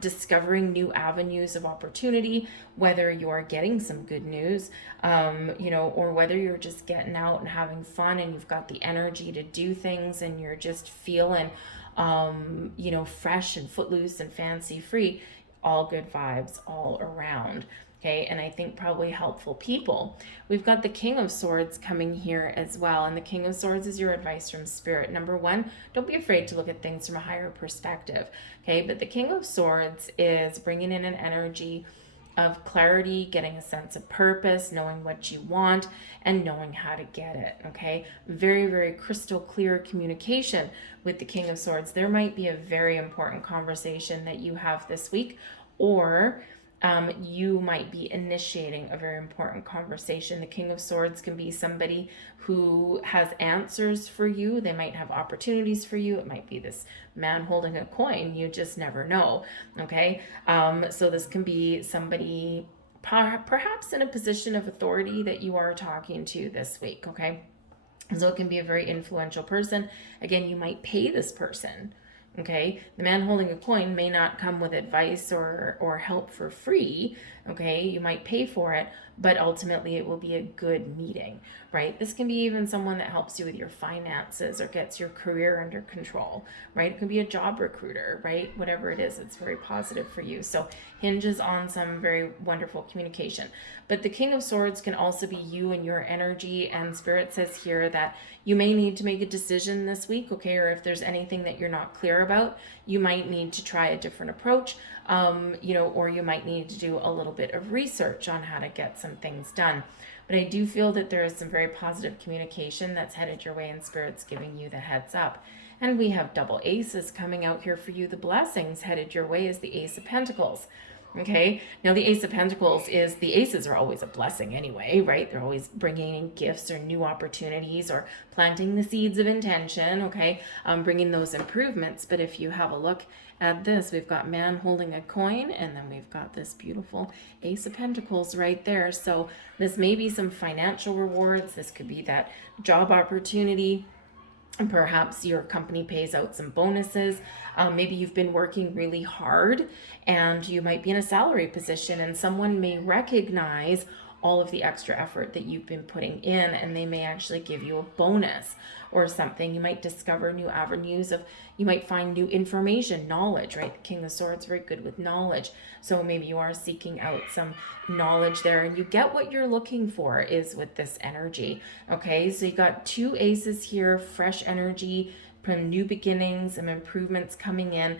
discovering new avenues of opportunity, whether you're getting some good news, you know, or whether you're just getting out and having fun, and you've got the energy to do things, and you're just feeling, you know, fresh and footloose and fancy free, all good vibes all around. Okay, and I think probably helpful people. We've got the King of Swords coming here as well. And the King of Swords is your advice from Spirit. Number one, don't be afraid to look at things from a higher perspective. Okay, but the King of Swords is bringing in an energy of clarity, getting a sense of purpose, knowing what you want, and knowing how to get it. Okay, very, very crystal clear communication with the King of Swords. There might be a very important conversation that you have this week, or you might be initiating a very important conversation. The King of Swords can be somebody who has answers for you. They might have opportunities for you. It might be this man holding a coin. You just never know. Okay. So this can be somebody perhaps in a position of authority that you are talking to this week. Okay. So it can be a very influential person. Again, you might pay this person. Okay, the man holding a coin may not come with advice or help for free. Okay, you might pay for it, but ultimately it will be a good meeting, right? This can be even someone that helps you with your finances or gets your career under control, right? It can be a job recruiter, right? Whatever it is, it's very positive for you. So hinges on some very wonderful communication. But the King of Swords can also be you and your energy, and Spirit says here that you may need to make a decision this week, okay? Or if there's anything that you're not clear about, you might need to try a different approach, you know, or you might need to do a little bit of research on how to get some things done. But I do feel that there is some very positive communication that's headed your way, and Spirit's giving you the heads up. And we have double aces coming out here for you. The blessings headed your way is the Ace of Pentacles. Okay, now the Ace of Pentacles is, the aces are always a blessing anyway, right? They're always bringing in gifts or new opportunities or planting the seeds of intention, okay? Bringing those improvements. But if you have a look at this, we've got man holding a coin, and then we've got this beautiful Ace of Pentacles right there. So this may be some financial rewards. This could be that job opportunity. And perhaps your company pays out some bonuses. Maybe you've been working really hard and you might be in a salary position, and someone may recognize all of the extra effort that you've been putting in, and they may actually give you a bonus or something. You might discover new avenues of, you might find new information, knowledge, right? The King of Swords, very good with knowledge. So maybe you are seeking out some knowledge there, and you get what you're looking for is with this energy. Okay, so you got two aces here, fresh energy, from new beginnings and improvements coming in,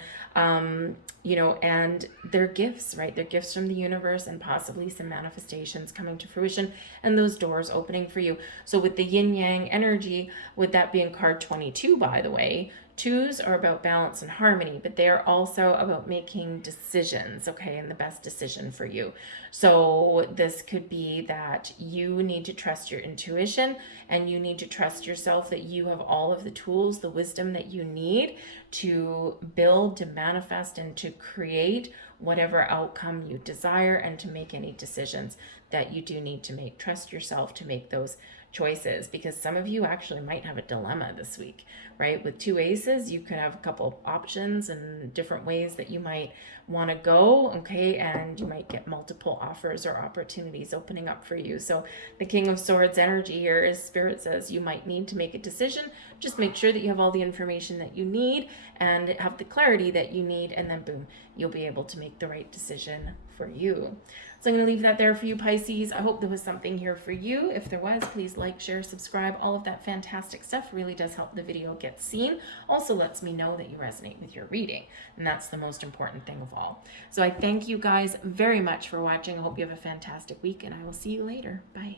you know, and they're gifts, right? They're gifts from the universe, and possibly some manifestations coming to fruition, and those doors opening for you. So with the yin yang energy, with that being card 22, by the way, twos are about balance and harmony, but they are also about making decisions, okay, and the best decision for you. So this could be that you need to trust your intuition, and you need to trust yourself that you have all of the tools, the wisdom that you need to build, to manifest, and to create whatever outcome you desire, and to make any decisions that you do need to make. Trust yourself to make those choices, because some of you actually might have a dilemma this week, right? With two aces, you could have a couple options and different ways that you might want to go, okay? And you might get multiple offers or opportunities opening up for you. So the King of Swords energy here is, Spirit says you might need to make a decision. Just make sure that you have all the information that you need and have the clarity that you need, and then boom, you'll be able to make the right decision for you. So I'm going to leave that there for you, Pisces. I hope there was something here for you. If there was, please like, share, subscribe. All of that fantastic stuff really does help the video get seen. Also lets me know that you resonate with your reading, and that's the most important thing of all. So I thank you guys very much for watching. I hope you have a fantastic week, and I will see you later. Bye.